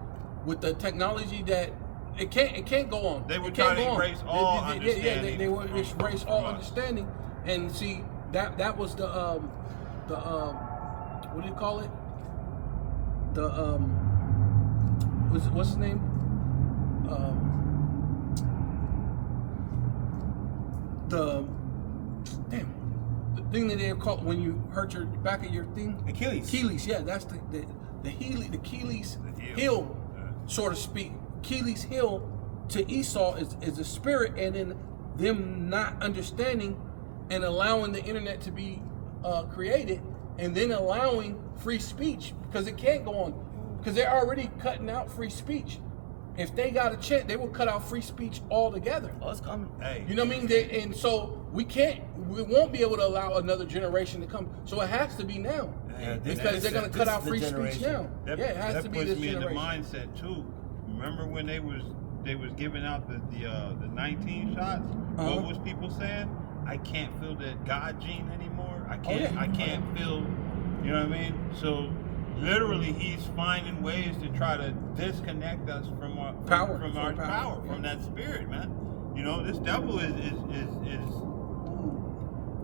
with the technology that it can't go on. They were It can't trying to go on. erase all Yeah, understanding they would from- erase from all us. understanding. And see that was the what do you call it? The what's his name? The thing that they call when you hurt your back of your thing. Achilles. Achilles, yeah, that's the Achilles The heel. heel, Yeah. so to speak. Achilles heel to Esau is a spirit, and then them not understanding and allowing the internet to be created, and then allowing free speech because it can't go on because they're already cutting out free speech. If they got a chance, they will cut out free speech altogether. Oh, it's coming. Hey, You know what I mean? And so we won't be able to allow another generation to come. So it has to be now. Yeah, Because they're going to cut out free speech now. That, Yeah, it has that to be puts this me in the generation. mindset too. Remember when they was giving out the 19 shots? Uh-huh. What was people saying? I can't feel the God gene anymore. I Oh, yeah. can't feel. You know what I mean? So literally, he's finding ways to try to disconnect us from our Power. from our From power, power, yeah. from that spirit, man. You know, this devil is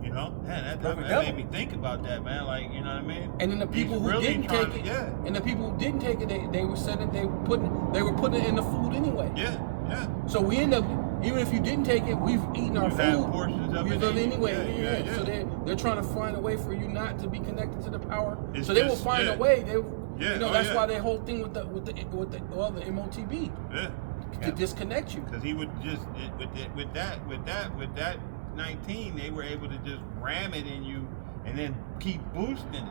you know, man, that Perfect made devil. me think about that, man. Like, you know what I mean? And then the He's people who really didn't trying take to- it, yeah. and the people who didn't take it, they were saying that they were putting it in the food anyway. Yeah, yeah. So we end up, even if you didn't take it, we've eaten our You've had food. portions of We've it done anyway. anyway. Yeah. So they're trying to find a way for you not to be connected to the power. It's so they will just- find yeah. a way. Yeah, That's yeah. why their whole thing with the MOTB Yeah. to disconnect you. Because he would just with that 19, they were able to just ram it in you and then keep boosting it.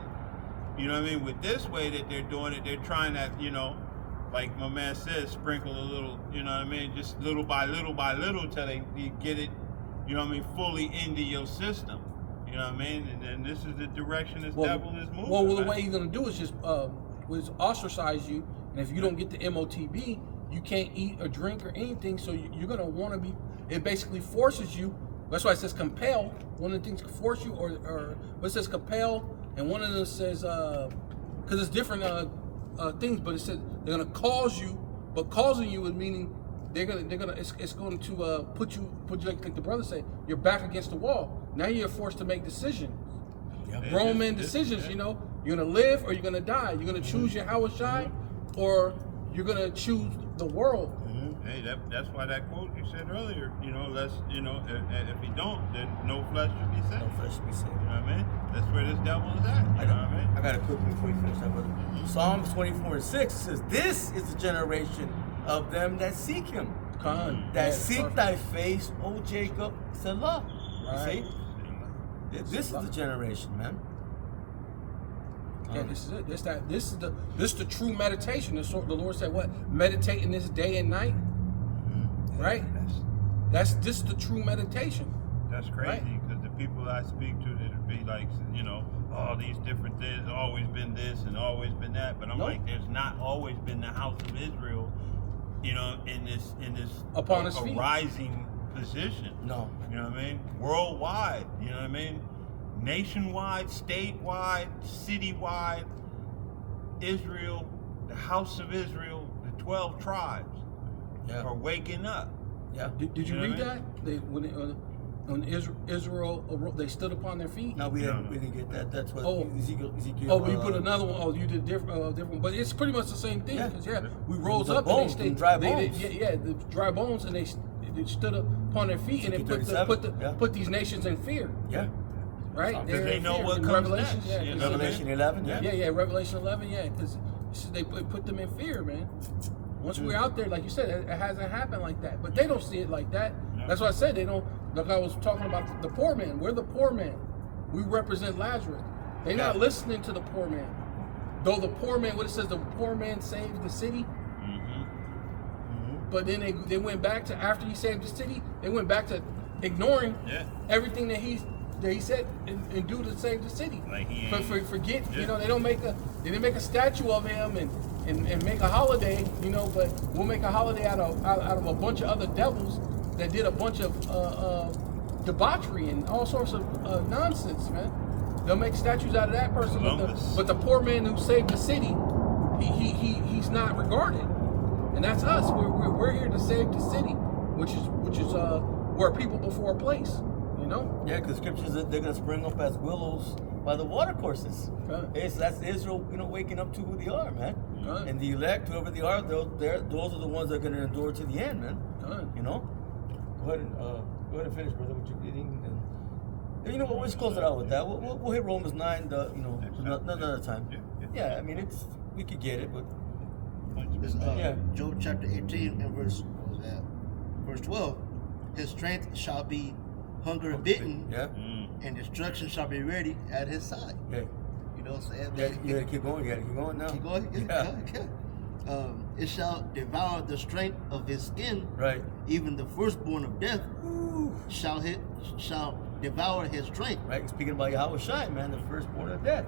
You know what I mean? With this way that they're doing it, they're trying to, you know, like my man says, sprinkle a little, you know what I mean? Just little by little till they get it, you know what I mean, fully into your system. You know what I mean? And then this is the direction this devil is moving. Well, the man. way he's gonna do is just ostracize you, and if you don't get the MOTB, you can't eat or drink or anything. So you're gonna want to be. It basically forces you. That's why it says compel. One of the things force you, or it says compel, and one of them says because it's different things, but it says they're gonna cause you. But causing you is meaning they're gonna it's going to put you like the brother said, you're back against the wall. Now you're forced to make decisions. Grown men decisions, you know, you're gonna live or you're gonna die. You're gonna choose your Hawashai, or you're gonna choose the world. Hey, that's why that quote you said earlier, you know, if he don't, then no flesh should be saved. No flesh should be saved. You know what I mean? That's where this devil is at. You know what I mean? I got to quickly before you finish that, brother. Psalms 24:6 says, "This is the generation of them that seek Him, that seek Thy face, O Jacob, Selah." You Right. see, this is the generation, man. Yeah, this is it. This is the true meditation. The Lord said, "What? Meditate in this day and night." Right. This is the true meditation. That's crazy because the people I speak to, it'd be like, you know, all these different things, always been this and always been that. But I'm like, there's not always been the house of Israel, you know, in this Upon his feet. rising position. No. You know what I mean? Worldwide. You know what I mean? Nationwide, statewide, citywide, Israel, the house of Israel, the 12 tribes are waking up. Yeah. Did you You know read what I that? When Israel they stood upon their feet. No, we didn't get that. That's what Ezekiel. Oh, we put another one. Oh, you did different, but it's pretty much the same thing. Yeah. Because we rose The up bones, and they stayed. dry bones. The dry bones, and they stood upon their feet, and they put these nations in fear. Yeah. Right? Because they know what in comes Revelation, next. yeah, You it know says Revelation 11. Yeah, Revelation 11, yeah, because they put them in fear, man. Once we're out there, like you said, it hasn't happened like that. But they don't see it like that. No. That's why I said they don't. Like I was talking about the poor man. We're the poor man. We represent Lazarus. They're not listening to the poor man. Though the poor man, what it says, the poor man saved the city. But then they went back to, after he saved the city, they went back to ignoring everything that he said and do to save the city. Like he forget, you know, they didn't make a statue of him and make a holiday, you know, but we'll make a holiday out of a bunch of other devils that did a bunch of debauchery and all sorts of nonsense, man. They'll make statues out of that person, but the poor man who saved the city, he's not regarded, and that's us. We're here to save the city, which is where people before a place, you know. Yeah, because scriptures they're gonna spring up as willows by the water courses. Right. That's Israel, you know, waking up to who they are, man. Right. And the elect, whoever they are, those are the ones that are gonna endure to the end, man. Right. You know. Go ahead and finish, brother. What you're reading. And, you know what? We'll just close it out with that. We'll hit Romans 9. Another time. Yeah, I mean we could get it, but It's, Job chapter 18 and verse 12. His strength shall be hunger bitten, and destruction shall be ready at his side. Yeah. You know what I'm saying? Yeah, you gotta keep going. You gotta keep going now. Keep going. Yeah. It shall devour the strength of his skin. Right. Even the firstborn of death shall devour his strength. Right. Speaking about Yahweh Shai, man, the firstborn of death.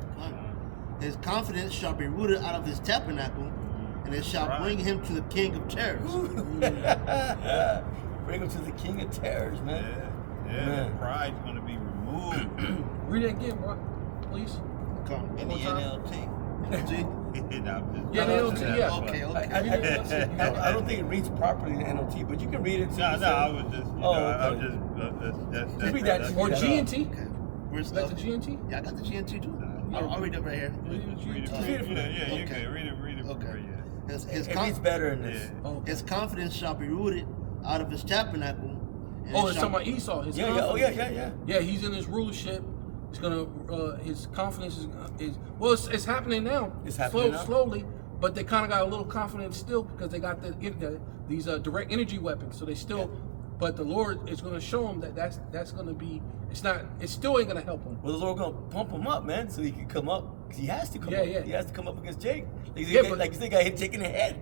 His confidence shall be rooted out of his tabernacle, and it shall bring him to the king of terrors. Bring him to the king of terrors, man. The pride's gonna be removed. Read it again, bro, please. Come. In the NLT. Yeah, the NLT, yeah. Okay. I don't think it reads properly in NLT, but you can read it. No, I was just, I was just, Just read that. Or Yeah. GNT. Okay. Where's Like the GNT? Yeah, I got the GNT too. I'll read it right here. Read it. Yeah, you can read it. Okay. Yeah. It reads better in this. His confidence shall be rooted out of his tabernacle. and Oh, it it's shall- talking about Esau. His Yeah. confidence. Oh, yeah. Yeah, he's in his rulership. It's gonna. His confidence is well. It's happening now. It's happening now? Slowly, but they kind of got a little confidence still because they got these direct energy weapons. So they still but the Lord is going to show him that that's going to be. It still ain't going to help him. Well, the Lord gonna pump him up, man, so he can come up. Cause he has to come up. Yeah. He has to come up against Jake. Like, Yeah, like you said, got hit Jake in the head.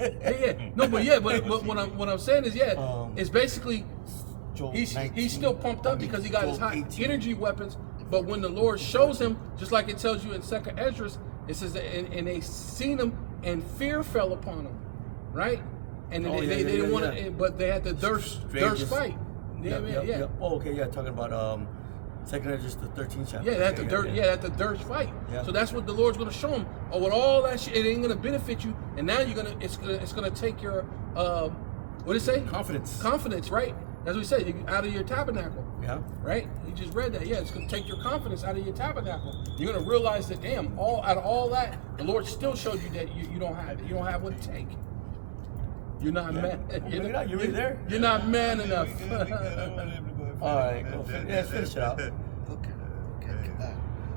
Yeah. No, but what I'm saying is, it's basically Joel he's 19, still pumped up because he got his Joel high 18. energy weapons. But when the Lord shows him, just like it tells you in 2nd Esdras, it says that and they seen him and fear fell upon him, right? And Oh, they didn't want to, but they had the Durst fight. Yep. Oh, okay, yeah, talking about 2nd Esdras, the 13th chapter. Yeah, that's the Durst fight. Yeah. So that's what the Lord's going to show him. Oh, with all that shit, it ain't going to benefit you, and now it's gonna take your what did it say? Confidence, right? That's what he said. Out of your tabernacle. Yeah. Right? You just read that. Yeah, it's going to take your confidence out of your tabernacle. You're going to realize that, damn, out of all that, the Lord still showed you that you don't have it. You don't have what it takes. You're not man. You're right there. You're not man enough. All right. Well, let's finish it out. Okay.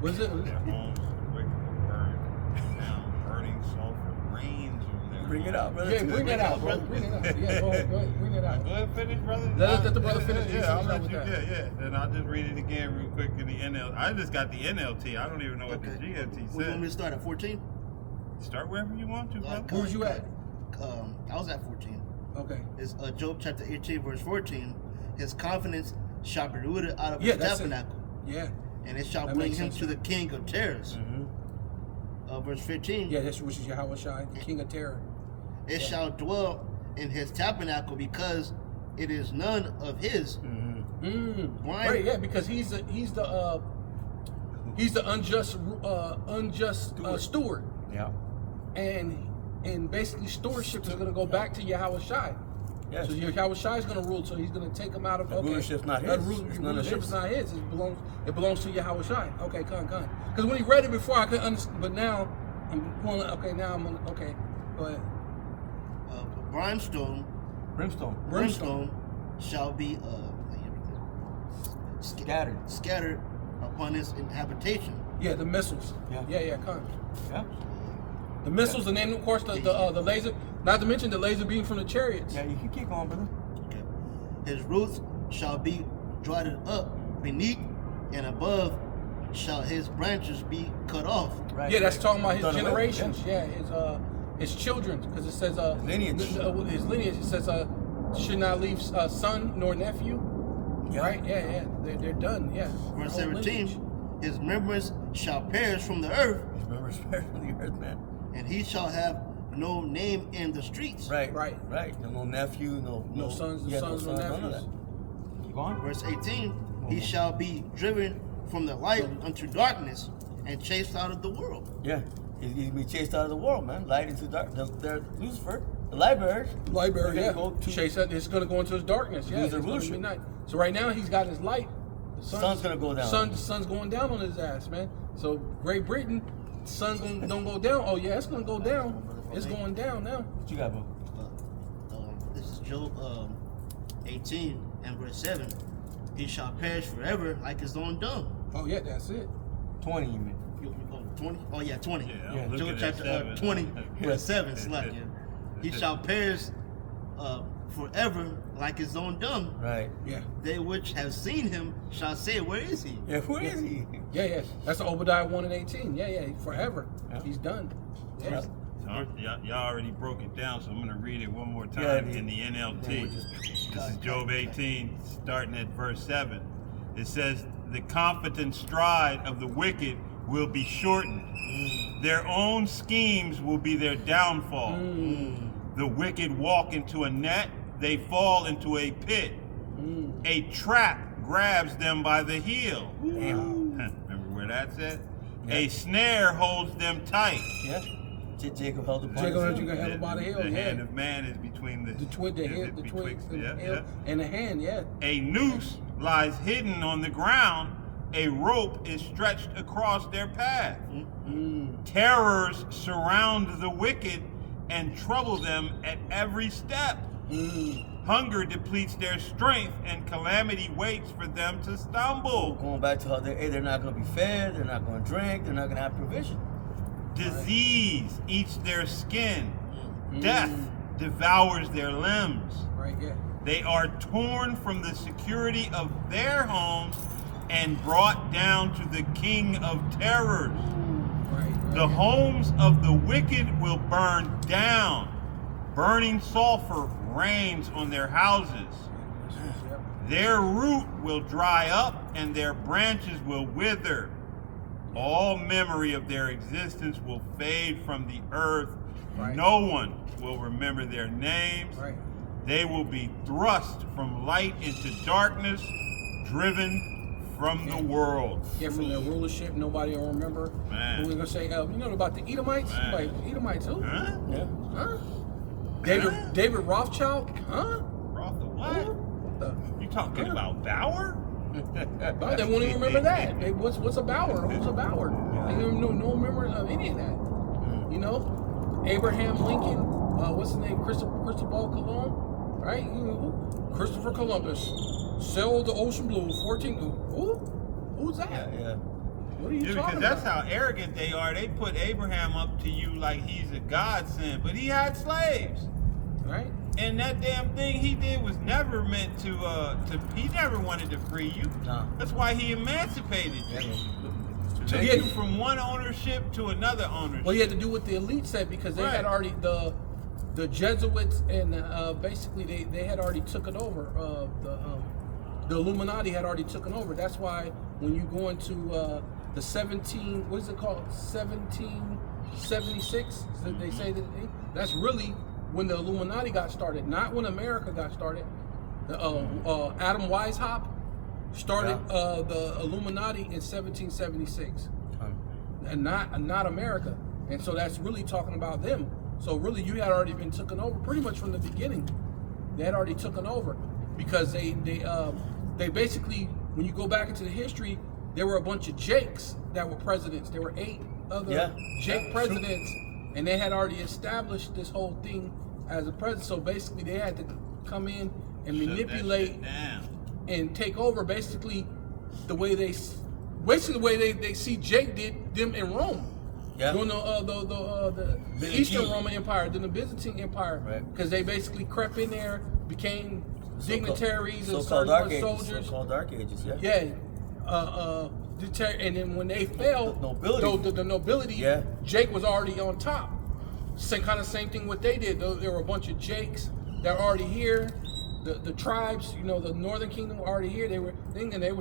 Was it? Their homes were burned down, burning sulfur rains on them. Bring it out, brother. Yeah, bring it out, bro. Bring it out. Yeah, go ahead. Bring it out. Go ahead, finish, brother. Let the brother finish. Yeah, I'll let with you. that. Yeah. Then I'll just read it again real quick in the NL. I just got the NLT. I don't even know what the GLT Where you want me said. to start at 14? Start wherever you want to, brother. Where was you at? I was at 14. Okay. It's Job chapter 18, verse 14. His confidence shall be rooted out of Yeah, his that's it. tabernacle, Yeah. and it shall That bring makes him sense, to yeah. the king of terrors. Verse 15. Yeah, that's which is Yahweh Shai, the King of Terror. It shall dwell in his tabernacle because it is none of his. Why? Right, yeah, because he's the unjust steward, Yeah. and basically stewardship is going to go back to Yahweh Shai. Yes. So Yahweh Shai is going to rule. So he's going to take him out of. The rulership's not his. It's none of Rulership's his. not his. It belongs to Yahweh Shai. Okay, come. Because when he read it before, I couldn't understand. But now I'm going. Okay, now I'm gonna. Okay, go ahead. Brimstone. Shall be scattered upon his habitation. Yeah, the missiles. Yeah, come. Yeah. The missiles, and then of course the laser. Not to mention the laser beam from the chariots. Yeah, you can keep going, brother. Okay. His roots shall be dried up beneath, and above shall his branches be cut off. Right. Yeah, that's talking about his Done away with, generations. Yeah, his children, because it says lineage. His lineage. It says should not leave son nor nephew. Yeah. Right? Yeah. They're done. Yeah. Verse Whole 17. lineage. His members shall perish from the earth, Remember, spare from the earth, man. and he shall have no name in the streets. Right. Right. No nephew, No sons, yeah, no none of nephews. that. Keep going. Verse 18. He shall be driven from the light unto darkness, and chased out of the world. Yeah. He's be chased out of the world, man. Light into dark. They're Lucifer, the light bearers. Library, They're yeah. gonna go to- Chase that. It's going to go into his darkness. Yeah. lose their It's gonna be rulership. night. So right now he's got his light. The Sun's gonna go down. The sun's going down on his ass, man. So Great Britain, the sun don't go down. Oh yeah, it's going to go down. It's going down now. What you got, bro? This is Job 18 and verse 7. He shall perish forever like his own dung. Oh yeah, that's it. 20, you mean? 20? Oh yeah, 20. Yeah, Yeah. I'm Job looking at chapter 7. 20, verse 7. Slack, yeah. He shall perish forever like his own dung. Right. Yeah. They which have seen him shall say, where is he? Yeah, who is he? Yeah. That's Obadiah 1 and 18. Yeah. Forever. Yeah. He's done. Yeah. Y'all already broke it down, so I'm going to read it one more time Yeah, in the NLT. Yeah, This is Job 18, starting at verse 7. It says, the confident stride of the wicked will be shortened. Their own schemes will be their downfall. The wicked walk into a net, they fall into a pit. A trap grabs them by the heel. Damn. Remember where that's at? Yeah. A snare holds them tight. Yeah. Jacob held upon Jacob his held heel. held by the heel, The yeah. hand of man is between the head, the betwixt- twig, yeah, the heel, yeah. and the hand. Yeah. A noose lies hidden on the ground. A rope is stretched across their path. Terrors surround the wicked and trouble them at every step. Hunger depletes their strength, and calamity waits for them to stumble. Going back to how they're not going to be fed, they're not going to drink, they're not going to have provision. Disease eats their skin. Death devours their limbs. Right. Yeah. They are torn from the security of their homes and brought down to the king of terrors. Right. The homes of the wicked will burn down. Burning sulfur rains on their houses. Yep. Their root will dry up and their branches will wither. All memory of their existence will fade from the earth. Right. No one will remember their names. Right. They will be thrust from light into darkness, driven from the world. Yeah, from their rulership, nobody will remember. Man. We're gonna say, you know about the Edomites? Man. Like, Edomites who? Huh? Yeah. Huh? Huh? David Rothschild? Huh? Roth the what? The, You talking about Bauer? no, they won't even remember that. Hey, what's a Bauer? Who's a Bauer? They don't even know no memory of any of that. You know, Abraham Lincoln. What's his name? Christopher Colon, right? You know, who? Christopher Columbus sailed the ocean blue. 14. Who? Who's that? Yeah. What are you Yeah, talking because that's about? how arrogant they are. They put Abraham up to you like he's a godsend, but he had slaves. Right? And that damn thing he did was never meant to he never wanted to free you. No. That's why he emancipated you. Yeah. Take Yeah. you from one ownership to another ownership. Well, you had to do what the elite said because they had Right. already the Jesuits and basically they had already taken over. The Illuminati had already taken over. That's why when you go into the 17, what is it called? 1776. So they say that's really when the Illuminati got started, not when America got started. Adam Weishaupt started the Illuminati in 1776. And not America. And so that's really talking about them. So really you had already been taken over pretty much from the beginning. They had already taken over because they basically, when you go back into the history, there were a bunch of Jakes that were presidents. There were 8 other Jake presidents, and they had already established this whole thing as a president. So basically they had to come in and Shut that manipulate shit down. and take over basically the way they see Jake did them in Rome. Yeah. During the Eastern Roman Empire, then the Byzantine Empire, Right. because they basically crept in there, became dignitaries and So-called certain Dark Ages. soldiers. So-called Dark Ages, yeah. Yeah. And then when they fell, The nobility. the nobility, Yeah. Jake was already on top. Same thing what they did. There were a bunch of Jakes that were already here. The tribes, the Northern Kingdom were already here. They were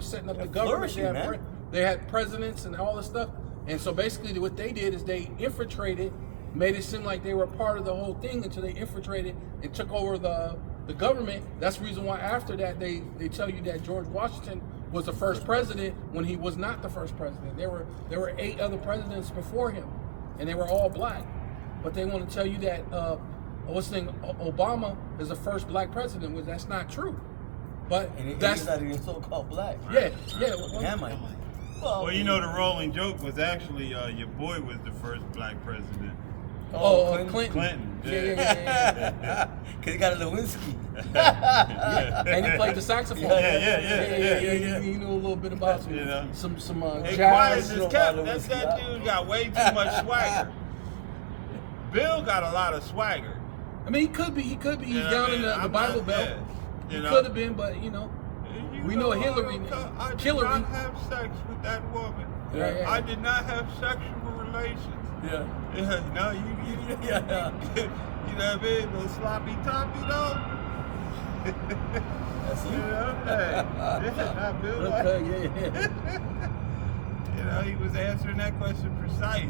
setting up the government. flourishing, man. They had presidents and all this stuff. And so basically what they did is they infiltrated, made it seem like they were part of the whole thing until they infiltrated and took over the government. That's the reason why after that they tell you that George Washington was the first president when he was not the first president. There were 8 other presidents before him, and they were all black. But they want to tell you that Obama is the first black president, which that's not true. But And that's he's not even so-called black. yeah. Hamite. Well, you know, the rolling joke was actually your boy was the first black president. Clinton. Clinton. Yeah. Because he got a Lewinsky. And he played the saxophone. Yeah. He knew a little bit about You know. some Hey, jazz. quiet as know, kept. Marlon That Whiskey. dude got way too much swagger. Bill got a lot of swagger. I mean, he could be. He's You know down what I in mean? the I'm Bible not- Belt. yeah, He you know. could have been, but we know Hillary. I did Hillary. not have sex with that woman. Yeah. I did not have sexual relations. Yeah. Yeah, no, you Yeah. you know what I mean? No sloppy toppy though. That's You you. know, hey, yeah, not Bill. Okay, yeah. You know, he was answering that question precise.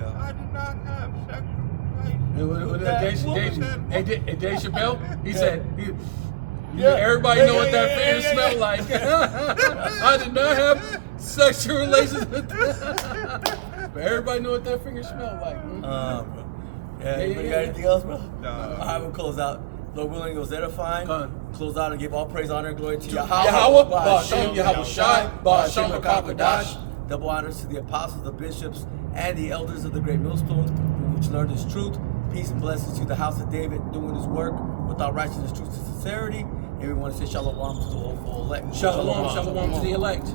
Yeah. I did not have sexual And relations. with Dave Chappelle, he Yeah. said, Yeah. everybody Yeah, know what that yeah, finger yeah, smelled yeah. like. I did not have sexual relations with that. But everybody know what that finger smelled like. Bro. Yeah, Yeah, you yeah, got yeah. anything else, bro? No. All right, we'll close out. Lord willing, it was edifying. Come on. Close out and give all praise, honor, and glory to Yahweh. Yahweh, Ba'ashem, Yahweh Shai, Ba'ashem HaKadosh. Double honors to the apostles, the bishops, and the elders of the great millstone, from which learned this truth. Peace and blessings to the house of David, doing his work without righteousness, truth, and sincerity. And we want to say shalom to the whole elect. Shalom to the elect.